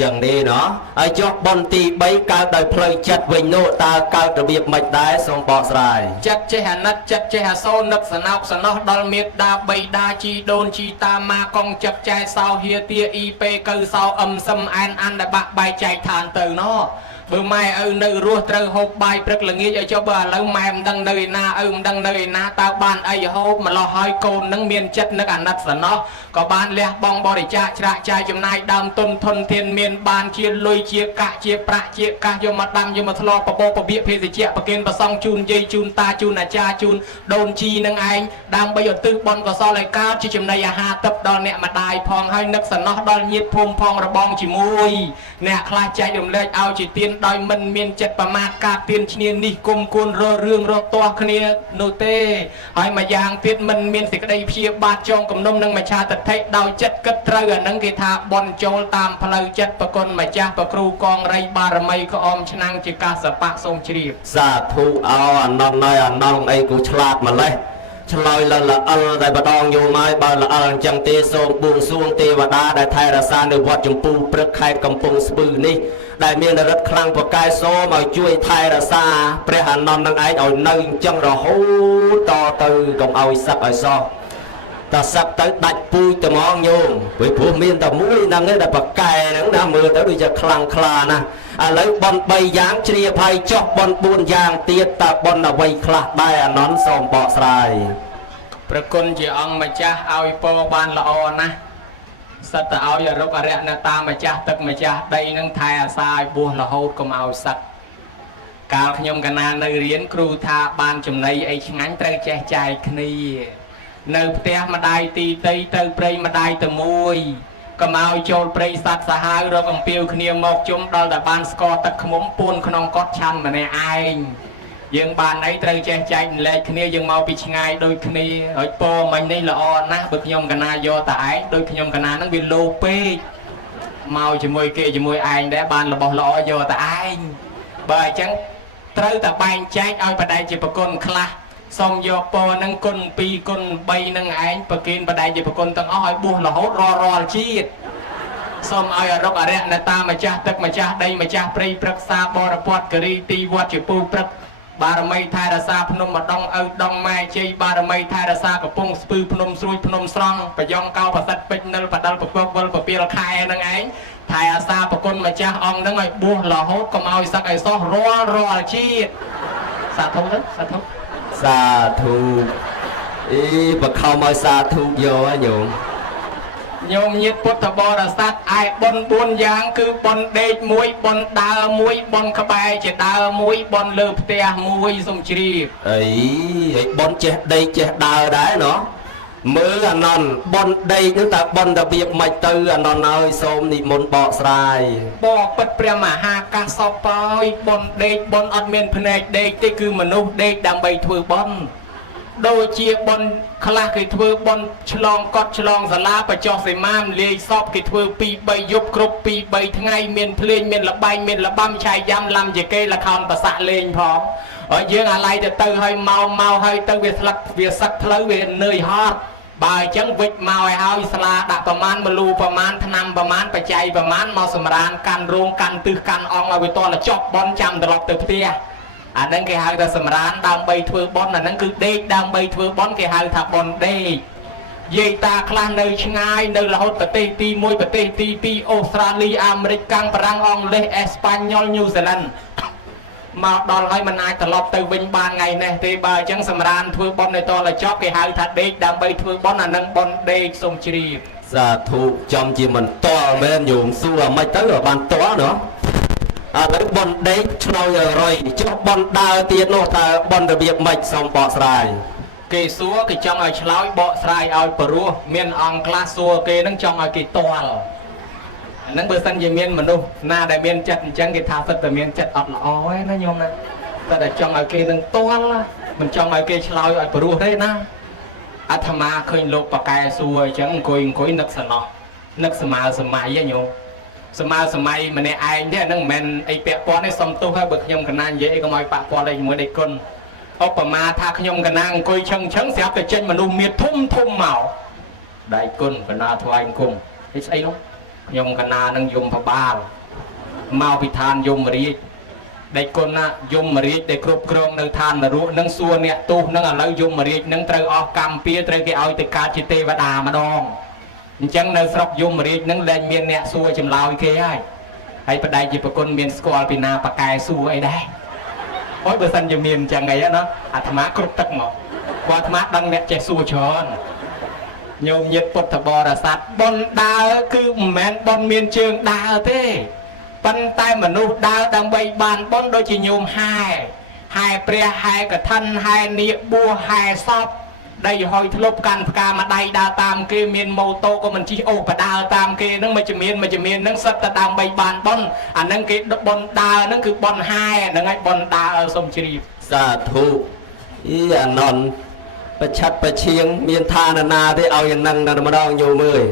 ចឹងទេណោះហើយចុះបុណ្យទី3កើតដោយផ្លូវចិត្តវិញនោះតើកើតរបៀបម៉េចដែរសូមបកស្រាយចិត្តចេះអាណិតចិត្តចេះអាសូរនឹកសណោកសណោះដល់មេត្តាបៃតាជីដូនជីតាម៉ាកងចិត្តចែសោហៀទាអ៊ីពេកៅសោអឹមសឹមអែនអានដែលបាក់បែកចែកឋានទៅណោះបើម៉ែឪនៅរស់ត្រូវហូបបាយព្រឹកល្ងាចឲ្យចុះបើឥឡូវម៉ែមិនដឹងនៅឯណាឪមិនដឹងនៅឯណាតើបានអីហូបម្លោះហើយកូននឹងមានចិត្តនឹកអាណិតសណោះក៏បានលះបង់បរិច្ចាគច្រាក់ចាយចំណាយដើមទុនធនធានមានបានជាលុយជាកាក់ជាប្រាក់ជាកាសយកមកដាំយកមកធ្លាប់បបោពពាកភេសជ្ជៈប្រគិនប្រសងជូនយាយជូនតាជូនអាចារ្យជូនដូនជីនឹងឯងដើម្បីឧទ្ទិសបុណ្យកុសលឲ្យកើតជាចំណីអាហារទឹកដល់អ្នកម្ដាយផងហើយនឹកសណោះដល់ញាតិភូមិផងរបងជាមួយអ្នកខ្លះចែករំលែកឲ្យជាទានដោយមិនមានចិត្តប្រមាថការទៀនឈ្នានេះគុំគួនររឿងរទាស់គ្នានោះទេហើយមួយយ៉ាងទៀតមិនមានសេចក្តីព្យាបាទចងគំនុំនឹងមច្ឆាទិដ្ឋិដោយចិត្តគិតត្រូវអានឹងគេថាបនចូលតាមផ្លូវចិត្តប្រគុណម្ចាស់ប្រគ្រូកងរៃបារមីក្អមឆ្នាំងជាកាសបៈសូមជ្រាបសាធុអោអាណនហើយអាណងអីគូឆ្លាតម្លេះឆ្លើយលើល្អិលតែម្ដងយូរមកបើល្អិលអញ្ចឹងទេសូមបួងសួងទេវតាដែលថែរក្សានៅវត្តចម្ពោះព្រឹកខេត្តកំពង់ស្ពឺនេះដែលមានរិទ្ធខ្លាំងប្រកែសូមឲ្យជួយថែរក្សាព្រះអានន្ទនឹងឯងឲ្យនៅអញ្ចឹងរហូតតទៅកុំឲ្យសឹកឲ្យសោះតើសឹកទៅដាច់ពូជត្មងញោមព្រោះមានតែមួយហ្នឹងឯងដែលប្រកែហ្នឹងណាមើលទៅដូចជាខ្លាំងខ្លាណាឥឡូវបន3យ៉ាងជ្រាបហើយចុះបន4យ៉ាងទៀតតើបនអ្វីខ្លះដែរអានន្ទសូមបកស្រាយព្រះគុណជាអង្គម្ចាស់ឲ្យពរបានល្អណាស់សិតតែឲ្យអរុបអរិយអ្នកតាម្ចាស់ទឹកម្ចាស់ដីនឹងថែអាសាឲ្យបួសរហូតកុំឲ្យសឹកកាលខ្ញុំកណានៅរៀនគ្រូថាបានចំណីអីឆ្ងាញ់ត្រូវចេះចែកគ្នានៅផ្ទះម្ដាយទីតីទៅព្រៃម្ដាយទៅមួយកុំឲ្យចូលព្រៃសត្វសាហាវរកអំពាវគ្នាមកជុំដល់តែបានស្គាល់ទឹកឃ្មុំពួនក្នុងកត់ឆាន់ម្នាក់ឯងយើងបានអីត្រូវចេះចែកលែកគ្នាយើងមកពីឆ្ងាយដូចគ្នាហើយពរមិញនេះល្អណាស់បើខ្ញុំកណាយកតែឯងដូចខ្ញុំកណាហ្នឹងវាលោពេកមកជាមួយគេជាមួយឯងដែរបានរបស់ល្អយកតែឯងបើអញ្ចឹងត្រូវតែបែងចែកឲ្យបដិជាប្រគុណខ្លះសូមយកពរនឹងគុណ2គុណ3នឹងឯងប្រគិនបដិជាប្រគុណទាំងអស់ឲ្យបួសរហូតរាល់ជាតិសូមឲ្យអរុបអរិយអ្នកតាម្ចាស់ទឹកម្ចាស់ដីម្ចាស់ព្រៃព្រឹក្សាបរពតគិរីទីវត្តជាពូព្រឹកបារមីថែរក្សាភ្នំម្ដងឪដងម៉ែជ័យបារមីថែរក្សាកំពង់ស្ពឺភ្នំស្រួយភ្នំស្រង់ប្រយ៉ងកោប្រសិទ្ធពេជ្រនិលបដិលពពកវិលពពាលខែនឹងឯងថែអាសាប្រគុណម្ចាស់អង្គនឹងឲ្យបួសរហូតកុំឲ្យសឹកឲ្យសោះរាល់ជាតិសាធុទៅសាធុសាធុអីបខំឲ្យសាធុយកញោមញោមញាតិពុទ្ធបរិស័ទឯបុណ្យ4យ៉ាងគឺបុណ្យដេកមួយបុណ្យដើរមួយបុណ្យក្បែរជាដើរមួយបុណ្យលើផ្ទះមួយសូមជ្រាបអីបុណ្យចេះដេកចេះដើរដែរណោះមើលអានន្ទបុណ្យដេកនោះតើបុណ្យរបៀបម៉េចទៅអានន្ទហើយសូមនិមន្តបកស្រាយបបពិតព្រះមហាកាសបហើយបុណ្យដេកបុណ្យអត់មានភ្នែកដេកទេគឺមនុស្សដេកដើម្បីធ្វើបុណ្យ ដូចជាបនខ្លះគេធ្វើបនឆ្លងកត់ឆ្លងសាលាបច្ចុះសីមាមលាយសពគេធ្វើ2 3យប់គ្រប់2 3ថ្ងៃមានភ្លេងមានលបែងមានលបាំឆាយយ៉ាំឡាំជាគេលខោនប្រសាក់លេងផងហើយយើងអាឡ័យទៅហើយមកហើយទៅវាស្លឹកវាសឹកផ្លូវវានឿយហត់បើអញ្ចឹងវិចមកឲ្យហើយស្លាដាក់ប្រមាណមលូប្រមាណថ្នាំប្រមាណបច្ច័យប្រមាណមកសម្រានកាន់រោងកាន់ទិសកាន់អង្គឲ្យវាតលចប់បនចាំត្រឡប់ទៅផ្ទះអាហ្នឹងគេហៅថាសម្រានដើម្បីធ្វើបន់អាហ្នឹងគឺដេកដើម្បីធ្វើបន់គេហៅថាបន់ដេកយាយតាខ្លះនៅឆ្ងាយនៅរហូតប្រទេសទី1ប្រទេសទី2អូស្ត្រាលីអាមេរិកកាំងបារាំងអង់គ្លេសអេស្ប៉ាញ៉ុលញូហ្សេឡង់មកដល់ហើយមិនអាចត្រឡប់ទៅវិញបានថ្ងៃនេះទេបើអញ្ចឹងសម្រានធ្វើបន់ឲ្យតលចប់គេហៅថាដេកដើម្បីធ្វើបន់អាហ្នឹងបន់ដេកសូមជ្រាបសាធុចំជាមិនតល់មែនញោមសួរមិនទៅបានតល់ណោះឥឡូវបនដេកឆ្នោយរយចុះបនដើរទៀតនោះតើបនរបៀបម៉េចសូមបកស្រាយគេសួរគេចង់ឲ្យឆ្លើយបកស្រាយឲ្យព្រោះមានអង្គខ្លះសួរគេនឹងចង់ឲ្យគេតល់អាហ្នឹងបើសិនជាមានមនុស្សណាដែលមានចិត្តអញ្ចឹងគេថាសិតតែមានចិត្តអត់ល្អឯណាញោមណាតែចង់ឲ្យគេនឹងតល់មិនចង់ឲ្យគេឆ្លើយឲ្យព្រោះទេណាអាត្មាឃើញលោកប៉កែសួរអញ្ចឹងអង្គុយនឹកសំណោះនឹកសម័យឯងញោមសម័យម្នាក់ឯងទេអានឹងមិនមែនអីពាក់ព័ន្ធទេសុំទោសហើយបើខ្ញុំកណានិយាយអីកុំឲ្យប៉ះពាល់អីជាមួយដៃគុណឧបមាថាខ្ញុំកណាអង្គុយឆឹងស្រាប់តែចេញមនុស្សមានធំមកដៃគុណកណាថ្វាយអង្គមហេស្អីនោះខ្ញុំកណានឹងយមបបាលមកពីឋានយមរាជដៃគុណណាយមរាជដែលគ្រប់គ្រងនៅឋាននរកនឹងសួរអ្នកទោសនឹងឥឡូវយមរាជនឹងត្រូវអស់កម្មពៀត្រូវគេឲ្យទៅកើតជាទេវតាម្ដងអញ្ចឹងនៅស្រុកយមរាជនឹងលែងមានអ្នកសួរចម្លើយគេហើយបដិជាប្រគុណមានស្គាល់ពីណាប៉កែសួរអីដែរអូយបើសិនជាមានអញ្ចឹងអីណាអាត្មាគ្រប់ទឹកមកគាត់អាត្មាដឹងអ្នកចេះសួរច្រើនញោមញាតិពុទ្ធបរិស័ទបនដើរគឺមិនមែនបនមានជើងដើរទេប៉ុន្តែមនុស្សដើរដើម្បីបានបនដូចជាញោមហែព្រះហែកឋិនហែនាគបួសហែសពដៃហុយធ្លប់កាន់ផ្កាមួយដៃដើរតាមគេមានម៉ូតូក៏មិនជិះអូបដើរតាមគេនឹងមិនជំនាញនឹងសិតតែដើម្បីបានបនអានឹងគេបនដើរនឹងគឺបនហែហ្នឹងហើយបនដើរសូមជ្រាបសាធុអីអានន់ប្រឆាត់ប្រឈៀងមានឋានណាទេឲ្យអានឹងតែម្ដងញោមអើយ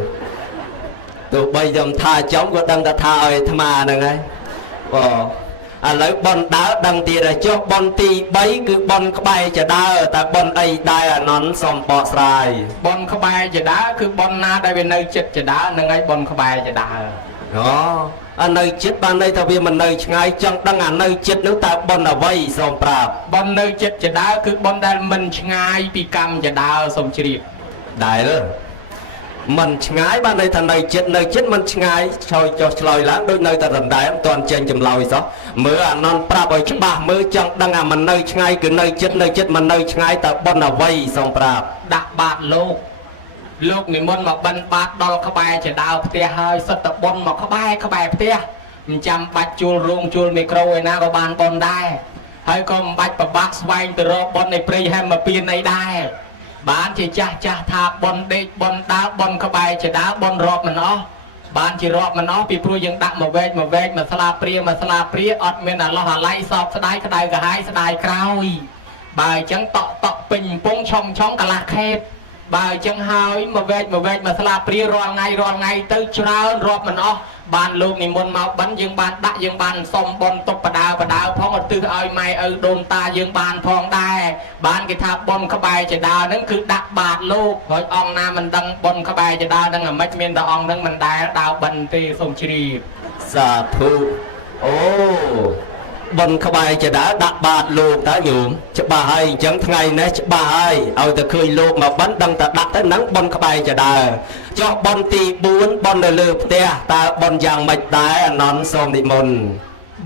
ទោះបីខ្ញុំថាចំក៏ដឹងតែថាឲ្យអាត្មាហ្នឹងហើយឥឡូវបនដើរដឹងទៀតហើយចុះបនទី3គឺបនក្បែរចដើតែបនអីដែរអានន់សូមបកស្រាយបនក្បែរចដើគឺបនណាដែលវានៅចិត្តចដើហ្នឹងហើយបនក្បែរចដើអានៅចិត្តបានន័យថាវាមិននៅឆ្ងាយចង់ដឹងអានៅចិត្តនោះតើបនអ្វីសូមប្រាប់បននៅចិត្តចដើគឺបនដែលមិនឆ្ងាយពីកម្មចដើសូមជ្រាបដែលមិនឆ្ងាយបានន័យថានៅចិត្តមិនឆ្ងាយចុះឆ្លើយឡើងដូចនៅតែដណ្ដែមមិនទាន់ចេញចម្លើយសោះមើលអានន់ប្រាប់ឲ្យច្បាស់មើលចង់ដឹងអាមិននៅឆ្ងាយគឺនៅចិត្តមិននៅឆ្ងាយតើបនអ្វីសូមប្រាប់ដាក់បាតលោកនិមន្តមកបិណ្ឌបាតដល់ក្បែរចដើផ្ទះហើយសិតតបនមកក្បែរផ្ទះមិនចាំបាច់ជួលរោងជួលមីក្រូឯណាក៏បានបនដែរហើយក៏មិនបាច់ប្របាក់ស្វែងទៅរកបននៃព្រៃហេមពៀនអីដែរបានជាចាស់ថាបនដេកបនដើរបនក្បែរចដើបនរាប់មិនអស់បានជារាប់មិនអស់ពីព្រោះយើងដាក់មកវែកមកស្លាព្រាអត់មានអាឡោះអាឡៃសោកស្ដាយក្តៅក្រហាយស្ដាយក្រោយបើអញ្ចឹងតក់ពេញកំពង់ឆុងកន្លះខេតបើអញ្ចឹងហើយមកវែកមកស្លាព្រារាល់ថ្ងៃទៅច្រើនរាប់មិនអស់បានលោកនិមន្តមកបិណ្ឌយើងបានដាក់យើងបានសុំបនតុបបដើផងឧទ្ទិសឲ្យម៉ែឪដូនតាយើងបានផងដែរបានគេថាបនក្បែរចដើហ្នឹងគឺដាក់បាតលោកហើយអង្គណាមិនដឹងបនក្បែរចដើហ្នឹងអាម៉េចមានតែអង្គហ្នឹងមិនដែលដើរបិណ្ឌទេសូមជ្រាបសាធុអូបនក្បែរចដើដាក់បាតលោកតើញោមច្បាស់ហើយអញ្ចឹងថ្ងៃនេះច្បាស់ហើយឲ្យតែឃើញលោកមកបិណ្ឌដឹងតែដាក់ទៅហ្នឹងបនក្បែរចដើចុះបនទី4បននៅលើផ្ទះតើបនយ៉ាងម៉េចដែរអានន់សូមនិមន្ត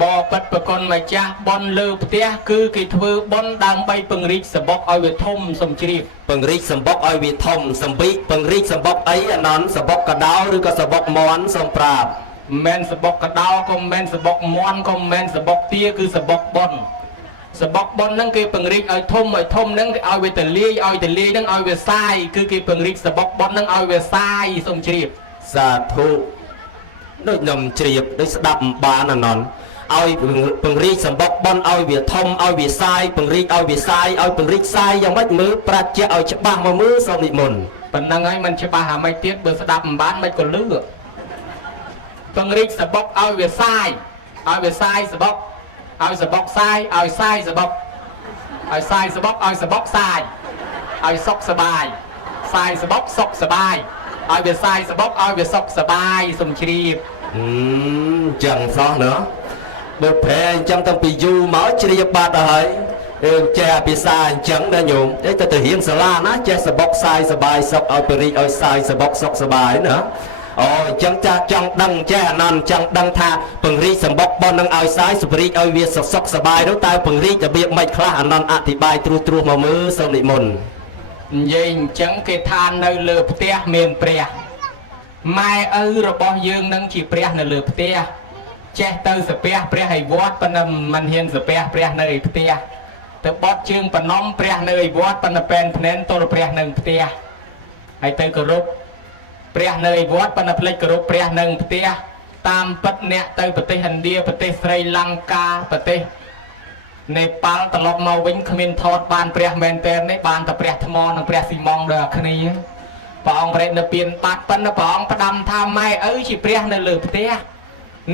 បបិទ្ធប្រគុណម្ចាស់បនលើផ្ទះគឺគេធ្វើបនដើម្បីពង្រីកសម្បុកឲ្យវាធំសូមជ្រាបពង្រីកសម្បុកឲ្យវាធំសម្បិពង្រីកសម្បុកអីអានន់សម្បុកកដោឬក៏សម្បុកមន់សូមប្រាប់មិនសបុកកដោក៏មិនសបុកមន់ក៏មិនសបុកទាគឺសបុកបនហ្នឹងគេពង្រីកឲ្យធំហ្នឹងគេឲ្យវាទលាយហ្នឹងឲ្យវាសាយគឺគេពង្រីកសបុកបនហ្នឹងឲ្យវាសាយសូមជ្រាបសាធុដូចខ្ញុំជ្រាបដូចស្ដាប់មិនបានអានន់ ឲ្យពង្រីកសម្បុកបនឲ្យវាធំឲ្យវាសាយពង្រីកឲ្យវាសាយឲ្យពង្រីកសាយយ៉ាងម៉េចមើលប្រាជ្ញាឲ្យច្បាស់មកមើលសូមនិមន្ត ប៉ុណ្ណឹងហើយមិនច្បាស់អាម៉េចទៀតបើស្ដាប់មិនបានមិនក៏លឺពង្រីកសបុកឲ្យវាសាយសបុកឲ្យសបុកសាយឲ្យសាយសបុកឲ្យសាយសបុកឲ្យសបុកសាយឲ្យសុខសបាយសាយសបុកសុខសបាយឲ្យវាសាយសបុកឲ្យវាសុខសបាយសំជ្រាប ចឹងសោះណាបើប្រែអញ្ចឹងតាំងពីយូរមកជ្រាបបាត់ហើយចេះអភិសាអញ្ចឹងណាញោមទៅរៀនសាលាណាចេះសបុកសាយសបាយសុខឲ្យពរិយឲ្យសាយសបុកសុខសបាយណាអូអញ្ចឹងចាស់ចង់ដឹងចេះអានន្តចង់ដឹងថាពង្រីកសម្បុកបននឹងឲ្យសាយសពរិយឲ្យវាសុខសបាយនោះតើពង្រីករបៀបម៉េចខ្លះអានន្តអធិប្បាយត្រួសមកមើលសូមនិមន្ត និយាយអញ្ចឹងគេថានៅលើផ្ទះមានព្រះម៉ែឪរបស់យើងនឹងជាព្រះនៅលើផ្ទះចេះទៅសាពះព្រះឲ្យវត្តប៉ុន្តែមិនហ៊ានសាពះព្រះនៅឯផ្ទះទៅបត់ជើងបំណំព្រះនៅឯវត្តប៉ុន្តែពេនភ្នែនទល់ព្រះនៅផ្ទះហើយទៅគោរពព្រះនៅឯវត្តប៉ុន្តែភ្លេចគោរពព្រះនៅផ្ទះតាមពិតអ្នកទៅប្រទេសឥណ្ឌាប្រទេសស្រីលង្កាប្រទេសនេប៉ាល់ត្រឡប់មកវិញគ្មានថតបានព្រះមែនតើនេះបានតែព្រះថ្មនិងព្រះស៊ីម៉ង់ដូចគ្នាព្រះអង្គប្រេតនៅពៀនបាត់ប៉ុន្តែព្រះអង្គផ្ដាំថាម៉ែឪជាព្រះនៅលើផ្ទះ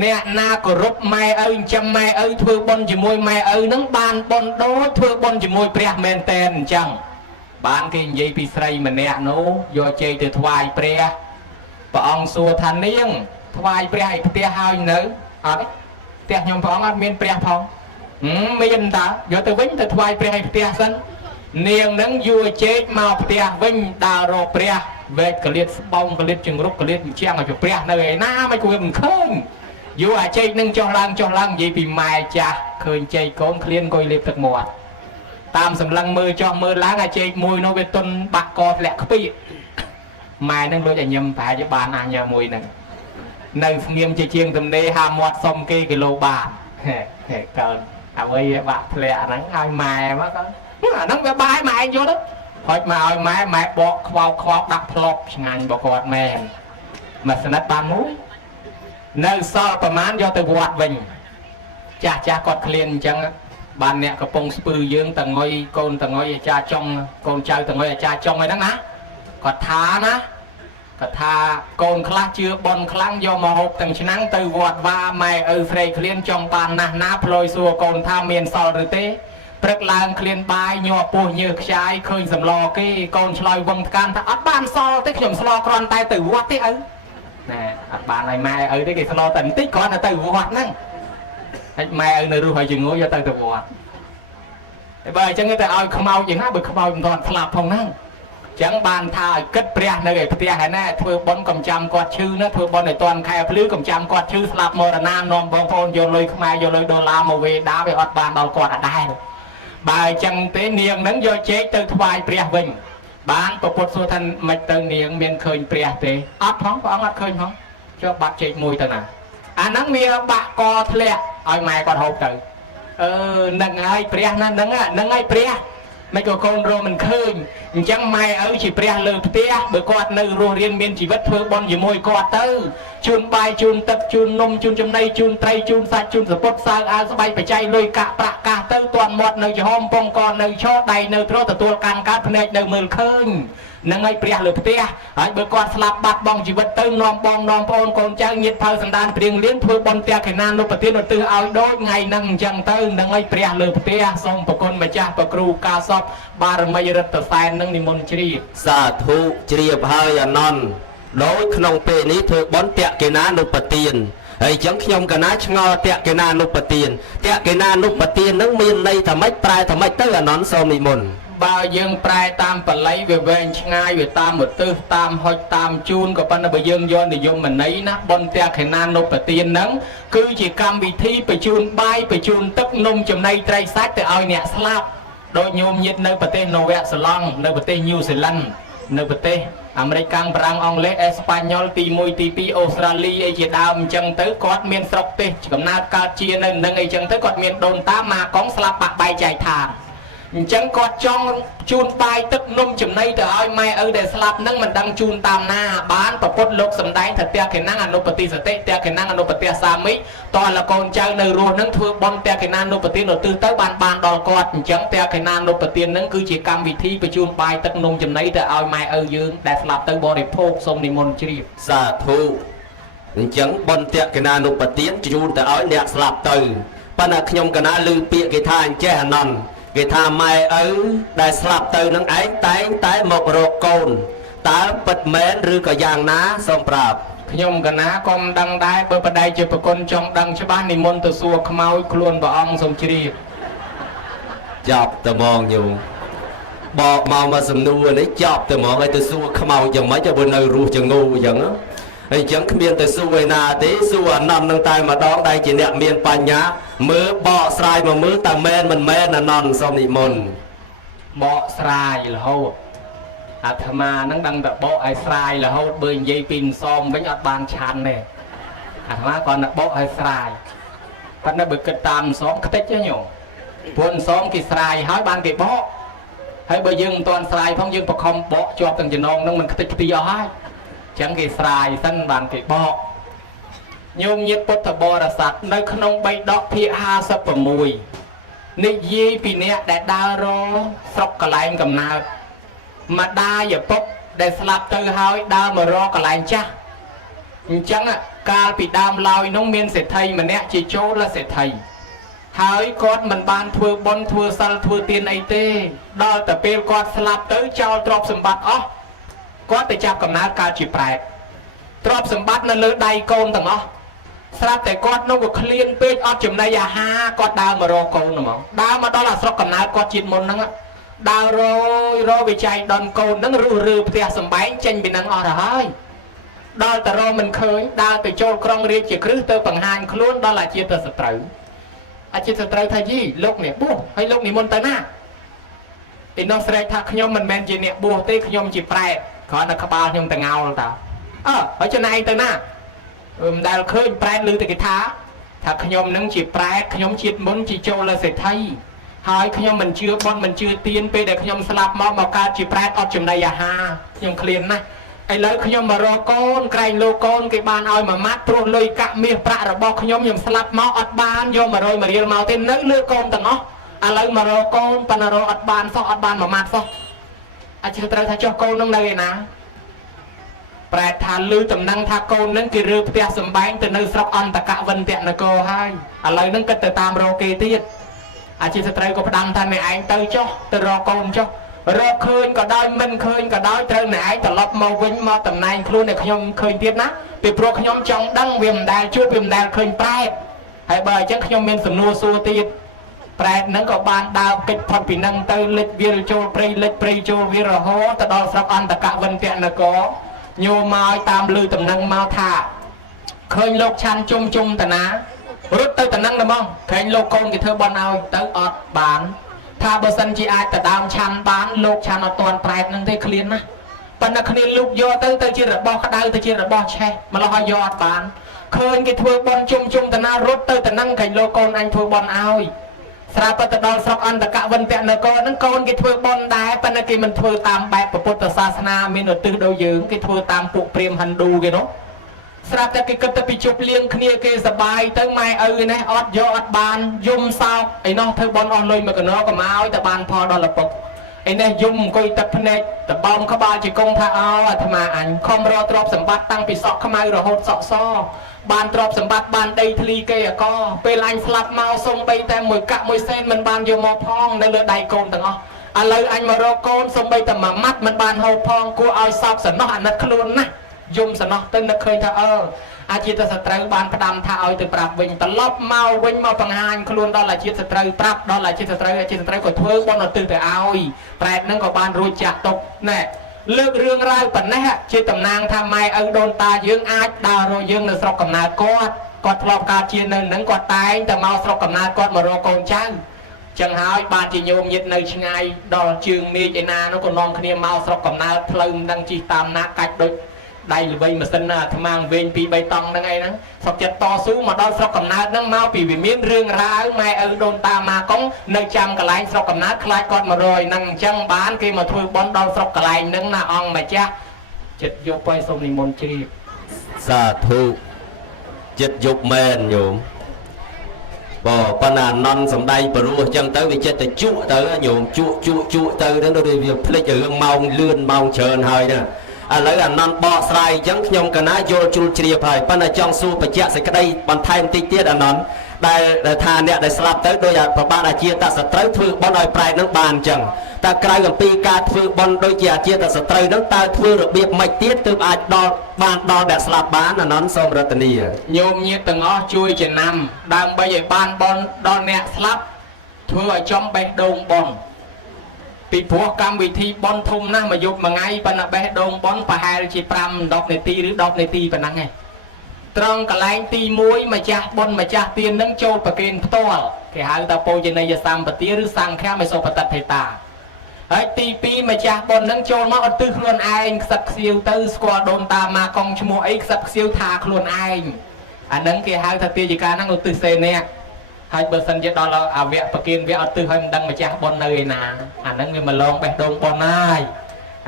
អ្នកណាគោរពម៉ែឪអញ្ចឹងម៉ែឪធ្វើបុណ្យជាមួយម៉ែឪនឹងបានបុណ្យដូចធ្វើបុណ្យជាមួយព្រះមែនតើអញ្ចឹងបានគេនិយាយពីស្រីម្នាក់នោះយកជ័យទៅថ្វាយព្រះអង្គសួរថានាងថ្វាយព្រះឲ្យផ្ទះហើយនៅអត់ផ្ទះខ្ញុំព្រះអង្គអត់មានព្រះផងមានតើយកទៅវិញទៅថ្វាយព្រះឲ្យផ្ទះសិននាងនឹងយួរជែកមកផ្ទះវិញដើររកព្រះវែកកលៀតស្បោងកលៀតជង្រុកកលៀតជៀងឲ្យព្រះនៅឯណាមិនគួរមិនឃើញយួរអាជែកនឹងចុះឡើងនិយាយពីម៉ែចាស់ឃើញជែកកូនឃ្លានអង្គុយលេបទឹកមាត់តាមសម្លឹងមើលចុះមើលឡើងអាជែកមួយនោះវាទុនបាក់កធ្លាក់ខ្ពីម៉ែនឹងដូចឲ្យញឹមប្រហែលជាបានអាញ៉ាមួយហ្នឹងនៅស្ងៀមជាងទំនេរហាមាត់សុំគេគីឡូបានហេកើអ្វីបាក់ធ្លាក់ហ្នឹងឲ្យម៉ែមកទៅអាហ្នឹងវាបាយម៉ែយកទៅហុចមកឲ្យម៉ែបកខ្វោកដាក់ផ្លប់ឆ្ងាញ់បគាត់មែនមកស្និតបានមួយនៅសល់ប្រមាណយកទៅវត្តវិញចាស់គាត់ឃ្លានអញ្ចឹងបានអ្នកកំពុងស្ពឺយើងតងុយកូនតងុយអាចារ្យចុងកូនចៅតងុយអាចារ្យចុងអីហ្នឹងណាគាត់ថាកូនខ្លះជឿបនខ្លាំងយកមកហូបទាំងឆ្នាំងទៅវត្តវាម៉ែឪស្រីឃ្លានចង់បានណាផ្លយសួរកូនថាមានសល់ឬទេព្រឹកឡើងឃ្លានបាយញ័រពោះញើសខ្ចាយឃើញសម្លគេកូនឆ្លើយវងថ្កានថាអត់បានសល់ទេខ្ញុំស្លគ្រាន់តែទៅវត្តទេឪណែអត់បានឲ្យម៉ែឪទេគេស្លតែបន្តិចគ្រាន់តែទៅវត្តហ្នឹងហើយម៉ែឪនៅរស់ហើយជំងឺយកទៅវត្តហើយបើអញ្ចឹងទៅឲ្យខ្មោចយ៉ាងណាបើខ្មោចមិនទាន់ស្លាប់ផងហ្នឹងចឹងបានថាឲ្យគិតព្រះនៅឯផ្ទះហើយណាធ្វើបុណ្យកំចាំគាត់ឈឺណាធ្វើបុណ្យឲ្យតាន់ខែភ្លឺកំចាំគាត់ឈឺស្លាប់មរណានាំបងប្អូនយកលុយខ្មែរយកលុយដុល្លារមកវេដាវាអត់បានដល់គាត់អត់ដែរបើអញ្ចឹងទេនាងនឹងយកជែកទៅថ្វាយព្រះវិញបានប្រពុតសួរថាមិនទៅនាងមានឃើញព្រះទេអត់ផងព្រះអង្គអត់ឃើញផងចុះបាត់ជែកមួយទៅណាអាហ្នឹងវាបាក់កធ្លាក់ឲ្យម៉ែគាត់ហូបទៅនឹងហើយព្រះណាហ្នឹងហើយព្រះមិនក៏កូនរមិនឃើញអញ្ចឹងម៉ែឪជាព្រះលើផ្ទះបើគាត់នៅរស់រៀនមានជីវិតធ្វើបុណ្យជាមួយគាត់ទៅជូនបាយជូនទឹកជូននំជូនចំណីជូនត្រីជូនសាច់ជូនសពុតសើអាវស្បៃបច្ច័យលុយកាក់ប្រាក់កាសទៅទាន់មាត់នៅចំហពងកនៅឈរដៃនៅត្រទទួលកម្មកើតភ្នែកនៅមើលឃើញនឹងឲ្យព្រះលើផ្ទះហើយបើគាត់ស្លាប់បាត់បង់ជីវិតទៅនាំបងនាំប្អូនកូនចៅញាតិភៅសន្តានព្រៀងលៀនធ្វើបុណ្យទាំងកេណានុប្រទានឧទ្ទិសឲ្យដូចថ្ងៃហ្នឹងអញ្ចឹងទៅនឹងឲ្យព្រះលើផ្ទះសូមប្រគុណម្ចាស់ប្រគ្រូការសពបារមីរិទ្ធសែននឹងនិមន្តជ្រាបសាធុជ្រាបហើយអានន្តដោយក្នុងពេលនេះធ្វើបុណ្យទាំងកេណានុប្រទានហើយអញ្ចឹងខ្ញុំកណាឆ្ងល់ទាំងកេណានុប្រទានទាំងកេណានុប្រទាននឹងមានន័យថាម៉េចប្រែថាម៉េចទៅអានន្តសូមនិមន្តបើយើងប្រែតាមបល័យវាវែងឆ្ងាយវាតាមឧទ្ទិសតាមហុចតាមជូនក៏ប៉ុន្តែបើយើងយកនិយមន័យណាបុណ្យទាំងកេណានុប្រទានហ្នឹងគឺជាកម្មវិធីបញ្ជូនបាយបញ្ជូនទឹកនំចំណីត្រីសាច់ទៅឲ្យអ្នកស្លាប់ដោយញោមញាតិនៅប្រទេសនូវែលសេឡង់នៅប្រទេសញូហ្សេឡង់នៅប្រទេសអាមេរិកកាំងបារាំងអង់គ្លេសអេស្ប៉ាញ៉ុលទី1ទី2អូស្ត្រាលីអីជាដើមអញ្ចឹងទៅគាត់មានស្រុកទេសកំណើតកើតជានៅនឹងអីចឹងទៅគាត់មានដូនតាម៉ាកុងស្លាប់បាក់បែកចែកឋាន chẳng có trong chun bài tức nôm chùm này từ ai mai ở để slap nâng mình đang chun tam na bán và cốt lục sầm đánh thật tia cái năng anopati sate tia cái năng anopati sami toàn là con trai nơi ruộng nâng thưa bon tia cái năng anopati đầu tư tới ban đòn quạt chẳng tia cái năng anopati nâng cứ chỉ cam vị thi về chun bài tức nôm chùm này từ ai mai ở dương để slap tới bò để phô xong đi môn chìm sa thu chẳng bon tia cái năng anopati chun từ ai nẹt slap từ ban là nhom cái năng lư pịa cái than che nòn cái tha mai ở đại slap từ nâng ấy tái một rô côn tá bật mến rư cả giang ná xong prap nhom cái ná con đăng đai bơ bật đai chơi bờ con trong đăng cho ban đi môn từ xua khmau luôn vào ông xong chìm chọc tờ mòn nhiều bỏ màu mà sầm nu đấy chọc tờ mòn ấy từ xua khmau chẳng mấy cho bên nơi ru chẳng ngu chẳng á ấy chẳng miền từ xua về na tí xua nằm nâng tay mà đón đây chỉ nẹt miền pan nhá mưa bỏ sai mà mưa tàng men là non xong đi môn bỏ sai là hô thầm nắng đăng tập bộ ai sai là hô bơi dây pin xóm với nhọt bàn chăn này thầm còn là bộ ai sai còn nó bực cái tam xóm cái tết chứ nhổ buồn xóm cái sai hỏi ban cái bộ hay bây giờ toàn sai phong dương bọc không bộ cho từng chân non nó mình cái tết tí hỏi chẳng cái sai sân bàn cái bộ nhung nhiệt bút thập bò là sạch nơi không bay đọc phía ha sắp vào mùi nị dì vì nè để đa rô sọc cả lại cầm nào mà đa giờ bốc để slap từ hỏi đa mà rô cả lại chắc chẳng ạ ca bị đam lòi nông miên sẽ thầy mà nè chỉ chỗ là sẽ thầy hỏi con mình ban thua bon thua sal thua tiền ấy tê đo tập bê con slap tới cho drop sầm bát ó có thể chạp cầm nào ca chỉ phải drop sầm bát nó lỡ đầy con tầng ó sắpแต่គាត់នោះក៏ឃ្លានពេកអត់ចំណៃអាហារគាត់ដើរមករកកូនហ្មងដើរមកដល់អាស្រុកកំណើតគាត់ជាតិមុនហ្នឹងដើររវិច័យដនកូនហ្នឹងឬផ្ទះសំបែងចេញពីហ្នឹងអស់ទៅហើយដល់តែរមិនឃើញដើរទៅចូលក្រុងរាជជាគ្រឹះទៅបង្ហាញខ្លួនដល់អាជាទៅសត្រូវអាជាសត្រូវថាយីលោកនេះបួសហើយលោកនិមន្តទៅណាទីនោះស្រែកថាខ្ញុំមិនមែនជាអ្នកបួសទេខ្ញុំជាប្រែតគ្រាន់តែក្បាលខ្ញុំតងោលតើហើយចំណែកទៅណាដែលឃើញប្រែតឮតែគេថាខ្ញុំនឹងជាប្រែតខ្ញុំជាតិមុនជាចូលលើសេដ្ឋីហើយខ្ញុំមិនជឿបន់មិនជឿទៀនពេលដែលខ្ញុំស្លាប់មកកើតជាប្រែតអត់ចំណីអាហារខ្ញុំឃ្លានណាស់ឥឡូវខ្ញុំមករកកូនក្រែងលោកកូនគេបានឲ្យមួយម៉ាត់ព្រោះលុយកាក់មាសប្រាក់របស់ខ្ញុំស្លាប់មកអត់បានយក100រៀលមកទេនៅលើកូនទាំងអស់ឥឡូវមករកកូនប៉ុន្តែរកអត់បានសោះអត់បានមួយម៉ាត់សោះអាចត្រូវថាចុះកូននឹងនៅឯណាប្រែថាលឺតំណែងថាកូននឹងគេរើផ្ទះសំបែងទៅនៅស្រុកអន្តកវិន្ទនគរហើយឥឡូវនឹងគិតទៅតាមរកគេទៀតអាជីវស្ត្រីក៏ផ្ដាំថាអ្នកឯងទៅចុះទៅរកកូនចុះរកឃើញក៏ដោយមិនឃើញក៏ដោយត្រូវអ្នកឯងត្រឡប់មកវិញមកតំណែងខ្លួនឲ្យខ្ញុំឃើញទៀតណាពីព្រោះខ្ញុំចង់ដឹងវាមិនដែលជួបវាមិនដែលឃើញប្រែតហើយបើអញ្ចឹងខ្ញុំមានសំណួរសួរទៀតប្រែតនឹងក៏បានដើរកិច្ចផុតពីនឹងទៅលិចវាលចូលព្រៃលិចព្រៃចូលវារហូតទៅដល់ស្រុកអន្តកវិន្ទនគរញោមមកតាមលឺតំណែងមកថាឃើញលោកឆាន់ជុំតាណារត់ទៅតំណែងហ្មងឃើញលោកកូនគេធ្វើបន់ឲ្យទៅអត់បានថាបើសិនជាអាចទៅដើមឆាន់បានលោកឆាន់អត់ទាន់ប្រែតនឹងទេឃ្លានណាប៉ុន្តែគ្នាលោកយកទៅជារបស់ក្តៅទៅជារបស់ឆេះម្ល៉េះឲ្យយកអត់បានឃើញគេធ្វើបន់ជុំតាណារត់ទៅតំណែងឃើញលោកកូនអញធ្វើបន់ឲ្យស្រាប់តែដល់ស្រុកអន្តកវិន្ទនគរហ្នឹងកូនគេធ្វើបន់ដែរប៉ុន្តែគេមិនធ្វើតាមបែបពុទ្ធសាសនាមានឧទ្ទិសដល់យើងគេធ្វើតាមពួកព្រាហ្មណ៍ហិណ្ឌូគេនោះស្រាប់តែគេគិតទៅពីជប់លៀងគ្នាគេសបាយទៅម៉ែឪនេះអត់យកអត់បានយំសោកឯនោះធ្វើបន់អស់លុយមួយកណោក៏មកឲ្យតែបានផលដល់ឪពុកឯនេះយំអង្គុយទឹកភ្នែកតបោមក្បាលជង្គង់ថាអោអាត្មាអញខំរកទ្រព្យសម្បត្តិតាំងពីសក់ខ្មៅរហូតសក់សបានទ្រព្យសម្បត្តិបានដីធ្លីគេអកពេលអញស្លាប់មកសុំបីតែមួយកាក់មួយសេនមិនបានយកមកផងនៅលើដៃកូនទាំងអស់ឥឡូវអញមករកកូនសុំបីតែមួយម៉ាត់មិនបានហូបផងគួរឲ្យសោកសំណោះអាណិតខ្លួនណាស់យំសំណោះទៅនឹកឃើញថាអាជាតិសត្រូវបានផ្ដាំថាឲ្យទៅប្រាប់វិញត្រឡប់មកវិញមកបង្ហាញខ្លួនដល់អាជាតិសត្រូវប្រាប់ដល់អាជាតិសត្រូវក៏ធ្វើបន់ឧទ្ទិសទៅឲ្យប្រែតនឹងក៏បានរួចចាក់ទុកណែលើករឿងរ៉ាវប៉ុណ្ណេះជាតំណាងថាម៉ែឪដូនតាយើងអាចដើររកយើងនៅស្រុកកំណើតគាត់ធ្លាប់កើតជានៅនឹងគាត់តែងតែមកស្រុកកំណើតគាត់មករកកូនចៅចឹងហើយបានជាញោមញាតនៅឆ្ងាយដល់ជើងមេឃឯណានោះក៏នាំគ្នាមកស្រុកកំណើតផ្លូវមិនដឹងជិះតាមណាកាច់ដូច ដៃល្បីម៉ាស៊ីនអាត្មាងវិញពី3តង់ហ្នឹងអីហ្នឹងស្រុកចិត្តតស៊ូមកដល់ស្រុកកំណើតហ្នឹងមកពីវាមានរឿងរ៉ាវម៉ែឪដូនតាម៉ាកុងនៅចាំកន្លែងស្រុកកំណើតខ្លាចគាត់100ហ្នឹងអញ្ចឹងបានគេមកធ្វើបន់ដល់ស្រុកកន្លែងហ្នឹងណាអង្គម្ចាស់ចិត្តយកទៅសូមនិមន្តជ្រាប សាធុចិត្តយប់មែនញោមប៉ុន្តែណន់សំដែងព្រោះអញ្ចឹងទៅវាចិត្តតែជក់ទៅញោមជក់ទៅហ្នឹងដូចវាភ្លេចរឿងម៉ោងលឿនម៉ោងច្រើនហើយណាឥឡូវអាណន់បកស្រាយអញ្ចឹងខ្ញុំកណាយល់ជ្រុលជ្រាបហើយប៉ុន្តែចង់សួរបញ្ជាក់សេចក្តីបន្ថែមតិចទៀតអាណន់ដែលថាអ្នកដែលស្លាប់ទៅដោយប្របាទអាជាតសត្រូវធ្វើបន់ឲ្យប្រែតនឹងបានអញ្ចឹងតែក្រៅអំពីការធ្វើបន់ដូចជាអាជាតសត្រូវនឹងតើធ្វើរបៀបម៉េចទៀតទើបអាចដល់អ្នកស្លាប់បានអាណន់សូមរតនីញោមញាតិទាំងអស់ជួយចំណាំដើម្បីឲ្យបានបន់ដល់អ្នកស្លាប់ធ្វើឲ្យចំបេះដូងបន់ពីព្រោះកម្មវិធីបន់ធំណាស់មកយប់មួយថ្ងៃប៉ុន្តែបេះដូងបន់ប្រហែលជា5-10នាទីឬ10នាទីប៉ុណ្ណឹងឯងត្រង់កន្លែងទី1ម្ចាស់បន់ម្ចាស់ទាននឹងចូលប្រគេនផ្ទាល់គេហៅថាបូជនីយសម្បទាឬសង្ឃាមេសូបតថេតាហើយទី2ម្ចាស់បន់នឹងចូលមកឧទ្ទិសខ្លួនឯងខ្សឹបខ្សៀវទៅស្គាល់ដូនតាម៉ាកុងឈ្មោះអីខ្សឹបខ្សៀវថាខ្លួនឯងអានឹងគេហៅថាទាយិកាហ្នឹងឧទ្ទិសសេអ្នកហើយបើសិនជាដល់អវៈប្រគិនវាអត់ទិសឲ្យមិនដឹងម្ចាស់ប៉ុននៅឯណាអាហ្នឹងវាមកឡងបេះដូងប៉ុនហើយ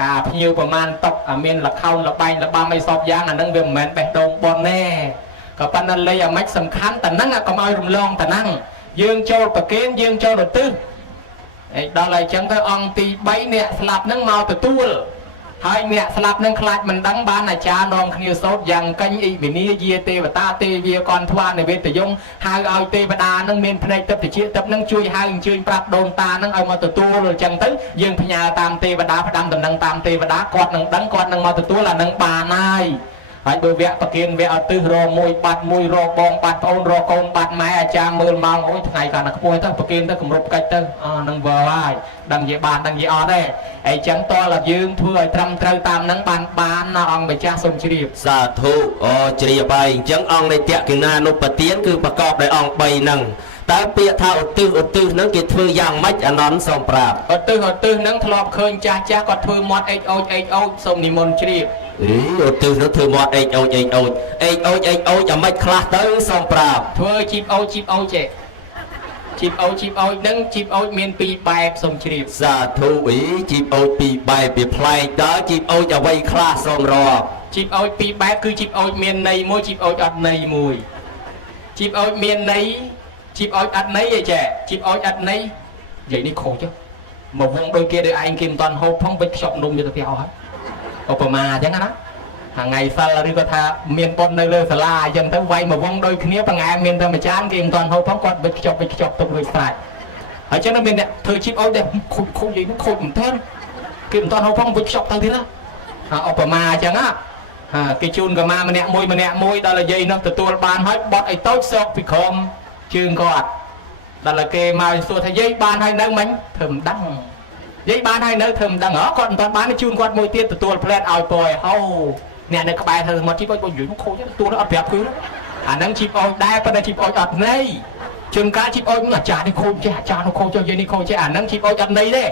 អាភ្ញៀវប្រមាណតុកអាមានលខោនលបែងលបាំអីសពយ៉ាងអាហ្នឹងវាមិនមែនបេះដូងប៉ុនទេក៏ប៉ុន្តែលេខអាម៉េចសំខាន់តែហ្នឹងកុំឲ្យរំលងតែហ្នឹងយើងចូលប្រគិនយើងចូលឧទ្ទិសឯដល់ហើយអញ្ចឹងទៅអង្គទី3អ្នកស្លាប់ហ្នឹងមកទទួលហើយអ្នកស្លាប់នឹងខ្លាចមិនដឹងបានអាចារ្យនាំគ្នាសូត្រយ៉ាងកេញអ៊ីវិនីយាទេវតាទេវាកនធ្វានិវេតយងហៅឲ្យទេវតានឹងមានភ្នែកទឹកតិចទឹកនឹងជួយហៅអញ្ជើញប្រាប់ដូនតានឹងឲ្យមកទទួលអញ្ចឹងទៅយើងផ្ញើតាមទេវតាផ្ដាំដំណឹងតាមទេវតាគាត់នឹងដឹងគាត់នឹងមកទទួលអានឹងបានហើយហើយបើវគ្គប្រគិនវគ្គឧទ្ទិសរមួយបាត់មួយរបងបាត់ប្អូនរកូនបាត់ម៉ែអាចារ្យមើលម៉ោងអូយថ្ងៃកាន់តែខ្ពស់ទៅប្រគិនទៅគម្រប់កាច់ទៅនឹងវើហើយដឹងនិយាយបានដឹងនិយាយអត់ទេអីចឹងតើយើងធ្វើឲ្យត្រឹមត្រូវតាមនឹងបានណាអង្គម្ចាស់សូមជ្រាបសាធុជ្រាបហើយអញ្ចឹងអង្គនៃតេកិណានុបទានគឺប្រកបដោយអង្គ3ហ្នឹងតើពាក្យថាឧទ្ទិសហ្នឹងគេធ្វើយ៉ាងម៉េចអានន្តសូមប្រាប់ឧទ្ទិសហ្នឹងធ្លាប់ឃើញចាស់គាត់ធ្វើមាត់អេចអូចសូមនិមន្តជ្រាបឧទ្ទិសនោះធ្វើមាត់អេចអូចអាម៉េចខ្លះទៅសូមប្រាប់ធ្វើជីបអូចចេះជីបអូចហ្នឹងជីបអូចមាន2បែបសូមជ្រាបសាធុជីបអូច2បែបវាប្លែកតើជីបអូចអ្វីខ្លះសូមរាប់ជីបអូច2បែបគឺជីបអូចមានន័យមួយជីបអូចអត់ន័យមួយជីបអូចមានន័យជីបអូចអត់ន័យឯចេះជីបអូចអត់ន័យនិយាយនេះខូចមកវងដូចគេដូចឯងគេមិនតាន់ហូបផងវិចខ្ចប់នំយកទៅផ្ទះអស់ហើយឧបមាអញ្ចឹងណាថ្ងៃសិលឬក៏ថាមានប៉ុននៅលើសាលាអញ្ចឹងទៅវាយមកវងដូចគ្នាប្រងែមានតែមួយចានគេមិនតាន់ហូបផងគាត់វិចខ្ចប់ទុករួចស្រេចហើយអញ្ចឹងមានអ្នកធ្វើជីបអូចដែរខូចនិយាយនេះខូចមិនទេគេមិនតាន់ហូបផងវិចខ្ចប់ទៅទៀតណាឧបមាអញ្ចឹងណាគេជូនកម៉ាម្នាក់មួយដល់និយាយនោះទទួលបានហើយបត់ឲ្យតូចសោកពីក្រោមជើងគាត់ដល់គេមកសួរថាយាយបានហើយនៅមិញធ្វើមិនដឹងយាយបានហើយនៅធ្វើមិនដឹងគាត់មិនទាន់បានជូនគាត់មួយទៀតទទួលផ្លែតឲ្យពរឲ្យហូអ្នកនៅក្បែរធ្វើមកជីបអូចនិយាយខូចទទួលអត់ប្រាប់គឺអាហ្នឹងជីបអូចដែរប៉ុន្តែជីបអូចអត់ន័យជួនកាលជីបអូចអាចារ្យនេះខូចចេះអាចារ្យនោះខូចចេះយាយនេះខូចចេះអាហ្នឹងជីបអូចអត់ន័យទេ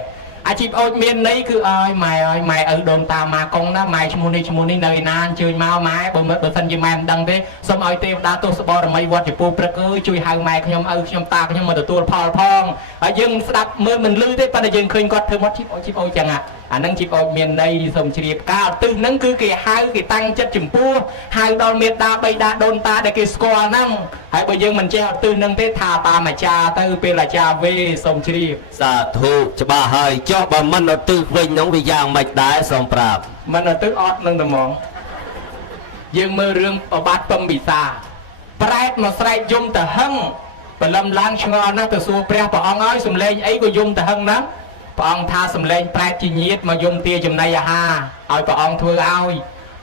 អាជីបអូចមានន័យគឺឲ្យម៉ែឪដូនតាម៉ាកុងណាម៉ែឈ្មោះនេះនៅឯណាអញ្ជើញមកម៉ែបើសិនជាម៉ែមិនដឹងទេសូមឲ្យទេវតាទោសបរមីវត្តជាពូព្រឹកជួយហៅម៉ែខ្ញុំឪខ្ញុំតាខ្ញុំមកទទួលផលផងហើយយើងស្ដាប់មើលមិនឮទេប៉ុន្តែយើងឃើញគាត់ធ្វើមកជីបអូចចឹងអាហ្នឹងជីបអូចមានន័យសូមជ្រាបការឧទ្ទិសហ្នឹងគឺគេហៅគេតាំងចិត្តចំពោះហៅដល់មេត្តាបិតាដូនតាដែលគេស្គាល់ហ្នឹងហើយបើយើងមិនចេះឧទ្ទិសហ្នឹងទេថាតាមអាចារ្យទៅពេលអាចារ្យវេសូមជ្រាបសាធុច្បាស់ហើយចុះបើមិនឧទ្ទិសវិញហ្នឹងវាយ៉ាងម៉េចដែរសូមប្រាប់មិនឧទ្ទិសអត់នឹងត្មងយើងមើលរឿងប្របាទពំពិសាប្រែតមកស្រែកយំទៅហឹងបលឹមឡើងឆ្ងល់ណាស់ទៅសួរព្រះអង្គហើយសំឡេងអីក៏យំទៅហឹងណាព្រះអង្គថាសំឡេងប្រែតជាញាតមកយំទាចំណីអាហារឲ្យព្រះអង្គធ្វើឲ្យ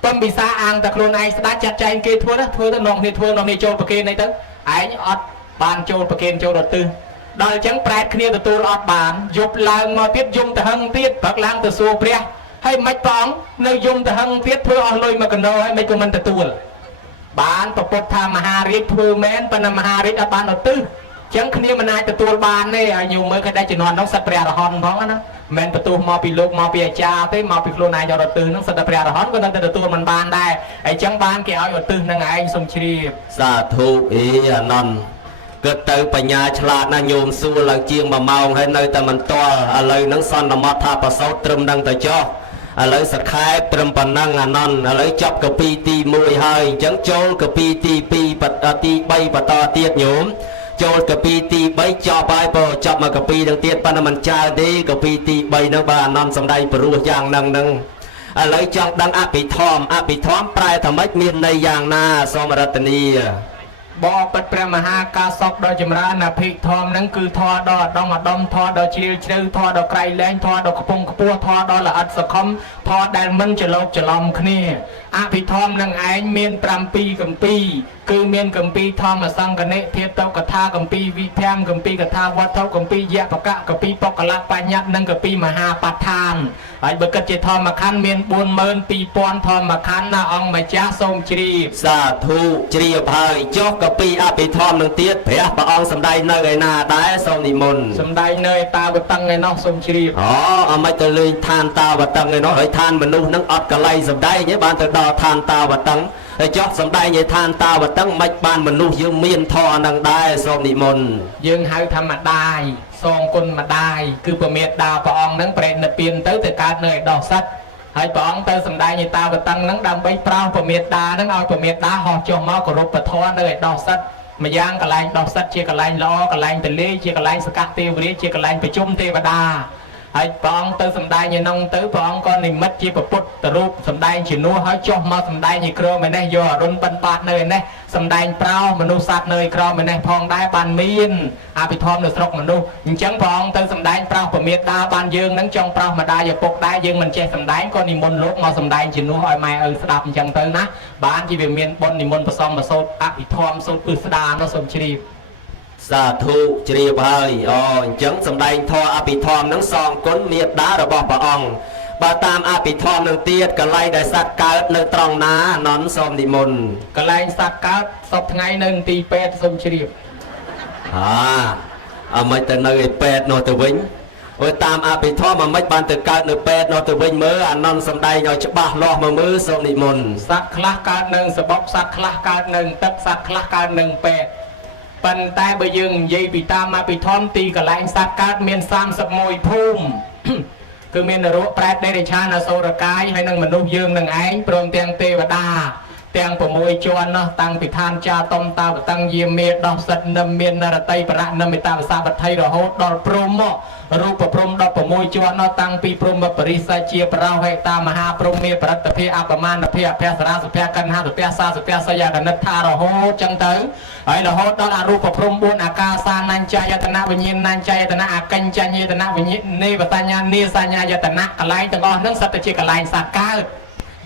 ពំពិសាអាងតែខ្លួនឯងស្ដាច់ចាត់ចែងគេធ្វើទៅនាំគ្នាចូលប្រគេនអីទៅឯងអត់បានចូលប្រគេនចូលឧទ្ទិសដល់អញ្ចឹងប្រែតគ្នាទទួលអត់បានយប់ឡើងមកទៀតយំទៅហឹងទៀតព្រឹកឡើងទៅសួរព្រះហើយមិនព្រះអង្គនៅយំទៅហឹងទៀតធ្វើអស់លុយមកកណ្ដោហើយមិនក៏មិនទទួលបានប្រពុតថាមហារាជធ្វើមែនប៉ុន្តែមហារាជអត់បានឧទ្ទិសចឹងគ្នាមិនអាចទទួលបានទេហើយញោមមើលគេដែលជំនាន់នោះសិតព្រះរហន្តផងណា មិនបន្ទោសមកពីលោកមកពីអាចារ្យទេមកពីខ្លួនឯងយកឧទ្ទិសហ្នឹងសិតតែព្រះអរហន្តក៏នៅតែទទួលមិនបានដែរអញ្ចឹងបានគេឲ្យឧទ្ទិសនឹងឯងសូមជ្រាប សាធុអេអានន្តគិតទៅបញ្ញាឆ្លាតណាស់ញោមសួរឡើងជាង1ម៉ោងហើយនៅតែមិនទាល់ឥឡូវហ្នឹងសន្មតថាប្រសោតត្រឹមនឹងទៅចុះឥឡូវសខែត្រឹមប៉ុណ្ណឹងអានន្តឥឡូវចប់កពីទី1ហើយអញ្ចឹងចូលកពីទី2ទី3បន្តទៀតញោមចូលកពីទី3ចប់ហើយបើចប់មកកពីនឹងទៀតប៉ុន្តែមិនច្រើនទេកពីទី3ហ្នឹងបើអានន្តសំដែងព្រោះយ៉ាងហ្នឹងឥឡូវចង់ដឹងអភិធម្មប្រែថាម៉េចមានន័យយ៉ាងណាសូមរតនី បបិទ្ធព្រះមហាកាសពដ៏ចម្រើនអភិធម្មហ្នឹងគឺធម៌ដ៏ឧត្តមឧត្តមធម៌ដ៏ជ្រាលជ្រៅធម៌ដ៏ក្រៃលែងធម៌ដ៏ខ្ពង់ខ្ពស់ធម៌ដ៏ល្អិតសខុមធម៌ដែលមិនច្រឡូកច្រឡំគ្នាអភិធម្មនឹងឯងមាន7គម្ពីរគឺមានគម្ពីរធម្មសង្កនិធាតុកថាគម្ពីរវិភាំគម្ពីរកថាវត្ថុគម្ពីរយៈបកៈគម្ពីរបកលៈបញ្ញត្តិនិងគម្ពីរមហាបដ្ឋានហើយបើគិតជាធម្មខណ្ឌមាន42000ធម្មខណ្ឌណាអង្គម្ចាស់សូមជ្រាប សាធុជ្រាបហើយចុះកពីអភិធម្មនឹងទៀតព្រះអង្គសម្ដែងនៅឯណាដែរសូមនិមន្ត សម្ដែងនៅតាវតឹងឯណោះសូមជ្រាប អមិនទៅលេងឋានតាវតឹងឯនោះហើយឋានមនុស្សនឹងអត់កន្លែងសម្ដែងទេបានទៅដល់ឋានតាវតឹងហើយចុះសម្ដែងឯឋានតាវតឹងមិនបានមនុស្សយើងមានធម៌នឹងដែរសូមនិមន្ត យើងហៅថាម្ដាយសងគុណម្ដាយគឺពមេដាព្រះអង្គនឹងប្រេតនិព្វានទៅកើតនៅឯដោះសត្វហើយព្រះអង្គទៅសម្ដែងឯតាវតឹងនឹងដើម្បីប្រោសពមេដានឹងឲ្យពមេដាហោះចុះមកគោរពពធនៅឯដោះសត្វម្យ៉ាងកន្លែងដោះសត្វជាកន្លែងល្អកន្លែងទលេជាកន្លែងសកៈទេវរាជជាកន្លែងប្រជុំទេវតាហើយព្រះអង្គទៅសម្ដែងឯនោះទៅព្រះអង្គក៏និមិត្តជាពុទ្ធរូបសម្ដែងជានោះហើយចុះមកសម្ដែងឯក្រមឯនេះយកអរុនបិណ្ឌបាតនៅឯនេះសម្ដែងប្រោសមនុស្សសត្វនៅឯក្រមឯនេះផងដែរបានមានអភិធម្មនៅស្រុកមនុស្សអញ្ចឹងព្រះអង្គទៅសម្ដែងប្រោសពមេដាបានយើងនឹងចង់ប្រោសម្ដាយឪពុកដែរយើងមិនចេះសម្ដែងក៏និមន្តលោកមកសម្ដែងជានោះឲ្យម៉ែឪស្ដាប់អញ្ចឹងទៅណាបានជាវាមានបុណ្យនិមន្តប្រសំប្រសូតអភិធម្មសូត្រពឹស្ដានោះសូមជ្រាប សាធុជ្រាបហើយអញ្ចឹងសម្ដែងធម៌អភិធម្មនឹងសងគុណមេត្តារបស់ព្រះអង្គបើតាមអភិធម្មនឹងទៀតកន្លែងដែលសត្វកើតនៅត្រង់ណាអនន្តសូមនិមន្ត កន្លែងសត្វកើតសពថ្ងៃនៅទីពេទ្យសូមជ្រាប អមិនទៅនៅឯពេទ្យនោះទៅវិញអូតាមអភិធម្មមិនបានទៅកើតនៅពេទ្យនោះទៅវិញមើលអនន្តសម្ដែងឲ្យច្បាស់លាស់មកមើលសូមនិមន្ត សត្វខ្លះកើតនៅសបុកសត្វខ្លះកើតនៅទឹកសត្វខ្លះកើតនៅពេទ្យប៉ុន្តែបើយើងនិយាយពីតាមអភិធម្មទីកន្លែងសត្វកើតមាន31ភូមិ គឺមាននរកប្រែតដេរឆានអសូរកាយហើយនឹងមនុស្សយើងនឹងឯងព្រមទាំងទេវតាទាំង6ជាន់នោះតាំងពីឋានចាតុមតាវតੰយាមេដោះសិតនឹមមាននរតីបរៈនឹមមេតាវសាវត្ថីរហូតដល់ព្រំមករូបព្រំ16ជាន់នោះតាំងពីព្រំបរិសជាប្រោហេតាមហាព្រំមេបរិទ្ធភិអបមានភិអភសរាសុភកណ្ហាសុភសាសុភសយកនិដ្ឋារហូតចឹងទៅហើយរហូតដល់អរូបព្រំ4អាកាសានញ្ញយតនវិញ្ញាណញ្ញយតនអកញ្ញយតនវិញ្ញាណេវតញ្ញានេសញ្ញាយតនកន្លែងទាំងអស់ហ្នឹងសិតតែជាកន្លែងសត្វកើត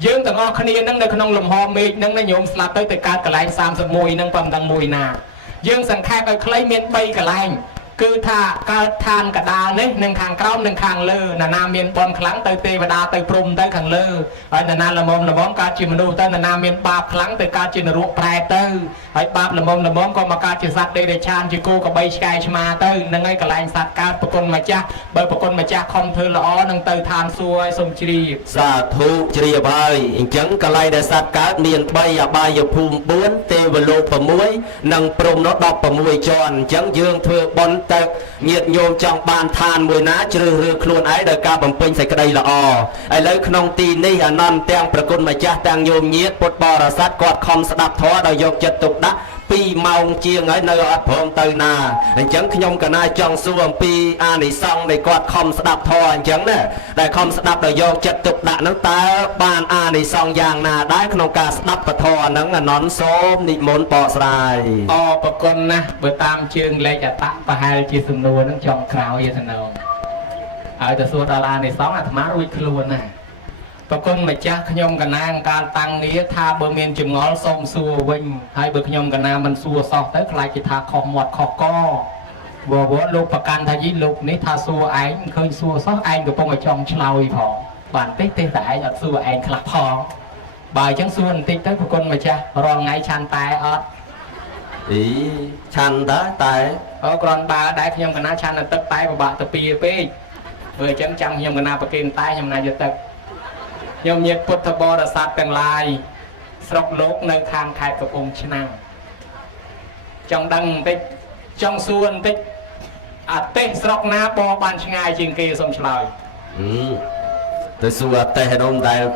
យើងទាំងអស់គ្នានឹងនៅក្នុងលំហមេឃនឹងញោមស្លាប់ទៅកើតកន្លែង31នឹងប៉ុណ្ណឹងមួយណាយើងសង្ខេបឲ្យខ្លីមាន3កន្លែងគឺថាកើតឋានកដាលនេះនឹងខាងក្រោមនិងខាងលើណាមានបនខ្លាំងទៅទេវតាទៅព្រំទៅខាងលើហើយណាល្មមកើតជាមនុស្សទៅណាមានបាបខ្លាំងទៅកើតជានរកប្រែទៅហើយបាបល្មមក៏មកកើតជាសត្វដេរឆានជាគោក្របីឆ្កែឆ្មាទៅនឹងហើយកន្លែងសត្វកើតប្រគុណម្ចាស់បើប្រគុណម្ចាស់ខំធ្វើល្អនឹងទៅឋានសួគ៌ឲ្យសូមជ្រាប សាធុជ្រាបហើយអញ្ចឹងកន្លែងដែលសត្វកើតមាន3អបាយភូមិ4ទេវលោក6និងព្រំនោះ16ជាន់អញ្ចឹងយើងធ្វើបុណ្យទៅញាតិញោមចង់បានឋានមួយណាជ្រើសរើសខ្លួនឯងដោយការបំពេញសេចក្តីល្អឥឡូវក្នុងទីនេះអានន្តទាំងប្រគុណម្ចាស់ទាំងញោមញាតិពុទ្ធបរិស័ទគាត់ខំស្ដាប់ធម៌ដោយយកចិត្តទុកដាក់2ម៉ោងជាងហើយនៅអត់ព្រមទៅណាអញ្ចឹងខ្ញុំកណាចង់សួរអំពីអានិសង្ឃដែលគាត់ខំស្ដាប់ធម៌អញ្ចឹងណាដែលខំស្ដាប់ដោយយកចិត្តទុកដាក់ហ្នឹងតើបានអានិសង្ឃយ៉ាងណាដែរក្នុងការស្ដាប់ពធហ្នឹងអានន្តសូមនិមន្តបកស្រាយ ប្រគុណណាស់បើតាមជើងលេខអតប្រហែលជាសំណួរហ្នឹងចង់ក្រោយឯទៅឲ្យទៅសួរដល់អានិសង្ឃអាត្មារួចខ្លួនណាប្រគុណម្ចាស់ខ្ញុំកណាកាលតាំងងារថាបើមានចម្ងល់សូមសួរវិញហើយបើខ្ញុំកណាមិនសួរសោះទៅខ្លាចគេថាខុសមាត់ខុសកវលោកប្រកាន់ថាយីលោកនេះថាសួរឯងឃើញសួរសោះឯងកំពុងតែចង់ឆ្លើយផងបានទេតែឯងអត់សួរឯងខ្លះផងបើអញ្ចឹងសួរបន្តិចទៅប្រគុណម្ចាស់រាល់ថ្ងៃឆានតែអត់ឆាន់តែគ្រាន់បើដែរខ្ញុំកណាឆានទឹកតែពិបាកទៅពីពេក vừa chẳng chẳng nhầm cái nào bậc kim tay nhầm này giật tật nhầm nhiệt bút thập bò đã sát từng lai sọc lốp nơi khang khai cặp ông năng trong đăng tích trong xuân tích tết sọc ná bò ban ngay trên kia xong trời tôi xua tết hôm nay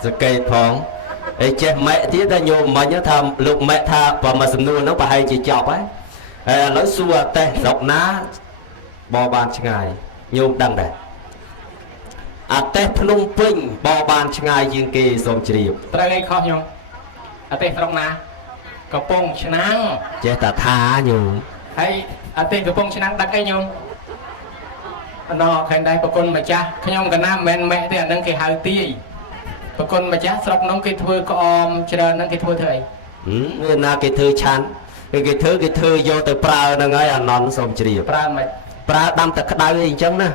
sẽ cây phong ấy chết mẹ thiết ta nhôm mà nhớ thầm lục mẹ tha và mà sầm nuôi nó bà hay chỉ chọc ấy nói xua tết sọc ná bò ban ngay nhôm đăng đây tết Phnom Penh bò ban ngay trên kia xong chiều trai ngay khó nhung tết sọc ná cặp ông năng chết ta tha nhung hay tết cặp ông năng đăng cái nhung nó khen đây bà con mà cha khi nhung cả nam men mẹ thì nâng cái hai tia bà con mà cha sọc nông cái thưa có om chờ nâng cái thưa thầy na cái thư chán cái thư vô từ pra nó ngay non xong chiều pra mà pra đâm tật đau gì chẳng nè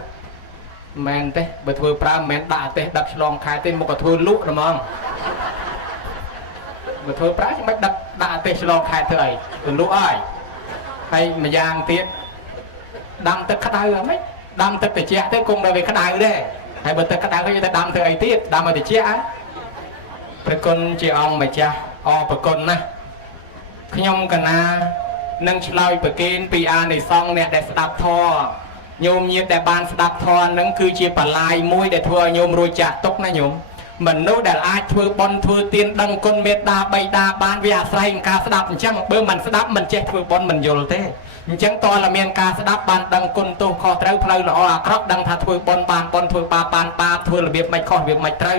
men thế bà thưa pra men đã thế đập lòng khai tên một cái thưa lúc rồi mong bà thưa pra chứ mấy đập đã thế lòng khai thầy từ lúc ai hay mà giang tiết đâm tật đau rồi mấy đâm tật để che thế cùng là về cái đau đấy hay bật tật đau cái đâm thầy tiết đâm mà để che bà con chị ông mà cha bà con nè khi nhung cả na nâng chloi bà kên pi này xong nè để đạp thò nhôm nhiệt để ban đạp thò nâng cứ chia bà lai môi để thua nhôm rồi chả tốc na nhôm mình nấu để ai thua bon thua tiên đăng con mệt đa bay đa ban vì sai ca đạp chẳng bơ mình đạp mình che thua bon mình dồn thế chẳng to là miền ca đạp ban đăng con tô kho trâu phơi là crop đăng thà thua bon thua ba thua là việc mày kho việc mày trâu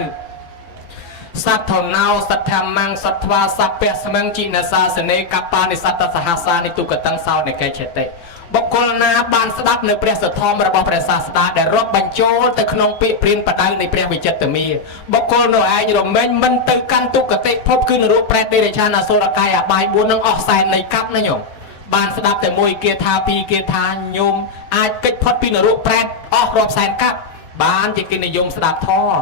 sát thằng nào sát tham mang sát va sát bẹ mang chi na sa sene kapa ni sátสหัส ni tuกตังsao ni cái chết đấyบกลนาบานสดับในព្រះសទ្ធមរបស់ព្រះសាស្តាដែលរាប់បញ្ចូលទៅក្នុងពាក្យព្រានបដៅនៃព្រះវិចិត្រមាបកលនៅឯងរមែងមិនទៅកាន់ទុគតិភពគឺនរកប្រែតទេរឆានអសុរកាយអបាយ4នឹងអស់សែននៃកັບណាញោមបានស្ដាប់តែមួយគាថាពីរគាថាញោមអាចកិច្ចផុតពីនរកប្រែតអស់រាប់សែនកັບបានជាគេនិយមស្ដាប់ធម៌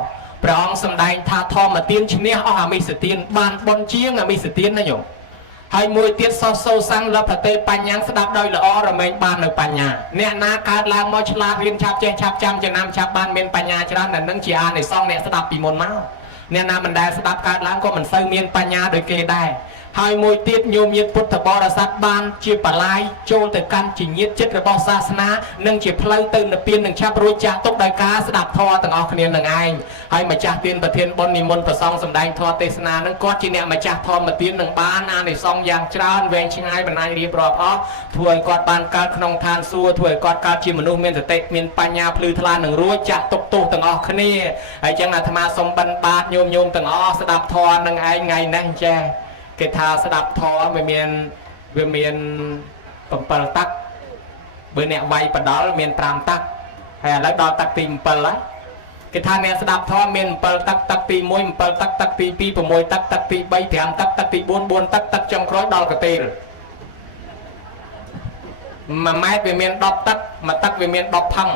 ព្រះអង្គសម្ដែងថាធម្មទានឈ្នះអស់អមិសទានបានបនជាងអមិសទានណាញោមហើយមួយទៀតសោសោសាំងលប្រទេសបញ្ញាស្ដាប់ដោយល្អរមែងបាននៅបញ្ញាអ្នកណាកើតឡើងមកឆ្លាតរៀនឆាប់ចេះឆាប់ចាំចំណាំឆាប់បានមានបញ្ញាច្រើនតែនឹងជាអានិសង្សអ្នកស្ដាប់ពីមុនមកអ្នកណាមិនដែលស្ដាប់កើតឡើងក៏មិនសូវមានបញ្ញាដូចគេដែរហើយមួយទៀតញោមញាតពុទ្ធបរិស័ទបានជាបលាយចូលទៅកាន់ជាញាតចិត្តរបស់សាសនានិងជាផ្លូវទៅនិព្វាននឹងឆាប់រួចចាស់ទុកដោយការស្ដាប់ធម៌ទាំងអស់គ្នានឹងឯងហើយម្ចាស់ទានប្រធានបុណ្យនិមន្តប្រសងសម្ដែងធម៌ទេសនានឹងគាត់ជាអ្នកម្ចាស់ធម្មទាននឹងបានអានិសង្សយ៉ាងច្រើនវែងឆ្ងាយបណ្ដាញរៀបរាប់អស់ធ្វើឲ្យគាត់បានកើតក្នុងឋានសួគ៌ធ្វើឲ្យគាត់កើតជាមនុស្សមានសតិមានបញ្ញាភ្លឺថ្លានឹងរួចចាស់ទុកទោសទាំងអស់គ្នាហើយចឹងអាត្មាសូមបិណ្ឌបាតញោមទាំងអស់ស្ដាប់ធម៌នឹងឯងថ្ងៃនេះចេះគេថាស្ដាប់ធម៌វាមាន7តាក់បើអ្នកវាយបដលមាន5តាក់ហើយឥឡូវដល់តាក់ទី7ហើយគេថាអ្នកស្ដាប់ធម៌មាន7តាក់តាក់ទី1 7តាក់តាក់ទី2 6តាក់តាក់ទី3 5តាក់តាក់ទី4 4តាក់តាក់ចុងក្រោយដល់កទេល1ម៉ែត្រវាមាន10តាក់1តាក់វាមាន10ផឹង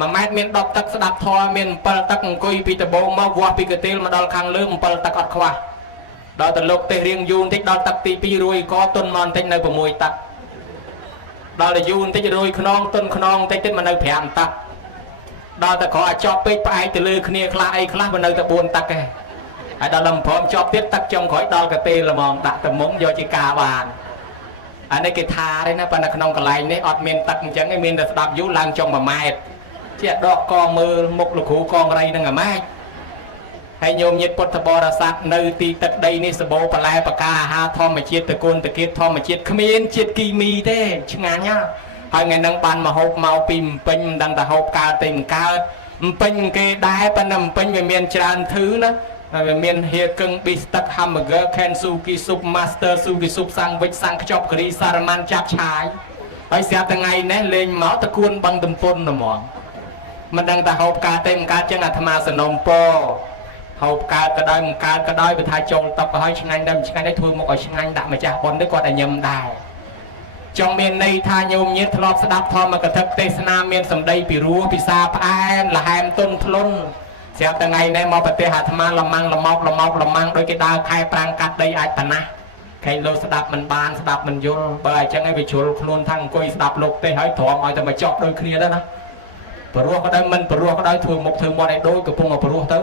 1ម៉ែត្រមាន10តាក់ស្ដាប់ធម៌មាន7តាក់អង្គុយពីដបងមកវាស់ពីកទេលមកដល់ខាងលើ7តាក់អត់ខ្វះដល់ទៅលោកទេសរៀងយូរបន្តិចដល់តាក់ទី2រួយក៏ទុនមកបន្តិចនៅ6តាក់ដល់ទៅយូរបន្តិចរួយខ្នងទុនខ្នងបន្តិចទៀតមកនៅ5តាក់ដល់ទៅក្រអាចប់ពេកផ្អែកទៅលើគ្នាខ្លះអីខ្លះមកនៅតែ4តាក់ឯងហើយដល់លំព្រមជាប់ទៀតតាក់ចុងក្រោយដល់កទេលហ្មងដាក់ត្មុំយកជាការបានអានេះគេថាទេណាប៉ុន្តែក្នុងកន្លែងនេះអត់មានតាក់អញ្ចឹងឯងមានតែស្ដាប់យូរឡើងចុង1ម៉ែត្រជាដកកមើលមុខលោកគ្រូកងរៃនឹងអាម៉េចហើយញោមញាតពុទ្ធបរិស័ទនៅទីទឹកដីនេះសបោបន្លែបកាអាហារធម្មជាតិតកូនតកៀតធម្មជាតិគ្មានជាតិគីមីទេឆ្ងាញ់ហើយថ្ងៃហ្នឹងបានមកហូបមកពីម្ពិញមិនដឹងថាហូបកើតទេមិនកើតម្ពិញគេដែរប៉ុន្តែម្ពិញវាមានច្រើនធឺណាហើយវាមានហៀកឹងប៊ីស្ទឹក hamburger ខេនស៊ូគីស៊ុប master ស៊ូគីស៊ុបសាំងវិចសាំងខ្ចប់ការីសារ៉ាម៉ាន់ចាប់ឆាយហើយស្រាប់តែថ្ងៃនេះលេងមកតគួនបឹងតំពុនហ្មងមិនដឹងថាហូបកើតទេមិនកើតចឹងអាត្មាសនំពោហូបកើតក៏ដោយមិនកើតក៏ដោយបើថាចូលតុក៏ហើយឆ្ងាញ់ដែរមិនឆ្ងាញ់ដែរធ្វើមុខឲ្យឆ្ងាញ់ដាក់ម្ចាស់បុណ្យទៅគាត់តែញឹមដែរចង់មានន័យថាញោមញាតធ្លាប់ស្ដាប់ធម្មកថាទេសនាមានសម្ដីពីរោះពិសាផ្អែមលហែមទុនធ្លុនស្រាប់តែថ្ងៃនេះមកប្រទេសអាត្មាលម៉ាំងលម៉ោកដូចគេដើរខែប្រាំងកាត់ដីអាចតាណាខែលោកស្ដាប់មិនបានស្ដាប់មិនយល់បើអញ្ចឹងឯងវាជ្រុលខ្លួនថាអង្គុយស្ដាប់លោកទេហើយទ្រាំឲ្យតែមកចប់ដូចគ្នាដែរណា ព្រោះក៏ដោយមិនព្រោះក៏ដោយធ្វើមុខធ្វើមាត់ឲ្យដូចកំពុងតែព្រោះទៅ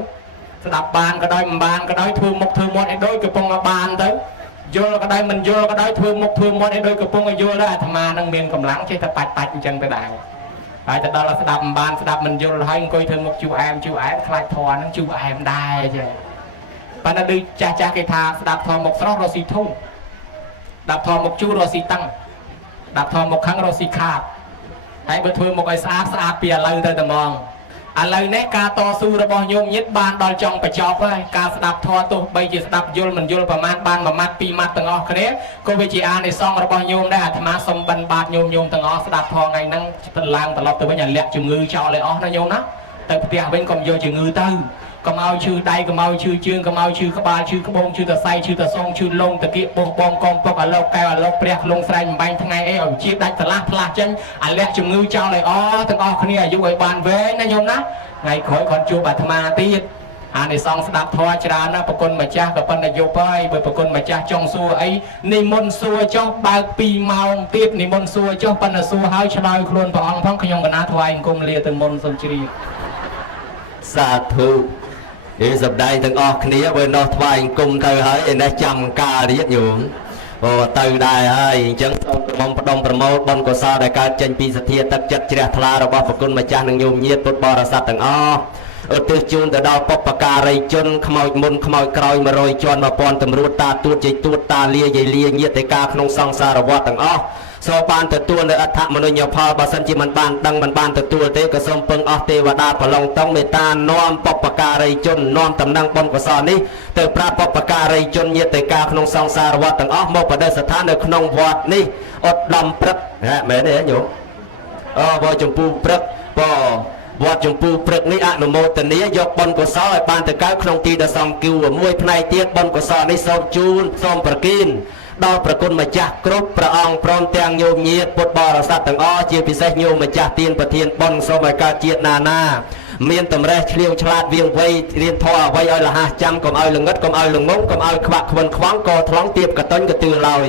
ស្ដាប់បានក៏ដោយមិនបានក៏ដោយធ្វើមុខធ្វើមាត់ឲ្យដូចកំពុងតែបានទៅយល់ក៏ដោយមិនយល់ក៏ដោយធ្វើមុខធ្វើមាត់ឲ្យដូចកំពុងតែយល់ដែរអាត្មានឹងមានកម្លាំងចេះតែបាច់អញ្ចឹងទៅដែរហើយទៅដល់ស្ដាប់មិនបានស្ដាប់មិនយល់ហើយអង្គុយធ្វើមុខជូអែមខ្លាចធរហ្នឹងជូអែមដែរចេះប៉ុន្តែដូចចាស់គេថាស្ដាប់ធម៌មុខស្រស់រស់ស៊ីធូរស្ដាប់ធម៌មុខជូរស់ស៊ីតាំងស្ដាប់ធម៌មុខខឹងរស់ស៊ីខាតហើយបើធ្វើមុខឲ្យស្អាតពីឥឡូវទៅតែហ្មងឥឡូវនេះការតស៊ូរបស់ញោមញាតបានដល់ចុងបញ្ចប់ហើយការស្ដាប់ធម៌ទោះបីជាស្ដាប់យល់មិនយល់ប្រមាណបានមួយម៉ាត់ពីរម៉ាត់ទាំងអស់គ្នាក៏វាជាអានិសង្សរបស់ញោមដែរអាត្មាសូមបិណ្ឌបាតញោមទាំងអស់ស្ដាប់ធម៌ថ្ងៃហ្នឹងឡើងត្រឡប់ទៅវិញអាលាក់ជំងឺចោលឲ្យអស់ណាញោមណាទៅផ្ទះវិញកុំយកជំងឺទៅកុំឲ្យឈឺដៃកុំឲ្យឈឺជើងកុំឲ្យឈឺក្បាលឈឺក្បូងឈឺតសៃឈឺតសងឈឺលងតាគៀកបោះបងកងពុកអាលោកកែវអាលោកព្រះលងស្រែងបំបែងថ្ងៃអីឲ្យជាដាច់ឆ្លាស់ផ្លាស់ចេញអាលាក់ជំងឺចោលឲ្យអស់ទាំងអស់គ្នាអាយុឲ្យបានវែងណាញោមណាថ្ងៃក្រោយគាត់ជួបអាត្មាទៀតអានិសង្សស្ដាប់ធម៌ច្រើនណាស់ប្រគុណម្ចាស់ក៏ប៉ុន្តែយប់ហើយបើប្រគុណម្ចាស់ចង់សួរអីនិមន្តសួរចុះបើក2ម៉ោងទៀតនិមន្តសួរចុះប៉ុន្តែសួរហើយឆ្លើយខ្លួនព្រះអង្គផងខ្ញុំកណាថ្វាយអង្គមលាទៅមុនសូមជ្រាប សាធុឯសម្ដែងទាំងអស់គ្នាបើនោះថ្វាយអង្គមទៅហើយឯនេះចាំការរៀបញោមអូទៅដែរហើយអញ្ចឹងសូមក្រុមផ្ដុំប្រមូលបុណ្យកុសលដែលកើតចេញពីសទ្ធាទឹកចិត្តជ្រះថ្លារបស់ប្រគុណម្ចាស់និងញោមញាតពុទ្ធបរិស័ទទាំងអស់ឧទ្ទិសជូនទៅដល់បុព្វការីជនខ្មោចមុនខ្មោចក្រោយ100ជាន់1000តម្រួតតាទួតជ័យទួតតាលាយាយលាញាតិកាក្នុងសង្សារវដ្តទាំងអស់សូមបានទទួលនៅអដ្ឋមនុញ្ញផលបើសិនជាមិនបានដឹងមិនបានទទួលទេក៏សូមពឹងអស់ទេវតាប្រឡងតង់មេត្តានាំបុព្វការីជននាំតំណែងបុណ្យកុសលនេះទៅប្រាប់បុព្វការីជនញាតិកាក្នុងសង្សារវដ្តទាំងអស់មកបដិស្ថាននៅក្នុងវត្តនេះឧត្តមព្រឹកមែនទេញោមវត្តចម្ពូព្រឹកវត្តចម្ពូព្រឹកនេះអនុមោទនាយកបុណ្យកុសលឲ្យបានទៅកើតក្នុងទីដ៏សំគួរមួយផ្នែកទៀតបុណ្យកុសលនេះសូមជូនសូមប្រគិនដល់ប្រគុណម្ចាស់គ្រប់ព្រះអង្គព្រមទាំងញោមញាតពុទ្ធបរិស័ទទាំងអស់ជាពិសេសញោមម្ចាស់ទានប្រធានបុណ្យសូមឲ្យកើតជាតិណាមានតម្រេះឆ្លៀវឆ្លាតវាងវៃរៀនធម៌អ្វីឲ្យលះចាំកុំឲ្យល្ងឹតកុំឲ្យល្ងងកុំឲ្យខ្វាក់ខ្វិនខ្វងកថ្លង់ទៀបកតុញកទឿឡើយ